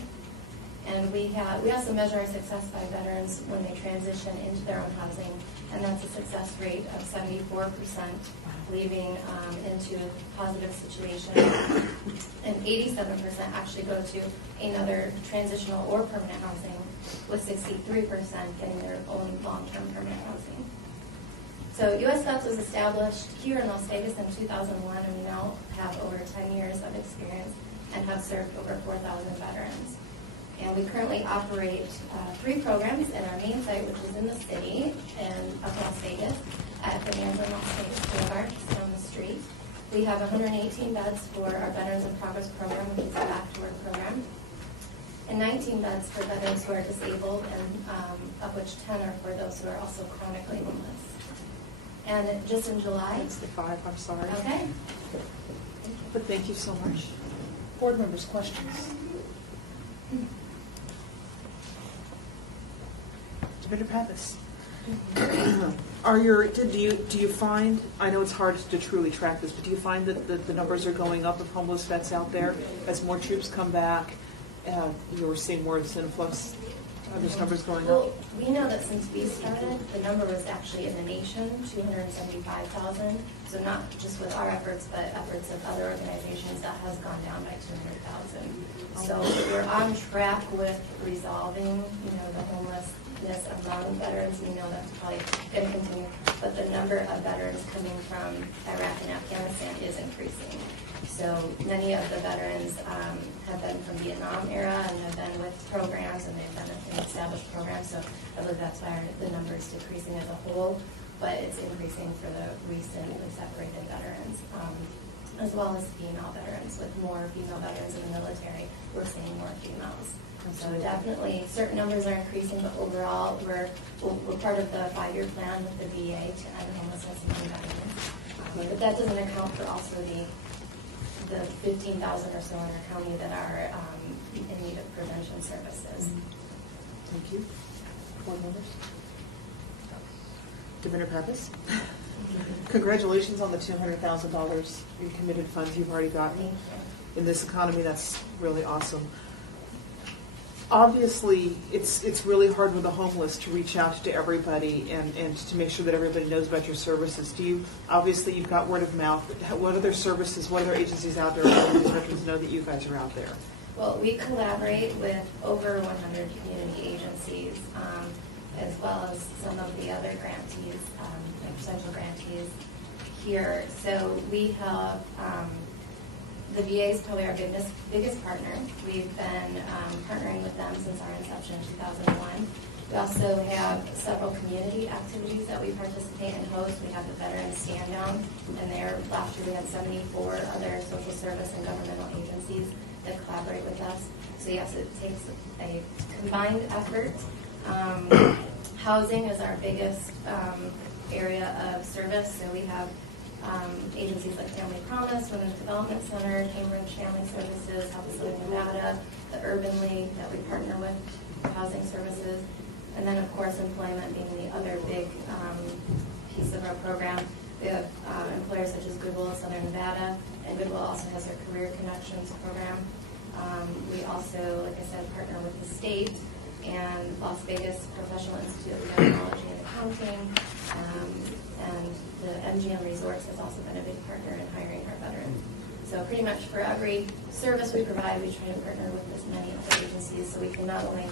And we also measure our success by veterans when they transition into their own housing, and that's a success rate of 74%, leaving into a positive situation, and 87% actually go to another transitional or permanent housing, with 63% getting their own long-term permanent housing. So U.S. Vets was established here in Las Vegas in 2001, and we now have over 10 years of experience and have served over 4,000 veterans. And we currently operate 3 programs in our main site, which is in the city of Las Vegas, at Bonanza Las Vegas Boulevard, just down the street. We have 118 beds for our Veterans in Progress program, which is a back-to-work program, and 19 beds for veterans who are disabled, and of which 10 are for those who are also chronically homeless. And just in July... That's the 5, I'm sorry. Okay. But thank you so much. Board members, questions? Director Pappas. Do you find, I know it's hard to truly track this, but do you find that the numbers are going up of homeless vets out there as more troops come back? You're seeing more of this influx? Are those numbers going up? Well, we know that since we started, the number was actually in the nation, 275,000. So not just with our efforts, but efforts of other organizations, that has gone down by 200,000. So we're on track with resolving, the homelessness among veterans. We know that's probably going to continue, but the number of veterans coming from Iraq and Afghanistan is increasing. So many of the veterans have been from Vietnam era and have been with programs, and they've been in established programs. So I believe that's why the number is decreasing as a whole, but it's increasing for the recently separated veterans, as well as female veterans. With more female veterans in the military, we're seeing more females. So definitely, certain numbers are increasing, but overall, we're part of the 5-year plan with the VA to end homelessness among veterans. But that doesn't account for also the 15,000 or so in our county that are in need of prevention services. Thank you. Board members? Director Pappas? Congratulations on the $200,000 in committed funds you've already gotten. Thank you. In this economy, that's really awesome. Obviously, it's really hard with the homeless to reach out to everybody and to make sure that everybody knows about your services. Obviously, you've got word of mouth. What other services, what other agencies out there let these veterans know that you guys are out there? Well, we collaborate with over 100 community agencies, as well as some of the other grantees, like potential grantees here. So we have, the VA is probably our biggest partner. We've been partnering with them since our inception in 2001. We also have several community activities that we participate and host. We have the Veterans Stand Down, and there last year we had 74 other social service and governmental agencies that collaborate with us. So yes, it takes a combined effort. Housing is our biggest area of service. So we have agencies like Family Promise, Women's Development Center, Cambridge Family Services, Help Us Live Nevada, the Urban League that we partner with for housing services. And then, of course, employment being the other big piece of our program. We have employers such as Goodwill of Southern Nevada, and Goodwill also has their Career Connections program. We also, like I said, partner with the state and Las Vegas Professional Institute of Technology and Accounting, and the MGM Resorts has also been a big partner in hiring our veterans. So pretty much for every service we provide, we try to partner with as many other agencies so we can not only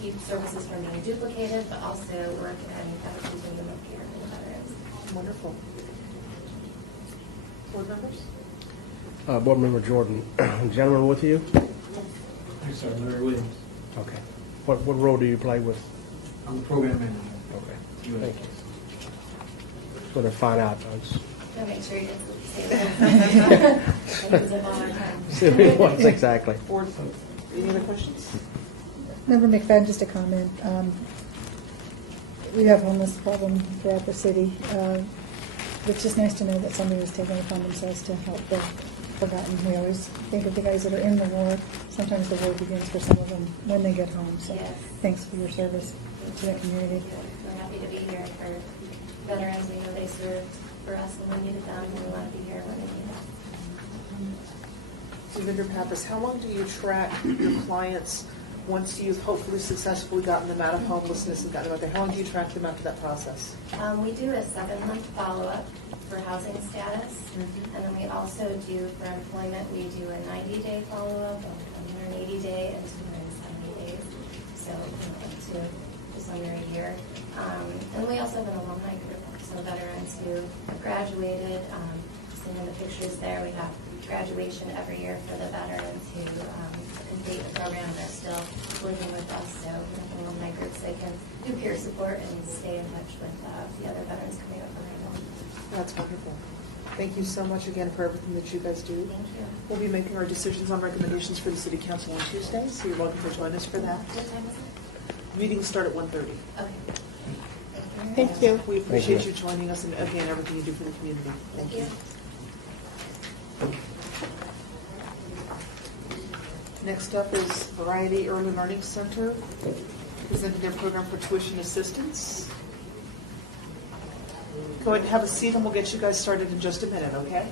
keep services from being duplicated, but also work and have a continuum of care for the veterans. Wonderful. Board members? Board Member Jordan. Gentleman with you? Yes, sir, Larry Williams. Okay. What role do you play with? I'm the program manager. Okay. Thank you. Just want to find out. So make sure you say that. Use up all our time. Exactly. Board, any other questions? Member McFadden, just a comment. We have homeless problem throughout the city. It's just nice to know that somebody was taking it upon themselves to help the forgotten. We always think of the guys that are in the war. Sometimes the war begins for some of them when they get home. So Yes. thanks for your service to the community. We're happy to be here for veterans. We know they served for us when we needed them, and we want to be here when they need us. So, Victor Pappas, how long do you track your clients once you've hopefully successfully gotten them out of homelessness and gotten them out there? How long do you track them after that process? We do a 7-month follow-up for housing status, and then we also do for employment, we do a 90-day follow-up, 180-day, and 270 days, so up to just under a year. And we also have an alumni group, so veterans who have graduated, seeing in the pictures there, we have graduation every year for the veterans who complete the program. They're still living with us, so we have alumni groups. They can do peer support and stay in touch with the other veterans coming up around them. That's wonderful. Thank you so much again for everything that you guys do. Thank you. We'll be making our decisions on recommendations for the City Council on Tuesday, so you're welcome to join us for that. What time is it? Meetings start at 1:30. Okay. Thank you. We appreciate you joining us and again, everything you do for the community. Thank you. Next up is Variety Early Learning Center, presenting their program for tuition assistance. Go ahead and have a seat and we'll get you guys started in just a minute, okay?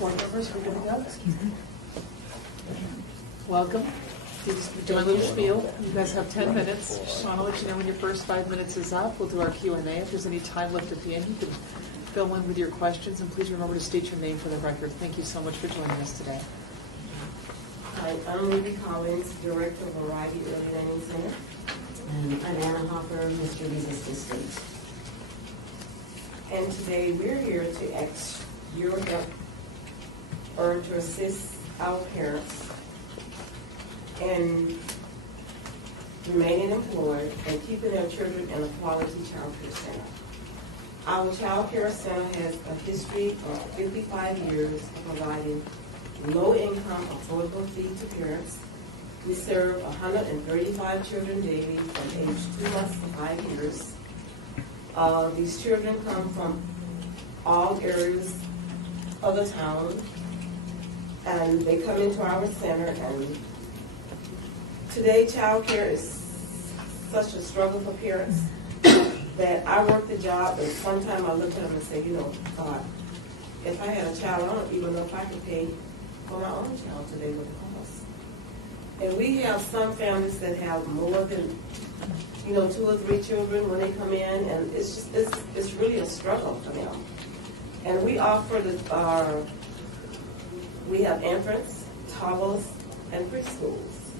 Board members, we're going to go. Welcome. Do a little spiel. You guys have 10 minutes. Just want to let you know when your first 5 minutes is up. We'll do our Q&A. If there's any time left at the end, you can fill in with your questions. And please remember to state your name for the record. Thank you so much for joining us today. Hi, I'm Libby Collins, Director of Variety Early Learning Center. And I'm Anna Hopper, Mr. Lee's assistant. And today we're here to ask your help or to assist our parents in remaining employed and keeping their children in a quality child care center. Our child care center has a history of 55 years of providing low-income, affordable feed to parents. We serve 135 children daily from age 2 months to 5 years. These children come from all areas of the town, and they come into our center, and today childcare is such a struggle for parents that I work the job, and sometimes I look at them and say, God, if I had a child, I don't even know if I could pay for my own child today with the cost. And we have some families that have more than 2 or 3 children when they come in, and it's really a struggle for them. And we offer we have infants, toddlers, and preschools.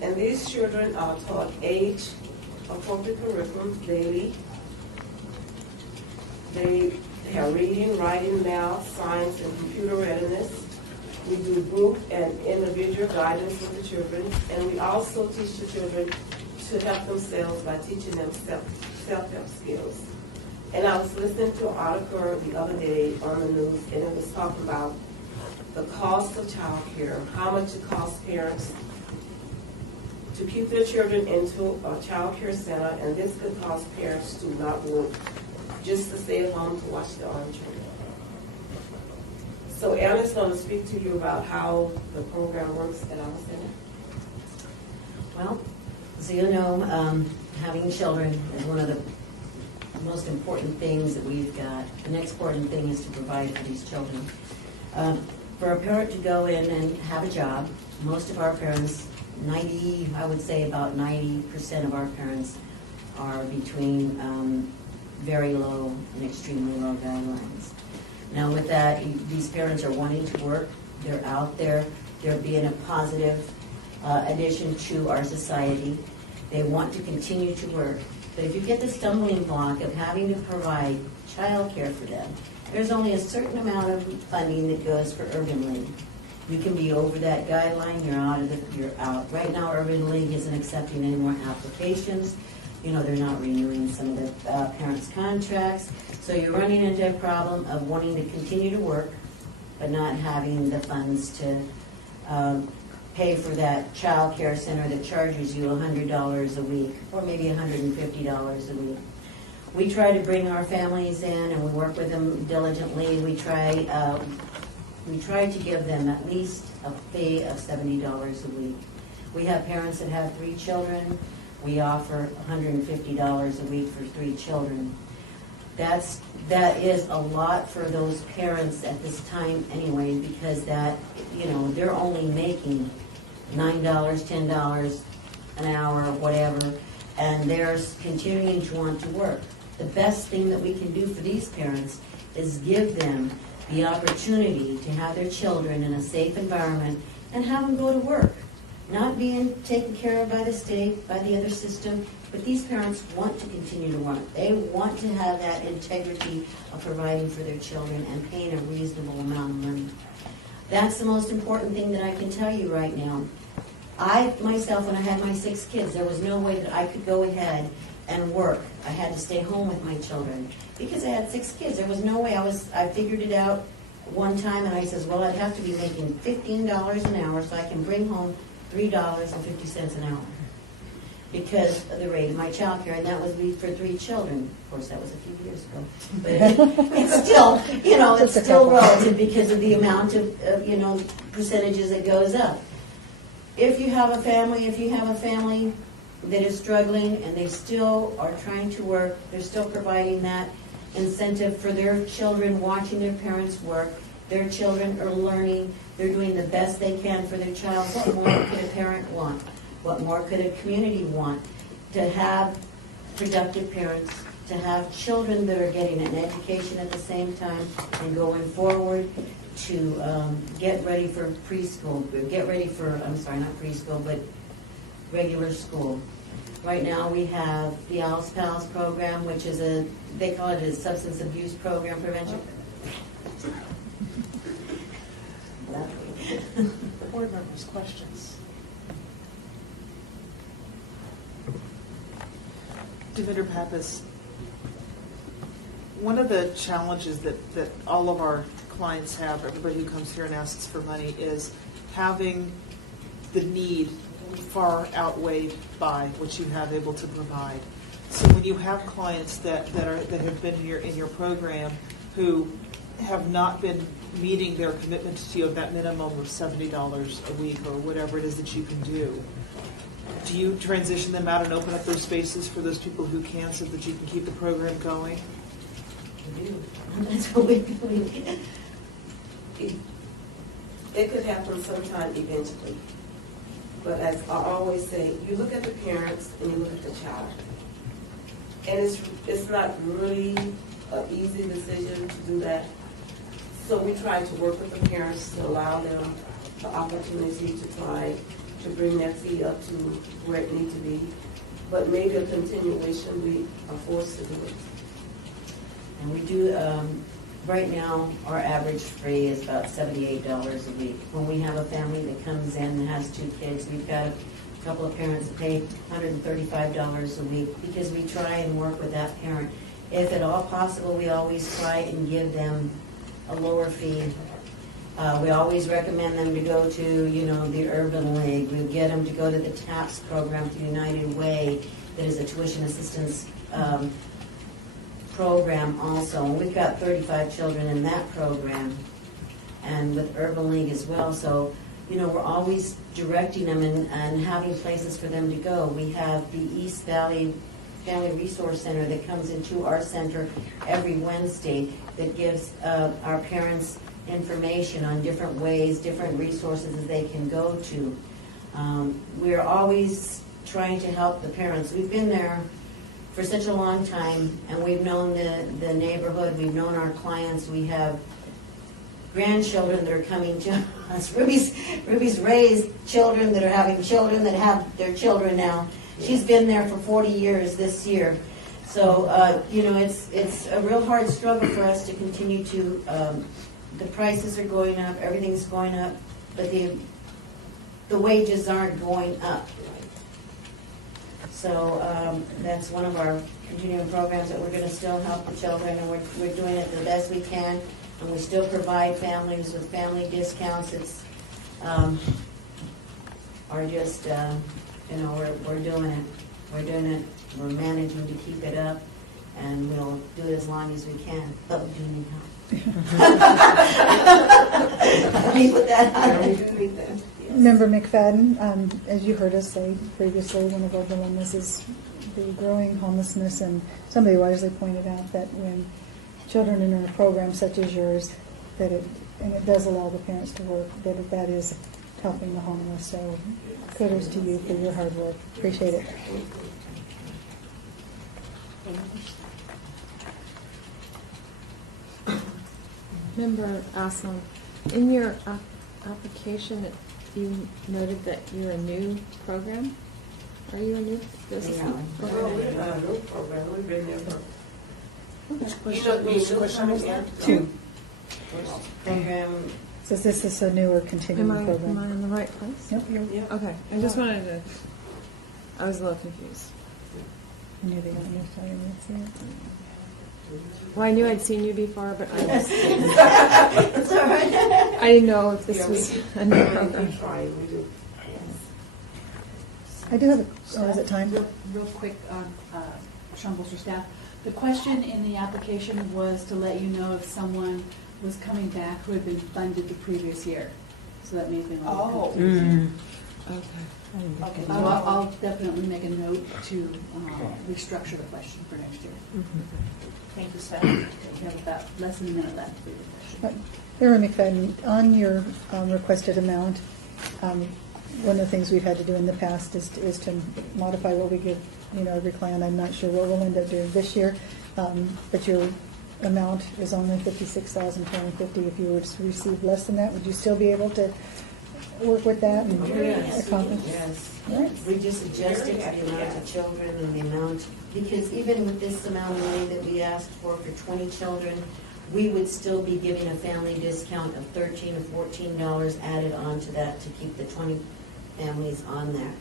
And these children are taught age-appropriate curriculum daily. They have reading, writing, math, science, and computer readiness. We do group and individual guidance with the children, and we also teach the children to help themselves by teaching them self-help skills. And I was listening to an article the other day on the news, and it was talking about the cost of child care, how much it costs parents to keep their children into a child care center, and this could cost parents to not work just to stay at home to watch their own children. So Anna's going to speak to you about how the program works at our center. Well, so you know, having children is one of the most important things that we've got. The next important thing is to provide for these children. For a parent to go in and have a job, most of our parents, I would say about 90% of our parents are between very low and extremely low guidelines. Now with that, these parents are wanting to work, they're out there, they're being a positive addition to our society. They want to continue to work. But if you get the stumbling block of having to provide child care for them, there's only a certain amount of funding that goes for Urban League. You can be over that guideline, you're out. Right now, Urban League isn't accepting any more applications. They're not renewing some of the parents' contracts. So you're running into a problem of wanting to continue to work, but not having the funds to pay for that child care center that charges you $100 a week, or maybe $150 a week. We try to bring our families in, and we work with them diligently. We try to give them at least a fee of $70 a week. We have parents that have 3 children. We offer $150 a week for 3 children. That is a lot for those parents at this time anyway, because they're only making $9, $10 an hour, whatever, and they're continuing to want to work. The best thing that we can do for these parents is give them the opportunity to have their children in a safe environment and have them go to work. Not being taken care of by the state, by the other system, but these parents want to continue to work. They want to have that integrity of providing for their children and paying a reasonable amount of money. That's the most important thing that I can tell you right now. I, myself, when I had my 6 kids, there was no way that I could go ahead and work. I had to stay home with my children because I had 6 kids. There was no way. I figured it out one time, and I says, well, I'd have to be making $15 an hour so I can bring home $3.50 an hour because of the rate of my child care, and that was for 3 children. Of course, that was a few years ago. But it's still, it's still relative because of the amount of, percentages that goes up. If you have a family that is struggling and they still are trying to work, they're still providing that incentive for their children, watching their parents work, their children are learning, they're doing the best they can for their child. What more could a parent want? What more could a community want? To have productive parents, to have children that are getting an education at the same time and going forward to get ready for preschool, not preschool, but regular school. Right now we have the ALS PALS program, which is they call it a substance abuse program prevention. Board members, questions? Defender Pappas, one of the challenges that all of our clients have, everybody who comes here and asks for money, is having the need far outweighed by what you have able to provide. So when you have clients that have been here in your program who have not been meeting their commitments to you of that minimum of $70 a week or whatever it is that you can do you transition them out and open up those spaces for those people who can so that you can keep the program going? We do. That's what we It could happen sometime eventually. But as I always say, you look at the parents and you look at the child. And it's not really an easy decision to do that. So we try to work with the parents to allow them the opportunity to try to bring that fee up to where it needs to be. But maybe a continuation, we are forced to do it. And we do, right now, our average free is about $78 a week. When we have a family that comes in and has 2 kids, we've got a couple of parents that pay $135 a week because we try and work with that parent. If at all possible, we always try and give them a lower fee. We always recommend them to go to, the Urban League. We get them to go to the TAPS program through United Way that is a tuition assistance program also. And we've got 35 children in that program and with Urban League as well. So, we're always directing them and having places for them to go. We have the East Valley Family Resource Center that comes into our center every Wednesday that gives our parents information on different ways, different resources that they can go to. We're always trying to help the parents. We've been there for such a long time, and we've known the neighborhood, we've known our clients, we have grandchildren that are coming to us. Ruby's raised children that are having children that have their children now. She's been there for 40 years this year. So, it's a real hard struggle for us to continue to, the prices are going up, everything's going up, but the wages aren't going up. So that's one of our continuing programs that we're going to still help the children, and we're doing it the best we can, and we still provide families with family discounts. It's are just we're doing it. We're doing it. We're managing to keep it up, and we'll do it as long as we can. But we do need help. With that. Member McFadden, as you heard us say previously, one of our dilemmas is the growing homelessness, and somebody wisely pointed out that when children are in a program such as yours, that it does allow the parents to work, that is helping the homeless. So kudos to you for your hard work. Appreciate it. Member Aslam, in your application, you noted that you're a new program. Are you a new business? Well, we're not a new program. We've been there for. Two. Program. So this is a newer continuing program. Am I in the right place? Yep, you're. Okay, I just wanted to. I was a little confused. I knew they were going to tell you this. Well, I knew I'd seen you before, but I was. It's all right. I didn't know if this was a new program. I do have a. Oh, is it time? Real quick, Sean Bolster staff. The question in the application was to let you know if someone was coming back who had been funded the previous year. So that may have been a little confusing. Okay. So I'll definitely make a note to restructure the question for next year. Thank you, staff. We have about less than a minute left for your question. Member McFadden, on your requested amount, one of the things we've had to do in the past is to modify what we give, every client. I'm not sure what we'll end up doing this year, but your amount is only $56,250. If you were to receive less than that, would you still be able to work with that and accomplish? Yes. Right. We just adjusted to the amount of children and the amount, because even with this amount of money that we asked for 20 children, we would still be giving a family discount of $13 or $14 added on to that to keep the 20 families on there.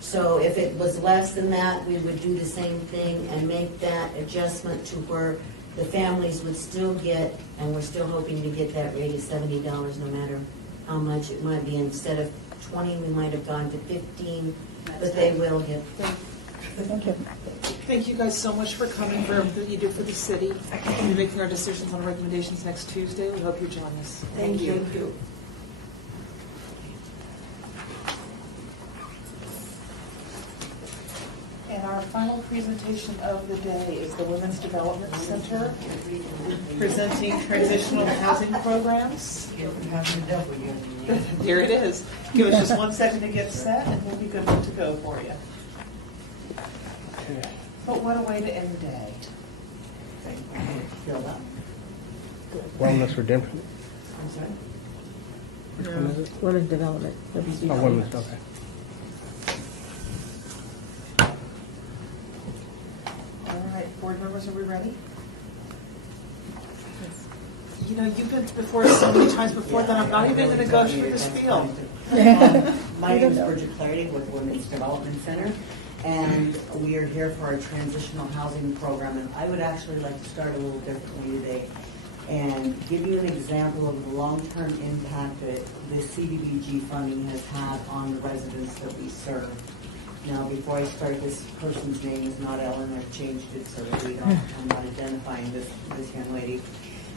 So if it was less than that, we would do the same thing and make that adjustment to where the families would still get, and we're still hoping to get that rate of $70 no matter how much it might be. Instead of 20, we might have gone to 15, but they will get. Thank you. Thank you guys so much for coming, for everything you do for the city. We'll be making our decisions on recommendations next Tuesday. We hope you join us. Thank you. And our final presentation of the day is the Women's Development Center, presenting transitional housing programs. Here it is. Give us just 1 second to get set, and we'll be good to go for you. But what a way to end the day. Wellness Redemption. I'm sorry? Which one is it? Women's Development. Oh, women's, okay. All right, board members, are we ready? You know, you've been before so many times before that I'm not even going to go through the spiel. My name is Bridget Clarity with Women's Development Center, and we are here for our transitional housing program. And I would actually like to start a little differently today and give you an example of the long-term impact that the CDBG funding has had on the residents that we serve. Now, before I start, this person's name is not Ellen. I've changed it so that I'm not identifying this young lady.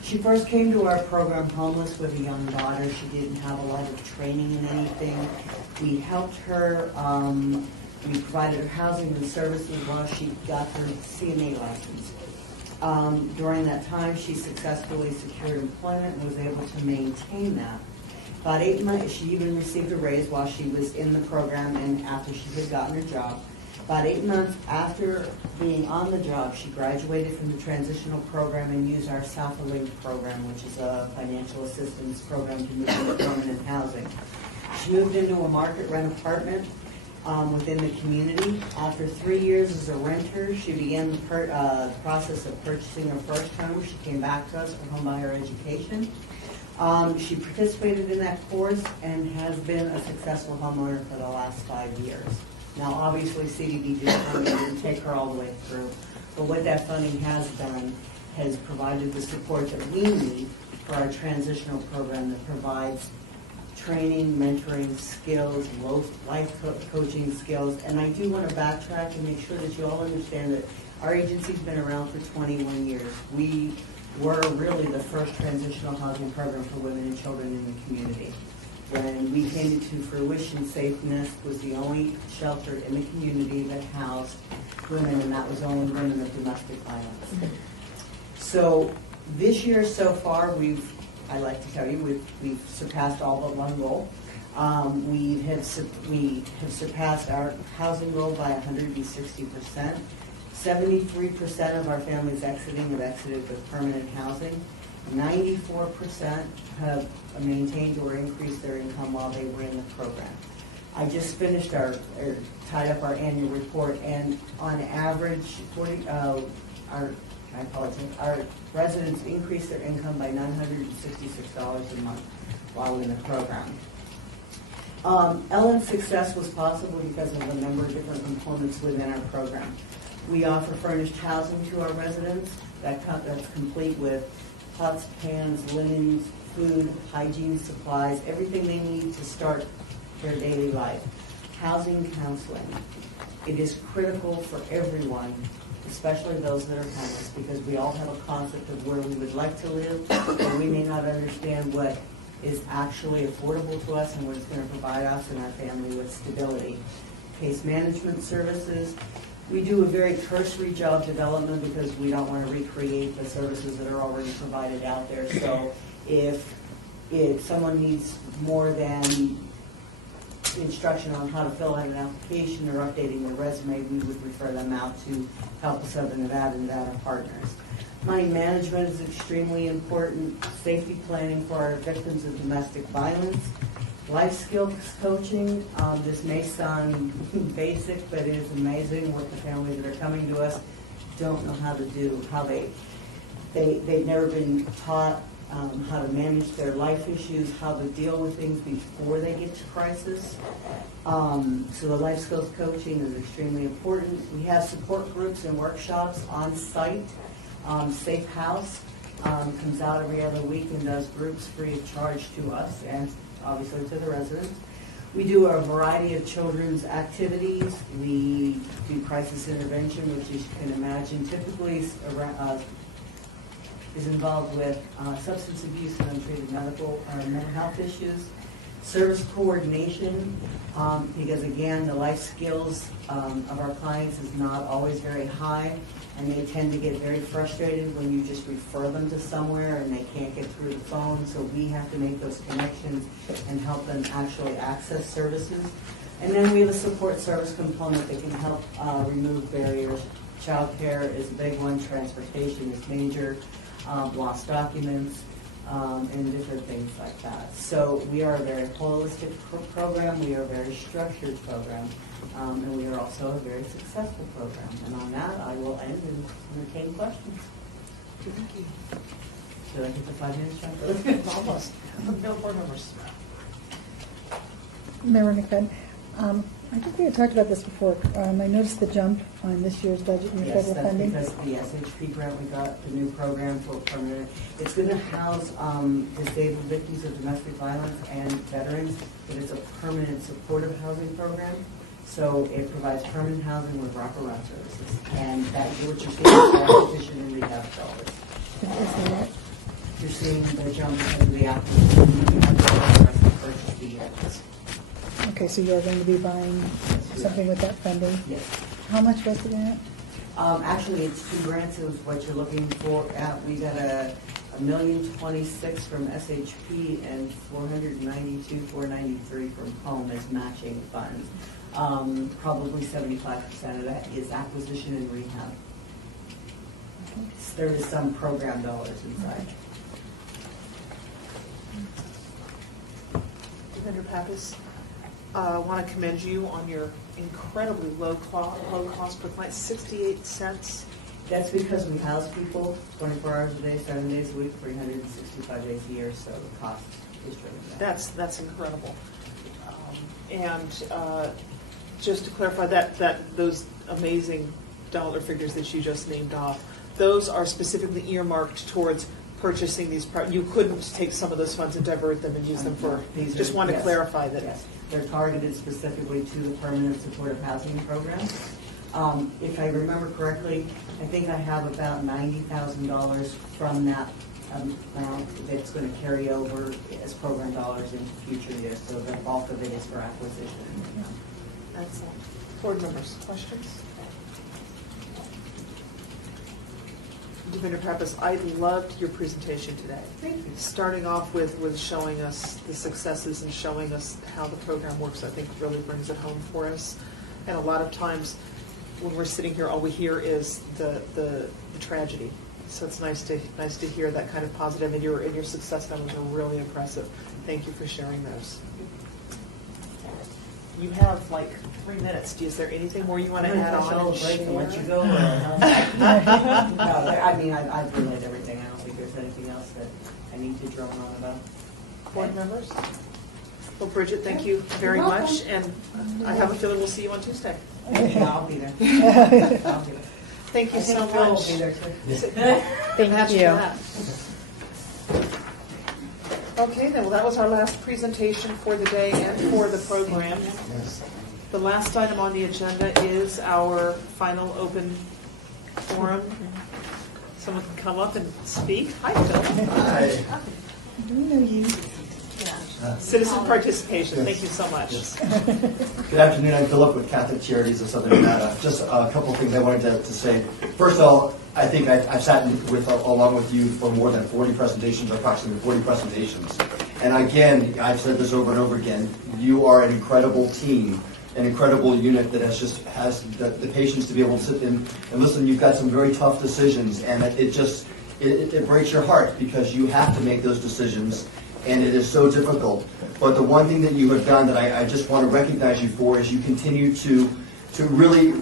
She first came to our program homeless with a young daughter. She didn't have a lot of training in anything. We helped her. We provided her housing and services while she got her CNA license. During that time, she successfully secured employment and was able to maintain that. About 8 months, she even received a raise while she was in the program and after she had gotten her job. About 8 months after being on the job, she graduated from the transitional program and used our South Link program, which is a financial assistance program to move into permanent housing. She moved into a market rent apartment within the community. After 3 years as a renter, she began the process of purchasing her first home. She came back to us for home buyer education. She participated in that course and has been a successful homeowner for the last 5 years. Now, obviously, CDBG funding didn't take her all the way through, but what that funding has done has provided the support that we need for our transitional program that provides training, mentoring skills, life coaching skills. And I do want to backtrack and make sure that you all understand that our agency's been around for 21 years. We were really the first transitional housing program for women and children in the community. When we came to fruition, Safe Nest was the only shelter in the community that housed women, and that was only women of domestic violence. So this year so far, I like to tell you, we've surpassed all but one goal. We have surpassed our housing goal by 160%. 73% of our families exiting have exited with permanent housing. 94% have maintained or increased their income while they were in the program. I just finished tied up our annual report, and on average, our residents increased their income by $966 a month while in the program. Ellen's success was possible because of a number of different components within our program. We offer furnished housing to our residents that's complete with pots, pans, linens, food, hygiene supplies, everything they need to start their daily life. Housing counseling. It is critical for everyone, especially those that are homeless, because we all have a concept of where we would like to live, but we may not understand what is actually affordable to us and what it's going to provide us and our family with stability. Case management services. We do a very cursory job development because we don't want to recreate the services that are already provided out there. So if someone needs more than instruction on how to fill out an application or updating their resume, we would refer them out to Help Us Southern Nevada and Nevada Partners. Money management is extremely important. Safety planning for our victims of domestic violence. Life skills coaching. This may sound basic, but it is amazing what the families that are coming to us don't know how to do. How they've never been taught how to manage their life issues, how to deal with things before they get to crisis. So the life skills coaching is extremely important. We have support groups and workshops on site. Safe House comes out every other week and does groups free of charge to us and obviously to the residents. We do a variety of children's activities. We do crisis intervention, which as you can imagine typically is involved with substance abuse and untreated mental health issues. Service coordination, because again, the life skills of our clients is not always very high, and they tend to get very frustrated when you just refer them to somewhere and they can't get through the phone, so we have to make those connections and help them actually access services. And then we have a support service component that can help remove barriers. Childcare is a big one, transportation is major, lost documents, and different things like that. So we are a very holistic program, we are a very structured program, and we are also a very successful program. And on that, I will end and entertain questions. Thank you. Did I get the 5 minutes right? Almost. No board members. Member McFadden, I think we had talked about this before. I noticed the jump on this year's budget in Yes, federal that's funding. because the SHP grant, we got the new program for permanent. It's going to house disabled victims of domestic violence and veterans, but it's a permanent supportive housing program. So it provides permanent housing with wraparound services. And that's what you're seeing is acquisition and rehab dollars. You're seeing the jump in the acquisition. You have to purchase the units. Okay, so you're going to be buying something with that funding? Yes. How much was the grant? Actually, it's 2 grants is what you're looking for. We got a $1,026,000 from SHP and $492,493 from home as matching funds. Probably 75% of that is acquisition and rehab. There is some program dollars inside. Defender Pappas, I want to commend you on your incredibly low cost per client, 68 cents. That's because we house people 24 hours a day, 7 days a week, 365 days a year, so the cost is driven down. That's incredible. And just to clarify that those amazing dollar figures that you just named off, those are specifically earmarked towards purchasing these. You couldn't take some of those funds and divert them and use them for. Just want to clarify that. Yes. They're targeted specifically to the permanent supportive housing program. If I remember correctly, I think I have about $90,000 from that amount that's going to carry over as program dollars into future years. So the bulk of it is for acquisition. Excellent. Board members, questions? Defender Pappas, I loved your presentation today. Thank you. Starting off with showing us the successes and showing us how the program works, I think really brings it home for us. And a lot of times when we're sitting here, all we hear is the tragedy. So it's nice to hear that kind of positive, and your success numbers are really impressive. Thank you for sharing those. You have like 3 minutes. Is there anything more you want to add on? And let you go. No, I mean, I've relayed everything. I don't think there's anything else that I need to drone on about. Board members? Well, Bridget, thank you very You're welcome. much, and I have a feeling we'll see you on Tuesday. I'll be there. Thank you I think so Phil will much. be there too. Thank you. Okay, then, well, that was our last presentation for the day and for the program. The last item on the agenda is our final open forum. Someone can come up and speak. Hi, Phil. Hi. Do we know you? Citizen participation, thank you so much. Good afternoon, I'm Philip with Catholic Charities of Southern Nevada. Just a couple things I wanted to say. First of all, I think I've sat along with you for more than 40 presentations, approximately 40 presentations. And again, I've said this over and over again, you are an incredible team, an incredible unit that has the patience to be able to sit in and listen. You've got some very tough decisions, and it breaks your heart because you have to make those decisions. And it is so difficult. But the one thing that you have done that I just want to recognize you for is you continue to really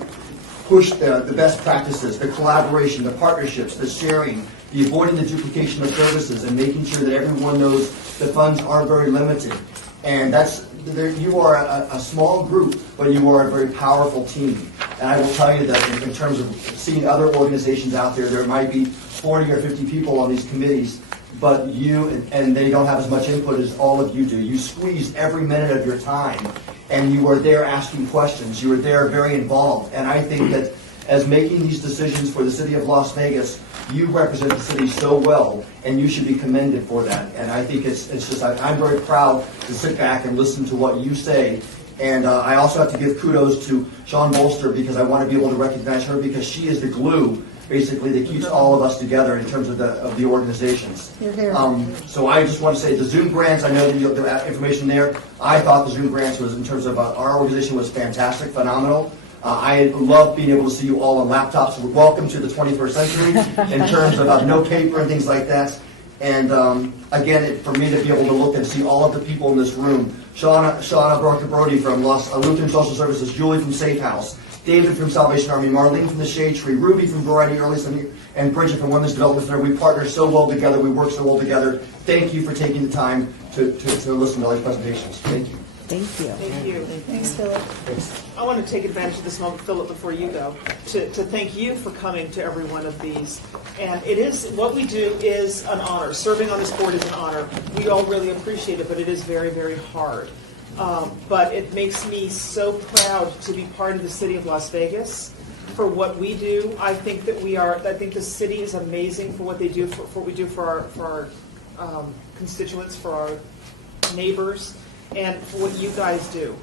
push the best practices, the collaboration, the partnerships, the sharing, the avoiding the duplication of services, and making sure that everyone knows the funds are very limited. And you are a small group, but you are a very powerful team. And I will tell you that in terms of seeing other organizations out there, there might be 40 or 50 people on these committees. but you, and they don't have as much input as all of you do. You squeezed every minute of your time, and you were there asking questions. You were there very involved. And I think that as making these decisions for the city of Las Vegas, you represent the city so well, and you should be commended for that. And I think it's just, I'm very proud to sit back and listen to what you say. And I also have to give kudos to Sean Bolster, because I want to be able to recognize her, because she is the glue, basically, that keeps all of us together in terms of the organizations. You're here. So I just want to say the Zoom grants, I know that you have the information there. I thought the Zoom grants was, in terms of our organization, was fantastic, phenomenal. I love being able to see you all on laptops. Welcome to the 21st century in terms of no paper and things like that. And again, for me to be able to look and see all of the people in this room, Shauna Brody from Lutheran Social Services, Julie from Safe House, David from Salvation Army, Marlene from the Shade Tree, Ruby from Variety Early Sunday, and Bridget from Women's Development Center. We partner so well together. We work so well together. Thank you for taking the time to listen to all these presentations. Thank you. Thank you. Thank you. Thanks, Philip. I want to take advantage of this moment, Philip, before you go, to thank you for coming to every one of these. And it is, what we do is an honor. Serving on this board is an honor. We all really appreciate it, but it is very, very hard. But it makes me so proud to be part of the city of Las Vegas for what we do. I think that I think the city is amazing for what they do, for what we do for our constituents, for our neighbors, and for what you guys do.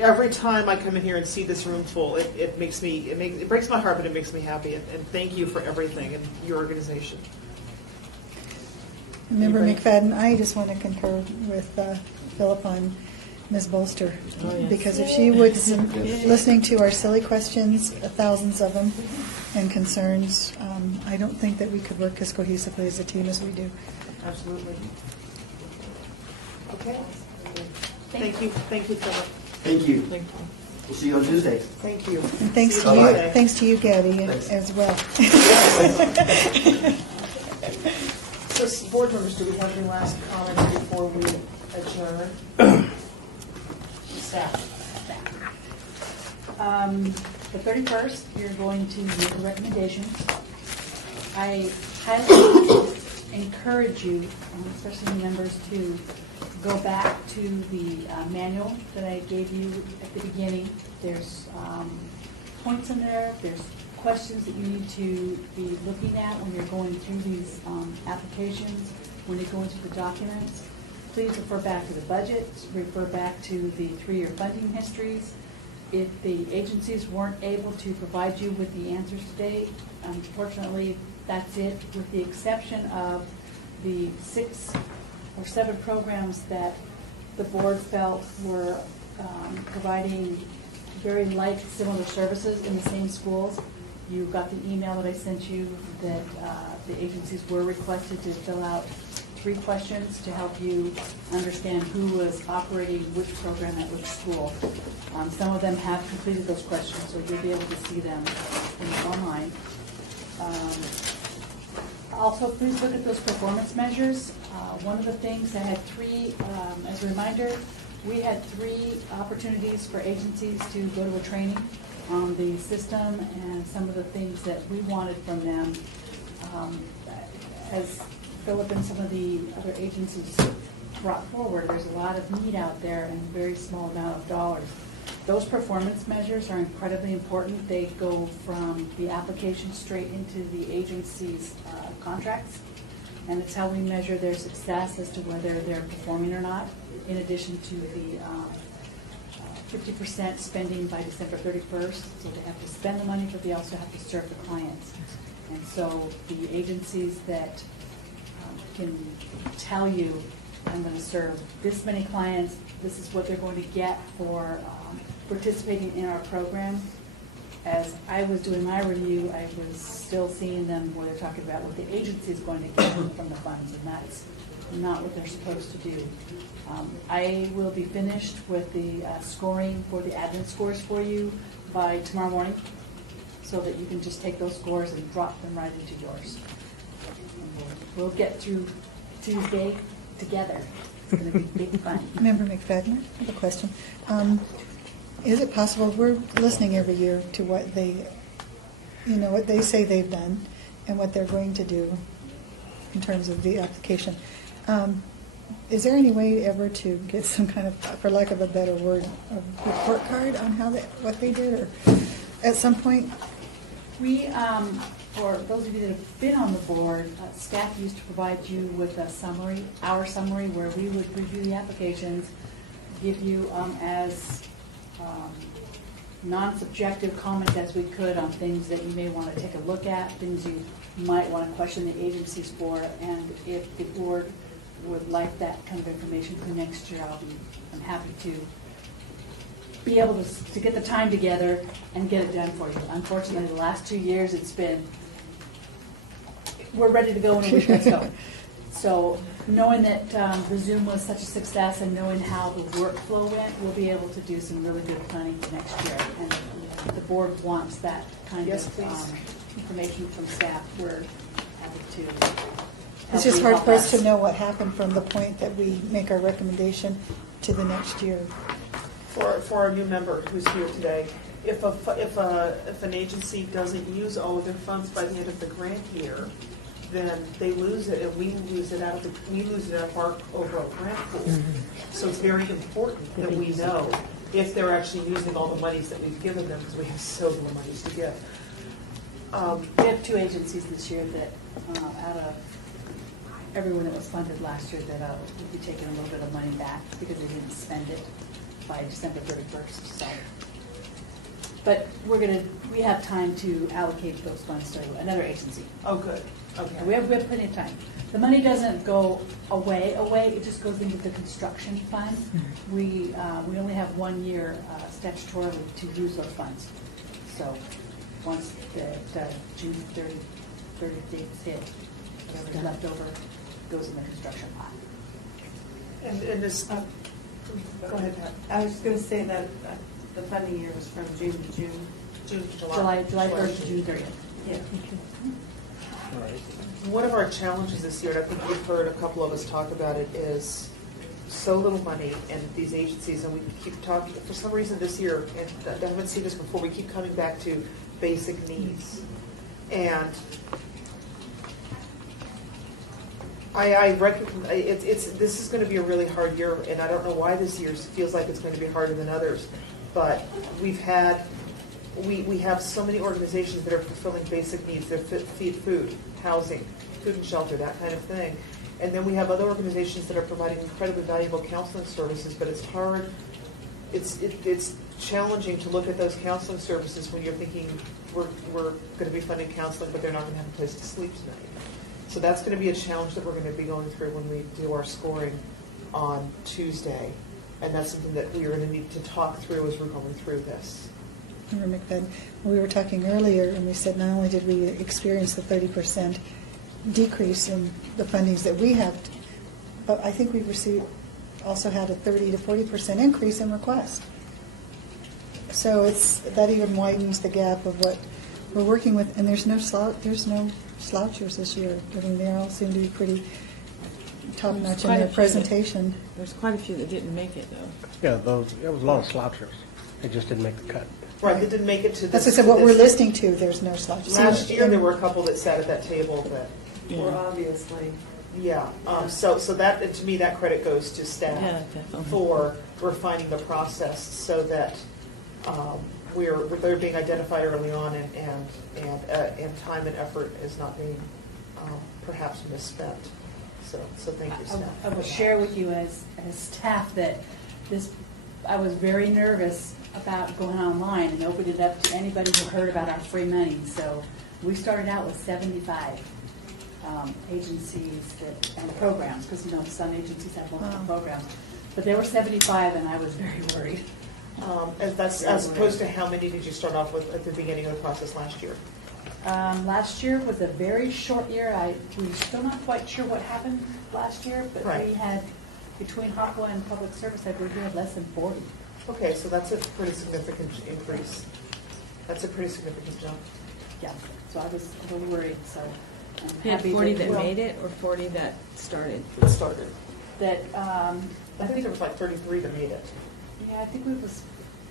Every time I come in here and see this room full, it breaks my heart, but it makes me happy. And thank you for everything and your organization. Member McFadden, I just want to concur with Philip on Ms. Bolster. Oh, yes. Because if she was listening to our silly questions, thousands of them, and concerns, I don't think that we could work as cohesively as a team as we do. Absolutely. Okay. Thank you, Philip. Thank you. We'll see you on Tuesday. Thank you. And thanks See to you, Tuesday. thanks to you, Gabby, Thanks. as well. So, board members, do we have any last comments before we adjourn? Staff. The 31st, you're going to make a recommendation. I highly encourage you, especially members, to go back to the manual that I gave you at the beginning. There's points in there, there's questions that you need to be looking at when you're going through these applications, when you're going through the documents. Please refer back to the budget, refer back to the 3-year funding histories. If the agencies weren't able to provide you with the answers today, unfortunately, that's it, with the exception of the 6 or 7 programs that the board felt were providing very like similar services in the same schools. You got the email that I sent you that the agencies were requested to fill out 3 questions to help you understand who was operating which program at which school. Some of them have completed those questions, so you'll be able to see them online. Also, please look at those performance measures. One of the things, I had 3, as a reminder, we had 3 opportunities for agencies to go to a training on the system and some of the things that we wanted from them. As Philip and some of the other agencies brought forward, there's a lot of need out there and a very small amount of dollars. Those performance measures are incredibly important. They go from the application straight into the agency's contracts, and it's how we measure their success as to whether they're performing or not, in addition to the 50% spending by December 31st. So they have to spend the money, but they also have to serve the clients. And so the agencies that can tell you, I'm going to serve this many clients, this is what they're going to get for participating in our program. As I was doing my review, I was still seeing them where they're talking about what the agency is going to get from the funds, and that's not what they're supposed to do. I will be finished with the scoring for the admin scores for you by tomorrow morning, so that you can just take those scores and drop them right into yours. And we'll get through Tuesday together. It's going to be big fun. Member McFadden, I have a question. Is it possible, we're listening every year to what they, what they say they've done and what they're going to do. in terms of the application. Is there any way ever to get some kind of, for lack of a better word, a report card on what they did, or at some point? We, for those of you that have been on the board, staff used to provide you with a summary, our summary, where we would review the applications, give you as non-subjective comments as we could on things that you may want to take a look at, things you might want to question the agencies for, and if the board would like that kind of information for next year, I'm happy to be able to get the time together and get it done for you. Unfortunately, the last 2 years, it's been, we're ready to go in a week, let's go. So knowing that the Zoom was such a success and knowing how the workflow went, we'll be able to do some really good planning for next year. And the board wants that kind of information from staff. We're happy to. It's just hard for us to know what happened from the point that we make our recommendation to the next year. For our new member who's here today, if an agency doesn't use all of their funds by the end of the grant year, then they lose it, and we lose it out of our overall grant pool. So it's very important that we know if they're actually using all the monies that we've given them, because we have so little monies to give. We have 2 agencies this year that, out of everyone that was funded last year, that will be taking a little bit of money back because they didn't spend it by December 31st. So, but we have time to allocate those funds to another agency. Oh, good. Okay. We have plenty of time. The money doesn't go away. It just goes into the construction fund. We only have 1 year statutorily to use those funds. So once the June 30th date is hit, whatever's left over goes in the construction fund. And this, go ahead, Pat. I was just going to say that the funding year was from June to June. June to July. July 1st to June 30th. Yeah. One of our challenges this year, and I think you've heard a couple of us talk about it, is so little money in these agencies, and we keep talking, for some reason this year, and I haven't seen this before, we keep coming back to basic needs. And I recognize this is going to be a really hard year, and I don't know why this year feels like it's going to be harder than others, but we have so many organizations that are fulfilling basic needs. They're feed food, housing, food and shelter, that kind of thing. And then we have other organizations that are providing incredibly valuable counseling services, but it's hard, it's challenging to look at those counseling services when you're thinking we're going to be funding counseling, but they're not going to have a place to sleep tonight. So that's going to be a challenge that we're going to be going through when we do our scoring on Tuesday. And that's something that we are going to need to talk through as we're going through this. Member McFadden, we were talking earlier, and we said not only did we experience the 30% decrease in the fundings that we have, but I think we've also had a 30 to 40% increase in requests. So that even widens the gap of what we're working with, and there's no slouchers this year. I mean, they all seem to be pretty top-notch in their presentation. There's quite a few that didn't make it, though. Yeah, there was a lot of slouchers. They just didn't make the cut. Right, they didn't make it to this. That's what I said, what we're listening to, there's no slouches. Last year, there were a couple that sat at that table that Or obviously. Yeah, so that, to me, that credit goes to staff for refining the process so that they're being identified early on and time and effort is not being perhaps misspent. So thank you, staff. I will share with you as staff that I was very nervous about going online and opening it up to anybody who heard about our free money. So we started out with 75 agencies and programs, because some agencies have multiple programs. But there were 75, and I was very worried. As opposed to how many did you start off with at the beginning of the process last year? Last year was a very short year. We're still not quite sure what happened last year, but we had, between Hopwa and Public Service, I believe we had less than 40. Okay, so that's a pretty significant increase. That's a pretty significant jump. Yeah, so I was a little worried, so I'm You had happy 40 that made it, or 40 that started? That started. I think there was like 33 that made it. Yeah, I think it was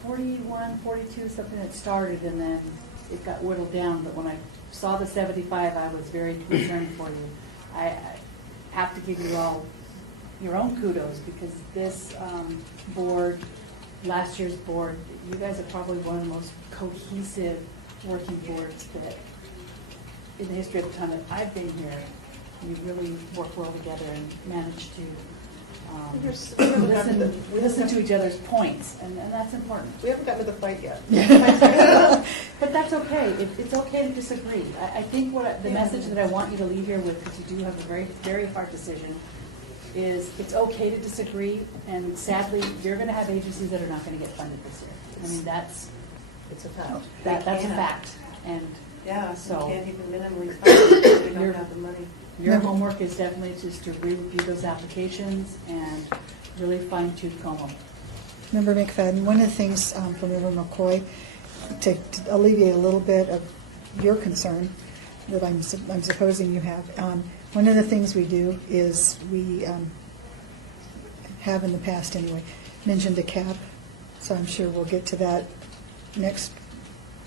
41, 42, something that started, and then it got whittled down. But when I saw the 75, I was very concerned for you. I have to give you all your own kudos, because this board, last year's board, you guys are probably one of the most cohesive working boards that, in the history of the time that I've been here, you really work well together and manage to listen to each other's points, and that's important. We haven't gotten to the fight yet. But that's okay. It's okay to disagree. I think the message that I want you to leave here with, because you do have a very, very hard decision, is it's okay to disagree, and sadly, you're going to have agencies that are not going to get funded this year. I mean, it's a fact. That's a fact. And Yeah, so so can't even minimally fund it if they don't have the money. your homework is definitely just to re-review those applications and really fine-tooth comb them. Member McFadden, one of the things from Member McCoy, to alleviate a little bit of your concern that I'm supposing you have, one of the things we do is we have in the past anyway, mentioned a cap, so I'm sure we'll get to that next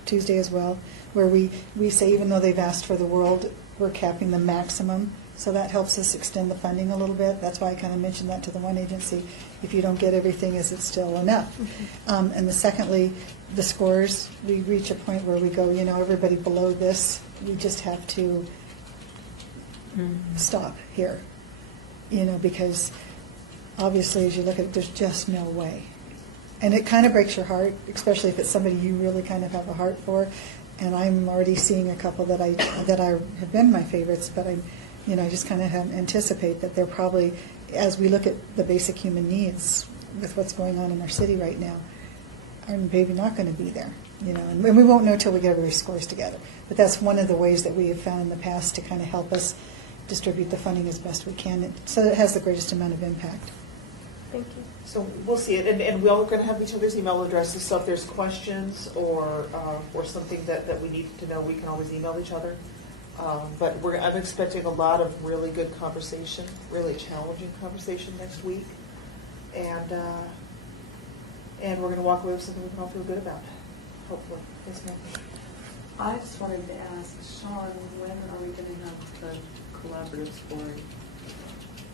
Tuesday as well, where we say even though they've asked for the world, we're capping the maximum, so that helps us extend the funding a little bit. That's why I kind of mentioned that to the one agency. If you don't get everything, is it still enough? And secondly, the scores, we reach a point where we go, everybody below this, we just have to stop here, because obviously as you look at it, there's just no way. And it kind of breaks your heart, especially if it's somebody you really kind of have a heart for. And I'm already seeing a couple that I have been my favorites, but I just kind of anticipate that they're probably, as we look at the basic human needs with what's going on in our city right now, are maybe not going to be there, and we won't know till we get everybody's scores together. But that's one of the ways that we have found in the past to kind of help us distribute the funding as best we can, so that it has the greatest amount of impact. Thank you. So we'll see it, and we're all going to have each other's email addresses, so if there's questions or something that we need to know, we can always email each other. But I'm expecting a lot of really good conversation, really challenging conversation next week, and we're going to walk away with something we can all feel good about, hopefully. Yes, ma'am. I just wanted to ask Sean, when are we going to have the collaboratives board?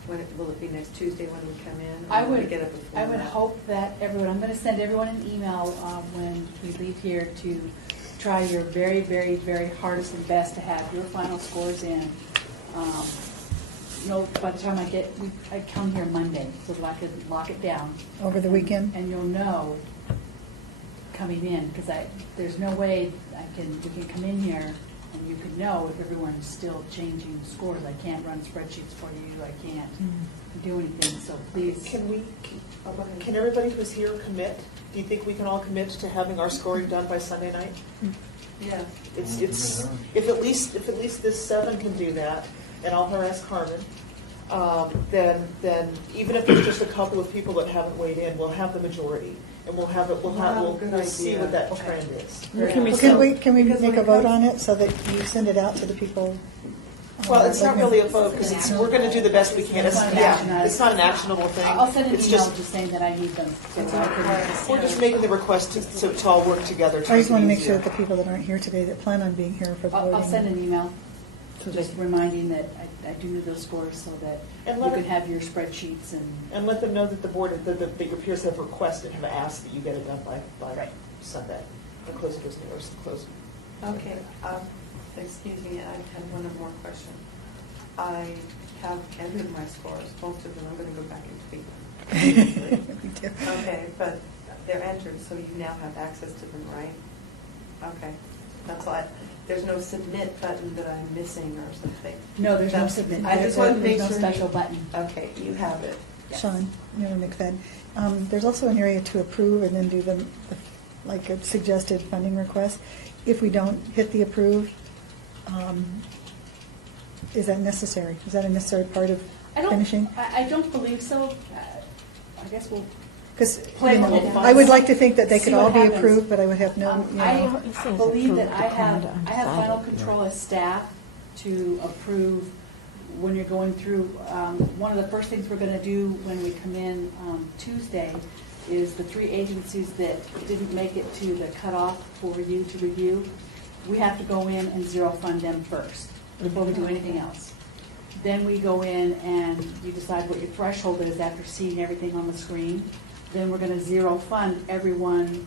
Will it be next Tuesday when we come in? Or will we get it before I would that? hope that everyone, I'm going to send everyone an email when we leave here to try your very, very, very hardest and best to have your final scores in. By the time I come here Monday, so that I could lock it down. Over the weekend? And you'll know coming in, because there's no way we can come in here and you can know if everyone's still changing scores. I can't run spreadsheets for you. I can't do anything. So please. Can everybody who's here commit? Do you think we can all commit to having our scoring done by Sunday night? Yeah. It's if at least this 7 can do that, and I'll harass Carmen. Then even if there's just a couple of people that haven't weighed in, we'll have the majority, and we'll see what that trend is. Can we make a vote on it so that you send it out to the people? Well, it's not really a vote, because we're going to do the best we can. It's not an actionable thing. I'll send an It's email just just saying that I need them. we're just making the request to all work together. I just want to make sure that the people that aren't here today that plan on being here for the voting. I'll send an email just reminding that I do need those scores so that you can have your spreadsheets and let them know that the board, that your peers have requested, have asked that you get it done by Sunday. The close of business or close. Okay. Excuse me, I have one more question. I have entered my scores. Most of them I'm going to go back and tweak. Okay, but they're entered, so you now have access to them, right? Okay. That's all. There's no submit button that I'm missing or something. No, there's no submit. I just want to make There's sure. no special button. Okay, you have it. Sean, Member McFadden, there's also an area to approve and then do like a suggested funding request. If we don't hit the approve, is that necessary? Is that a necessary part of finishing? I don't believe so. I guess we'll. Because I would like to think that they could all be approved, but I would have no. I believe that I have final control as staff to approve when you're going through. One of the first things we're going to do when we come in Tuesday is the 3 agencies that didn't make it to the cutoff for you to review. We have to go in and zero fund them first before we do anything else. Then we go in and you decide what your threshold is after seeing everything on the screen. Then we're going to zero fund everyone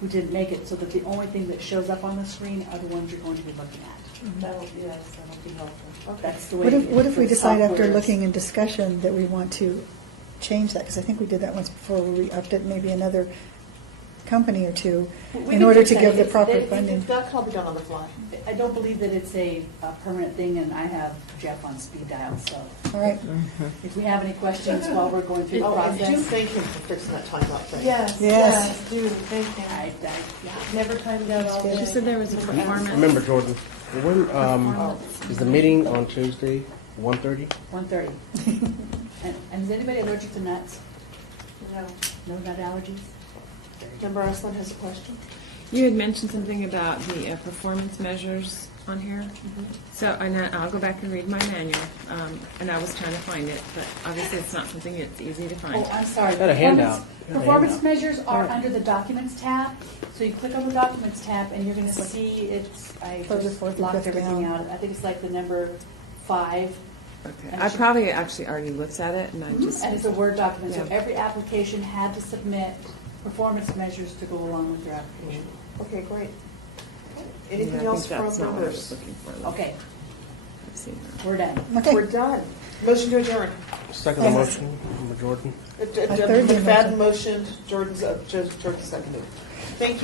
who didn't make it, so that the only thing that shows up on the screen are the ones you're going to be looking at. That'll, yes, that'll be helpful. Okay. That's the way. What if we the decide after software is. looking in discussion that we want to change that? Because I think we did that once before, where we upped it maybe another company or two We in can order fix to that. give the It's- proper it- funding. That can be done on the fly. I don't believe that it's a permanent thing, and I have Jeff on speed dial, so. All right. If we have any questions while we're going through the Oh, and process. do thank him for fixing that timeout thing. Yes, Yes. yes, do, thank you. Never timed out all day. She said there was a performance. Remember, Jordan, when, is the meeting on Tuesday, 1:30? 1:30. And is anybody allergic to nuts? No. No nut allergies? Member Esplin has a question? You had mentioned something about the performance measures on here. So, and I'll go back and read my manual, and I was trying to find it, but obviously it's not something that's easy to find. Oh, I'm sorry. Got a handout. Performance Got a handout. measures are under the Documents tab. So you click on the Documents tab, and you're going to see it's, I Third or just fourth or locked fifth everything down. out. I think it's like the number 5. Okay. And I she- probably actually already looked at it, and I just. And it's a Word document, so Yeah. every application had to submit performance measures to go along with their application. Okay, great. Yeah, Anything I else think from that's not what I was members? looking for. Okay, I've seen that. we're done. Okay. We're done. Motion to adjourn. Second the motion, Member Jordan. third the McFadden motioned, Jordan seconded. Thank you.